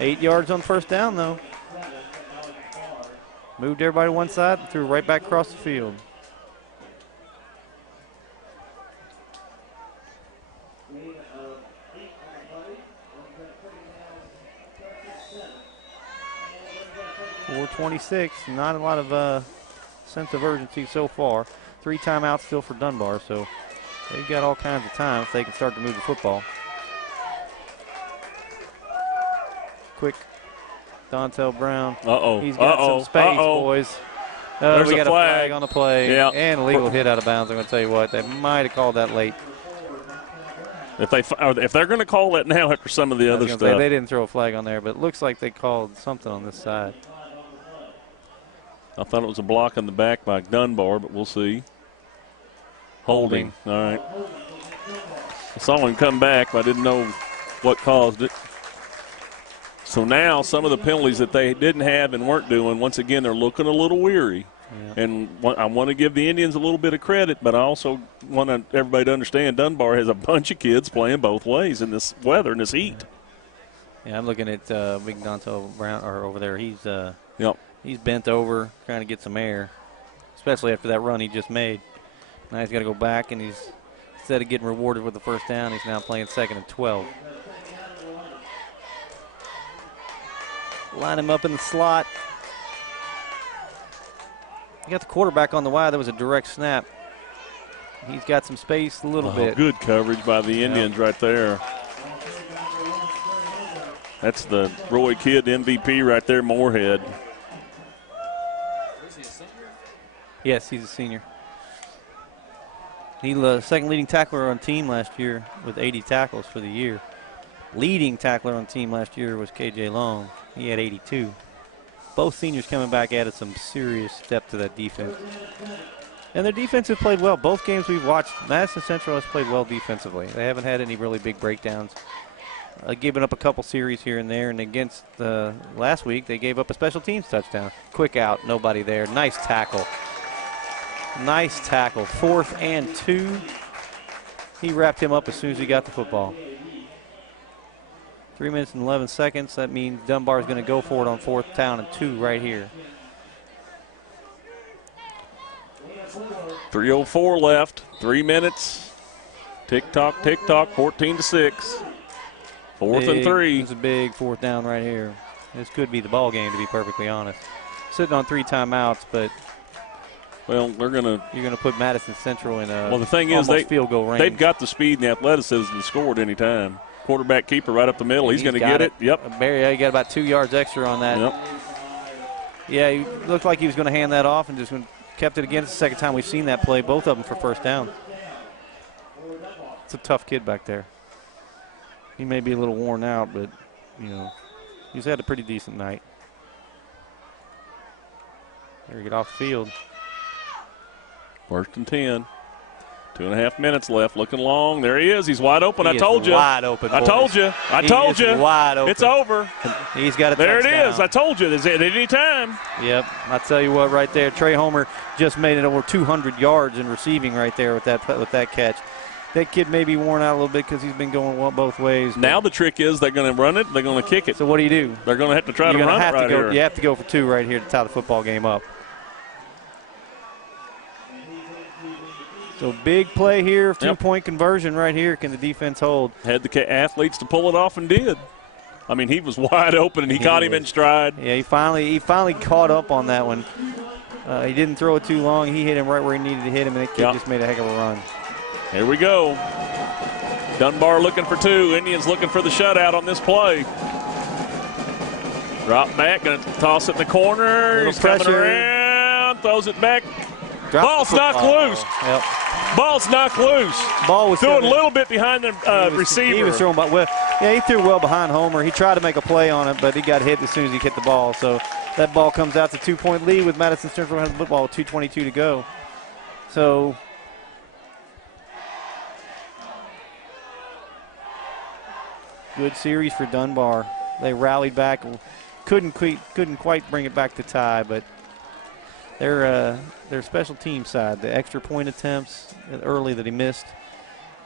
8 yards on first down, though. Moved everybody to one side and threw right back across the field. .426, not a lot of sense of urgency so far. 3 timeouts still for Dunbar, so they've got all kinds of time if they can start to move the football. Quick, Dontel Brown. He's got some space, boys. We got a flag on the play and a legal hit out of bounds. I'm going to tell you what, they might have called that late. If they're going to call that now after some of the other stuff. They didn't throw a flag on there, but it looks like they called something on this side. I thought it was a block in the back by Dunbar, but we'll see. Holding. All right. I saw him come back, but I didn't know what caused it. So now some of the penalties that they didn't have and weren't doing, once again, they're looking a little weary. Yeah. And I want to give the Indians a little bit of credit, but I also want everybody to understand Dunbar has a bunch of kids playing both ways in this weather and this heat. Yeah, I'm looking at Big Dontel Brown over there. He's bent over trying to get some air, especially after that run he just made. Now he's got to go back, and instead of getting rewarded with the first down, he's now playing 2nd and 12. Line him up in the slot. You got the quarterback on the wide. That was a direct snap. He's got some space a little bit. Good coverage by the Indians right there. That's the Roy Kidd MVP right there, Moorhead. Yes, he's a senior. He was second leading tackler on team last year with 80 tackles for the year. Leading tackler on team last year was KJ Long. He had 82. Both seniors coming back added some serious depth to that defense. And their defense has played well. Both games we've watched, Madison Central has played well defensively. They haven't had any really big breakdowns. Giving up a couple series here and there. And against last week, they gave up a special teams touchdown. Quick out, nobody there. Nice tackle. Nice tackle. 4th and 2. He wrapped him up as soon as he got the football. 3 minutes and 11 seconds. That means Dunbar is going to go for it on 4th down and 2 right here. 3:04 left. 3 minutes. Tick-tock, tick-tock, 14-6. 4th and 3. It's a big 4th down right here. This could be the ball game, to be perfectly honest. Sitting on 3 timeouts, but well, you're going to put Madison Central in a the thing is field goal range. They've got the speed and the athleticism to score at any time. Quarterback keeper right up the middle. He's going to get it. Yep. Barry, he got about 2 yards extra on that. Yep. Yeah, he looked like he was going to hand that off and just kept it again. It's the second time we've seen that play, both of them for first down. It's a tough kid back there. He may be a little worn out, but, he's had a pretty decent night. There, get off the field. 1st and 10. 2.5 minutes left. Looking long. There he is. He's wide open. I told you. Wide open. I told you. I told you. Wide open. It's over. He's got a there touchdown. It is. I told you. Is it at any time? Yep. I tell you what, right there, Trey Homer just made it over 200 yards in receiving right there with that catch. That kid may be worn out a little bit because he's been going both ways. Now the trick is they're going to run it. They're going to kick it. So what do? They're going to have to try to run it right here. You have to go for 2 right here to tie the football game up. So big play here, 2-point conversion right here. Can the defense hold? Had the athletes to pull it off and did. I mean, he was wide open and he caught him in stride. Yeah, he finally caught up on that one. He didn't throw it too long. He hit him right where he needed to hit him, and the kid just made a heck of a run. Here we go. Dunbar looking for 2. Indians looking for the shutout on this play. Drop back, going to toss it in the corner. He's coming around, throws it back. Ball's knocked loose. Yep. Ball's knocked loose. Ball was doing a little bit behind the receiver. He was throwing he threw well behind Homer. He tried to make a play on it, but he got hit as soon as he hit the ball. So that ball comes out to 2-point lead with Madison Central has the football with 2:22 to go. So good series for Dunbar. They rallied back. Couldn't quite bring it back to tie, but their special team side, the extra point attempts early that he missed,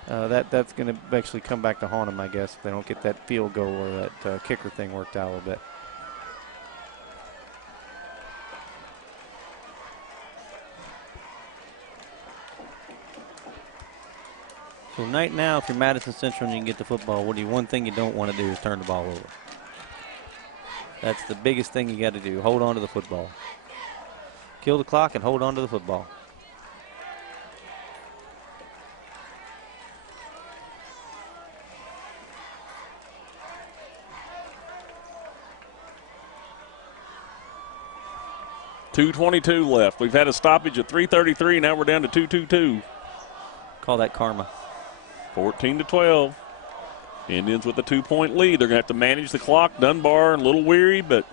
that's going to actually come back to haunt him, I guess, if they don't get that field goal or that kicker thing worked out a little bit. So right now, if you're Madison Central and you can get the football, one thing you don't want to do is turn the ball over. That's the biggest thing you got to do. Hold on to the football. Kill the clock and hold on to the football. .222 left. We've had a stoppage at 3:33. Now we're down to 2:22. Call that karma. 14-12. Indians with a 2-point lead. They're going to have to manage the clock. Dunbar a little weary, but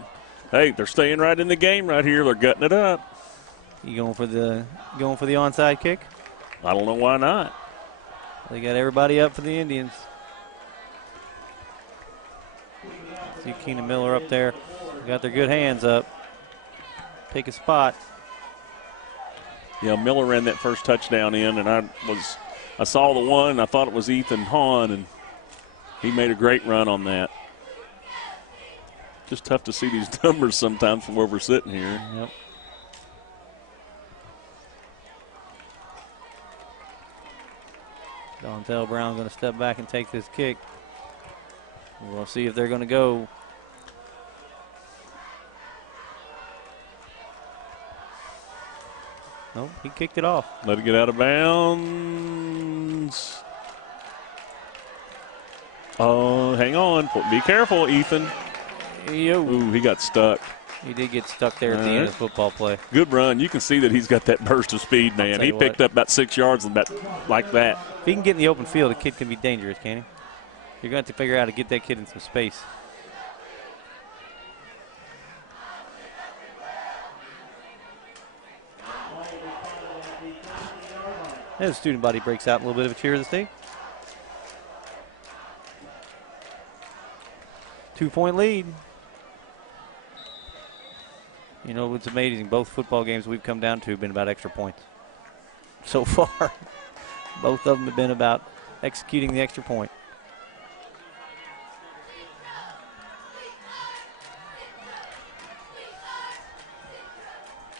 hey, they're staying right in the game right here. They're gutting it up. You going for the onside kick? I don't know why not. They got everybody up for the Indians. See Keenan Miller up there. Got their good hands up. Take a spot. Yeah, Miller ran that first touchdown in, and I saw the one. I thought it was Ethan Hahn, and he made a great run on that. Just tough to see these numbers sometimes from where we're sitting here. Yep. Dontel Brown going to step back and take this kick. We'll see if they're going to go. Nope, he kicked it off. Let it get out of bounds. Oh, hang on. Be careful, Ethan. Yo. Ooh, he got stuck. He did get stuck there at the end of the football play. Good run. You can see that he's got that burst of speed, man. He picked up about 6 yards like that. If he can get in the open field, the kid can be dangerous, can't he? You're going to have to figure out how to get that kid in some space. And the student body breaks out a little bit of a cheer of the state. 2-point lead. You know what's amazing? Both football games we've come down to have been about extra points. So far, both of them have been about executing the extra point.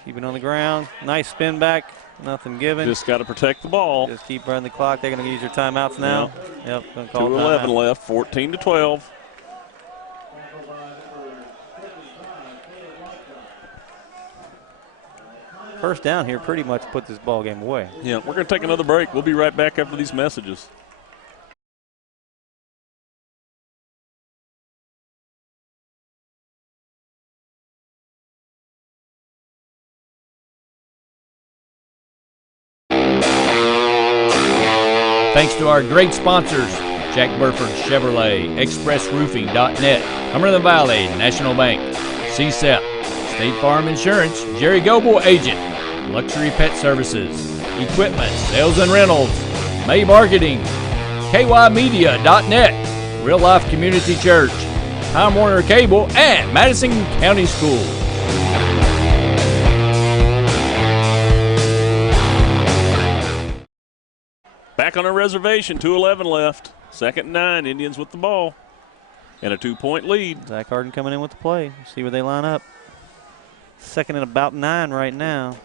Keep it on the ground. Nice spin back. Nothing given. Just got to protect the ball. Just keep running the clock. They're going to use their timeouts now. Yep. 2:11 left. 14-12. First down here pretty much put this ball game away. Yeah, we're going to take another break. We'll be right back after these messages. Thanks to our great sponsors, Jack Burford Chevrolet, ExpressRoofing.net, Cumberland Valley, National Bank, CSEP, State Farm Insurance, Jerry Goble Agent, Luxury Pet Services, Equipment, Sales and Rentals, May Marketing, KYMedia.net, Real Life Community Church, Time Warner Cable, and Madison County Schools. Back on our reservation, 2:11 left. 2nd and 9, Indians with the ball. And a 2-point lead. Zach Harden coming in with the play. See where they line up. 2nd and about 9 right now.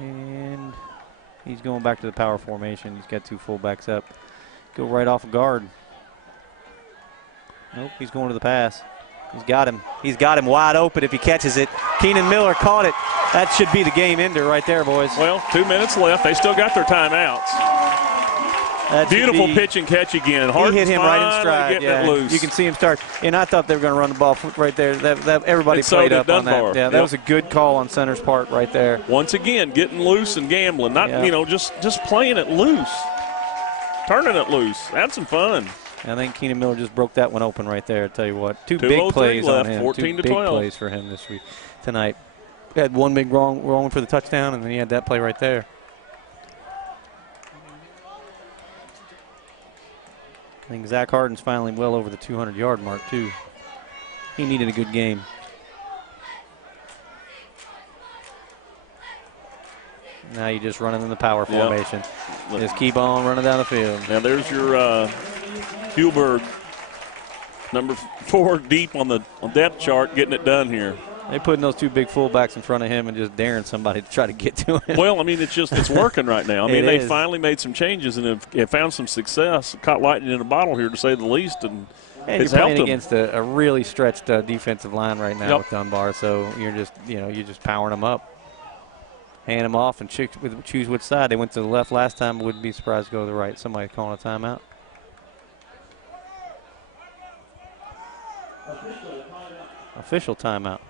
And he's going back to the power formation. He's got 2 fullbacks up. Go right off a guard. Nope, he's going to the pass. He's got him. He's got him wide open if he catches it. Keenan Miller caught it. That should be the game ender right there, boys. Well, 2 minutes left. They still got their timeouts. Beautiful pitch and catch again. He hit him right in stride. Getting it loose. You can see him start. And I thought they were going to run the ball right there. Everybody played up on that. Yeah, that was a good call on center's part right there. Once again, getting loose and gambling. Not, just playing it loose. Turning it loose. Had some fun. I think Keenan Miller just broke that one open right there. I tell you what, 2 big plays left, on him. 14 2 to big 12. plays for him this week, tonight. Had one big wrong for the touchdown, and then he had that play right there. I think Zach Harden's finally well over the 200-yard mark, too. He needed a good game. Now you just running in the power formation. Yep. Just keep on running down the field. Now there's your Hulberg, number 4 deep on the depth chart, getting it done here. They're putting those two big fullbacks in front of him and just daring somebody to try to get to him. Well, I mean, it's working right now. I mean, they is. finally made some changes and have found some success. Caught lightning in a bottle here, to say the least, and And it's you're helped playing them. against a really stretched defensive line right now Yep. with Dunbar, so you're just powering them up. Hand them off and choose which side. They went to the left last time. Wouldn't be surprised to go to the right. Somebody calling a timeout. Official timeout.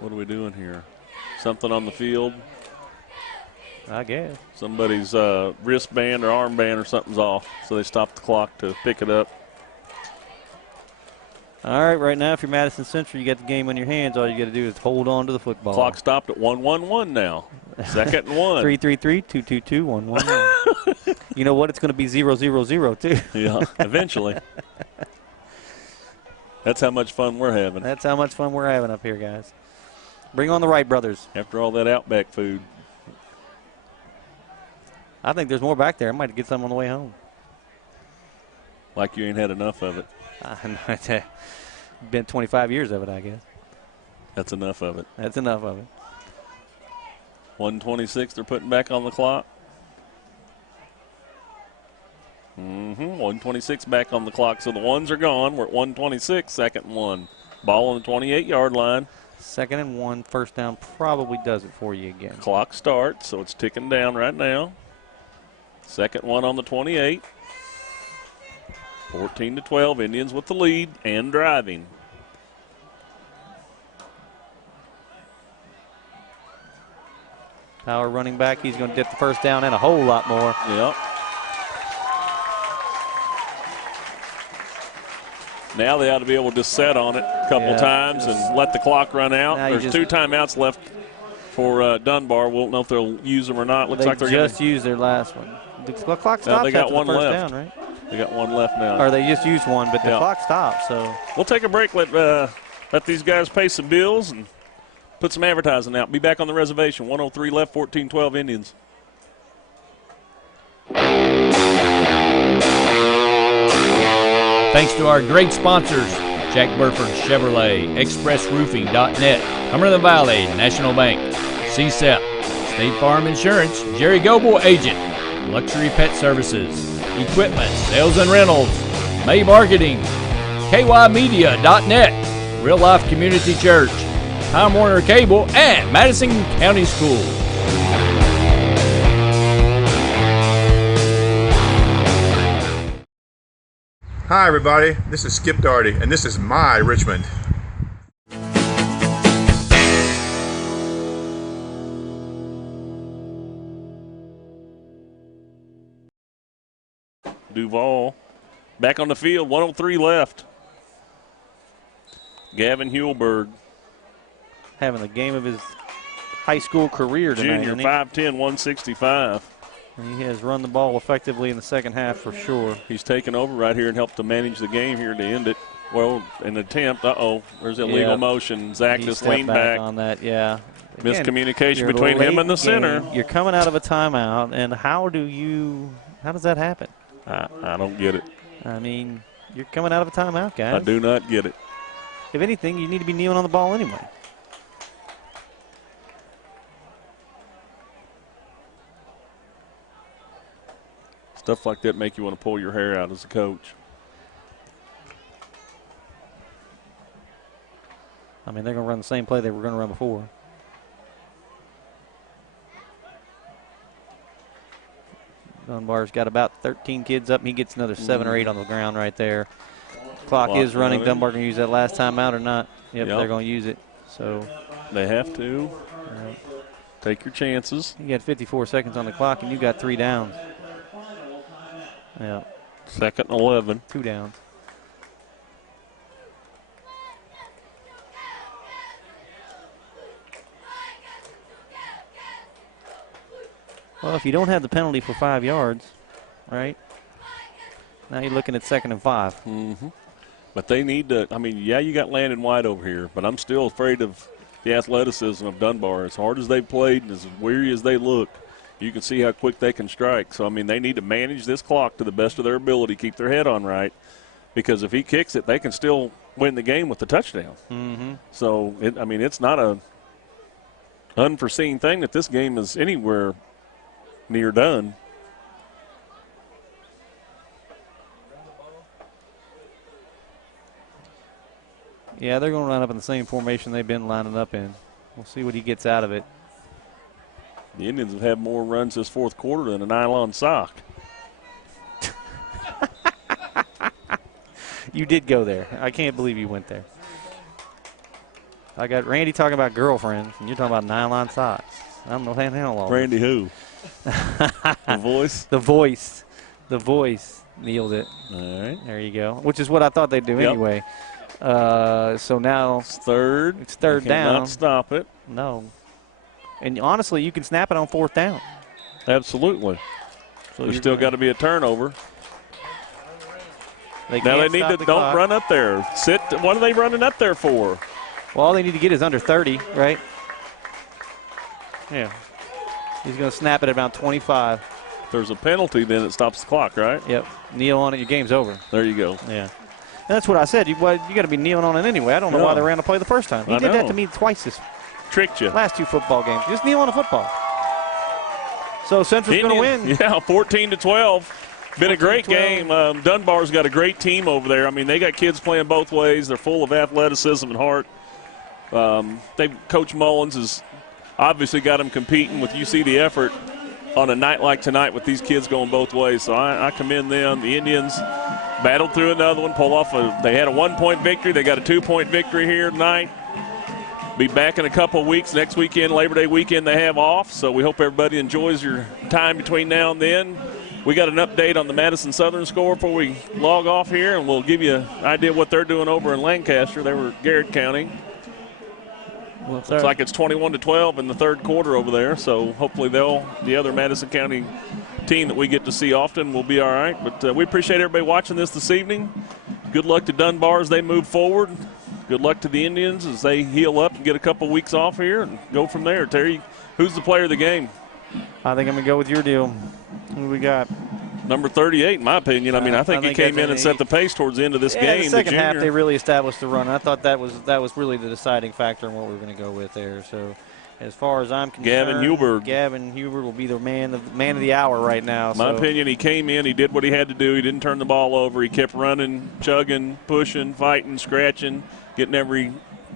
What are we doing here? Something on the field? I guess. Somebody's wristband or armband or something's off, so they stopped the clock to pick it up. All right now, if you're Madison Central, you got the game on your hands. All you got to do is hold on to the football. Clock stopped at 1-1-1 now. Second and 1. 3-3-3-2-2-2-1-1-1. You know what? It's going to be 0-0-0 too. Yeah, eventually. That's how much fun we're having. That's how much fun we're having up here, guys. Bring on the Wright brothers. After all that Outback food. I think there's more back there. I might get some on the way home. Like you ain't had enough of it. It's been 25 years of it, I guess. That's enough of it. That's enough of it. 1:26 they're putting back on the clock. 1:26 back on the clock. So the ones are gone. We're at 1:26, second and 1. Ball on the 28-yard line. Second and 1, first down probably does it for you again. Clock starts, so it's ticking down right now. Second 1 on the 28. 14-12, Indians with the lead and driving. Power running back. He's going to get the first down and a whole lot more. Yep. Now they ought to be able to just set on it a couple times and let the clock run out. There's 2 timeouts left for Dunbar. We won't know if they'll use them or not. Looks like they're just used their last one. The clock stops they got after one the first left. down, right? They got one left now. Or they just used one, but the clock stopped. So we'll take a break. Let these guys pay some bills and put some advertising out. Be back on the reservation. 103 left, 14-12 Indians. Thanks to our great sponsors, Jack Burford Chevrolet, ExpressRoofing.net, Cumberland Valley National Bank, CSEP, State Farm Insurance, Jerry Goble Agent, Luxury Pet Services, Equipment, Sales and Rentals, May Marketing, KYMedia.net, Real Life Community Church, Time Warner Cable, and Madison County Schools. Hi everybody, this is Skip Darty, and this is my Richmond. Duval back on the field, 103 left. Gavin Hulberg. having the game of his high school career tonight. Junior, 5'10", 165. And he has run the ball effectively in the second half for sure. He's taken over right here and helped to manage the game here to end it. Well, an attempt. There's illegal motion. Zach He just stepped leaned back on that, yeah. Again, miscommunication you're between late him and the in center. game. You're coming out of a timeout, and how does that happen? I don't get it. I mean, you're coming out of a timeout, guys. I do not get it. If anything, you need to be kneeling on the ball anyway. Stuff like that make you want to pull your hair out as a coach. I mean, they're going to run the same play they were going to run before. Dunbar's got about 13 kids up. He gets another 7 or 8 on the ground right there. Clock is running. Dunbar going to use that last time out or not? Yep, they're going to use it. So they have to. Take your chances. You got 54 seconds on the clock, and you got 3 downs. Yeah. Second and 11. 2 downs. Well, if you don't have the penalty for 5 yards, right? Now you're looking at 2nd and 5. Mm-hmm. But they need to, I mean, yeah, you got Landon White over here, but I'm still afraid of the athleticism of Dunbar. As hard as they've played and as weary as they look, you can see how quick they can strike. So, I mean, they need to manage this clock to the best of their ability, keep their head on right, because if he kicks it, they can still win the game with the touchdown. Mm-hmm. So, it's not a unforeseen thing that this game is anywhere near done. Yeah, they're going to line up in the same formation they've been lining up in. We'll see what he gets out of it. The Indians have had more runs this fourth quarter than a nylon sock. You did go there. I can't believe you went there. I got Randy talking about girlfriends, and you're talking about nylon socks. I don't know how long. Randy who? The voice? The voice. The voice nailed it. All right. There you go. Which is what I thought they'd do anyway. So now it's third. It's third down. Not stop it. No. And honestly, you can snap it on fourth down. Absolutely. So There's still got to be a turnover. They need to don't run up there. Sit. What are they running up there for? Well, all they need to get is under 30, right? Yeah. He's going to snap it at about 25. If there's a penalty, then it stops the clock, right? Yep. Kneel on it, your game's over. There you go. Yeah. And that's what I said. You got to be kneeling on it anyway. I don't know why they ran the play the first time. He did that to me twice this tricked you. Last two football games. Just kneel on a football. So Central's going to win. Yeah, 14-12. Been a great game. Dunbar's got a great team over there. I mean, they got kids playing both ways. They're full of athleticism and heart. Coach Mullins has obviously got them competing with. You see the effort on a night like tonight with these kids going both ways. So I commend them. The Indians battled through another one, pull off they had a 1-point victory. They got a 2-point victory here tonight. Be back in a couple of weeks. Next weekend, Labor Day weekend, they have off. So we hope everybody enjoys your time between now and then. We got an update on the Madison Southern score before we log off here, and we'll give you an idea of what they're doing over in Lancaster. They were Garrett County. Looks like it's 21-12 in the third quarter over there. So hopefully the other Madison County team that we get to see often will be all right. But we appreciate everybody watching this evening. Good luck to Dunbar as they move forward. Good luck to the Indians as they heal up and get a couple weeks off here and go from there. Terry, who's the player of the game? I think I'm going to go with your deal. Who we got? Number 38, in my opinion. I think he came in and set the pace towards the end of this game. The second half, they really established the run. I thought that was really the deciding factor in what we were going to go with there. So, as far as I'm concerned, Gavin Hubert will be the man of the hour right now. My opinion, he came in, he did what he had to do. He didn't turn the ball over. He kept running, chugging, pushing, fighting, scratching, getting every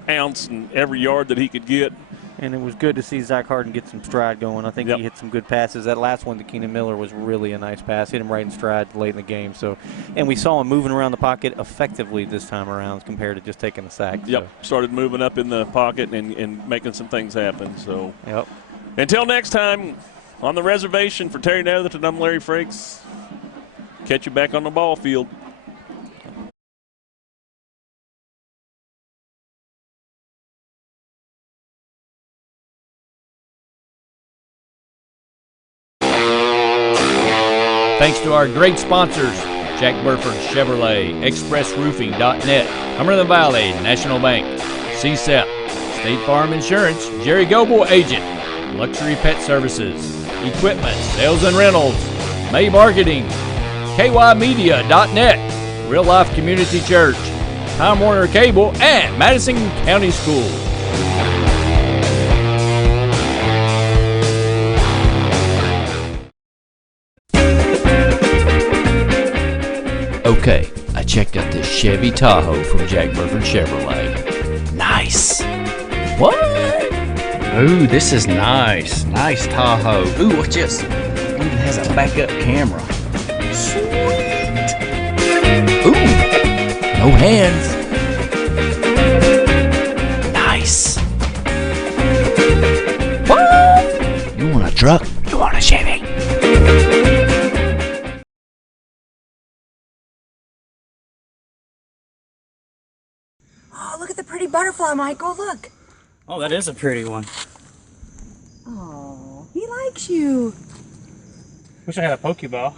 ounce and every yard that he could get. And it was good to see Zach Harden get some stride going. I think he hit some good passes. That last one to Keenan Miller was really a nice pass. Hit him right in stride late in the game. So, and we saw him moving around the pocket effectively this time around compared to just taking a sack. Yep, started moving up in the pocket and making some things happen. So, yep. Until next time, on the reservation for Terry Netherton, I'm Larry Frakes. Catch you back on the ball field. Thanks to our great sponsors, Jack Burford Chevrolet, ExpressRoofing.net, Cumberland Valley National Bank, CSEP, State Farm Insurance, Jerry Goble Agent, Luxury Pet Services, Equipment, Sales and Rentals, May Marketing, KYMedia.net, Real Life Community Church, Time Warner Cable, and Madison County Schools. Okay, I checked out this Chevy Tahoe from Jack Burford Chevrolet. Nice. What? Ooh, this is nice. Nice Tahoe. Ooh, watch this. It even has a backup camera. Sweet. Ooh, no hands. Nice. What? You want a truck? You want a Chevy? Oh, look at the pretty butterfly, Michael. Look. Oh, that is a pretty one. Oh, he likes you. Wish I had a Pokeball.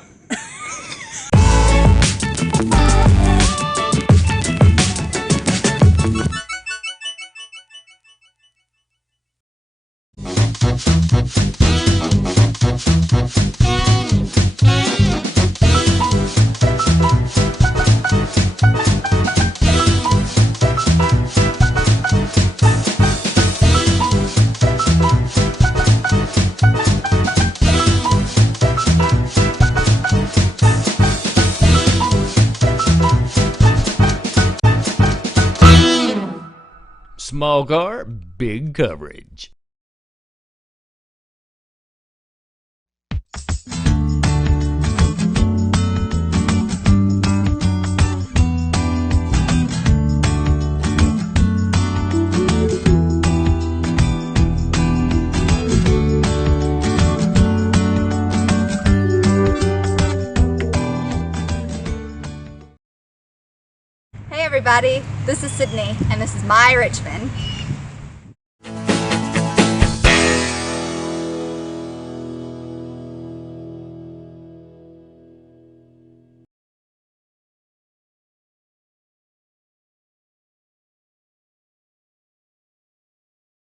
Small car, big coverage. Hey everybody, this is Sydney, and this is my Richmond.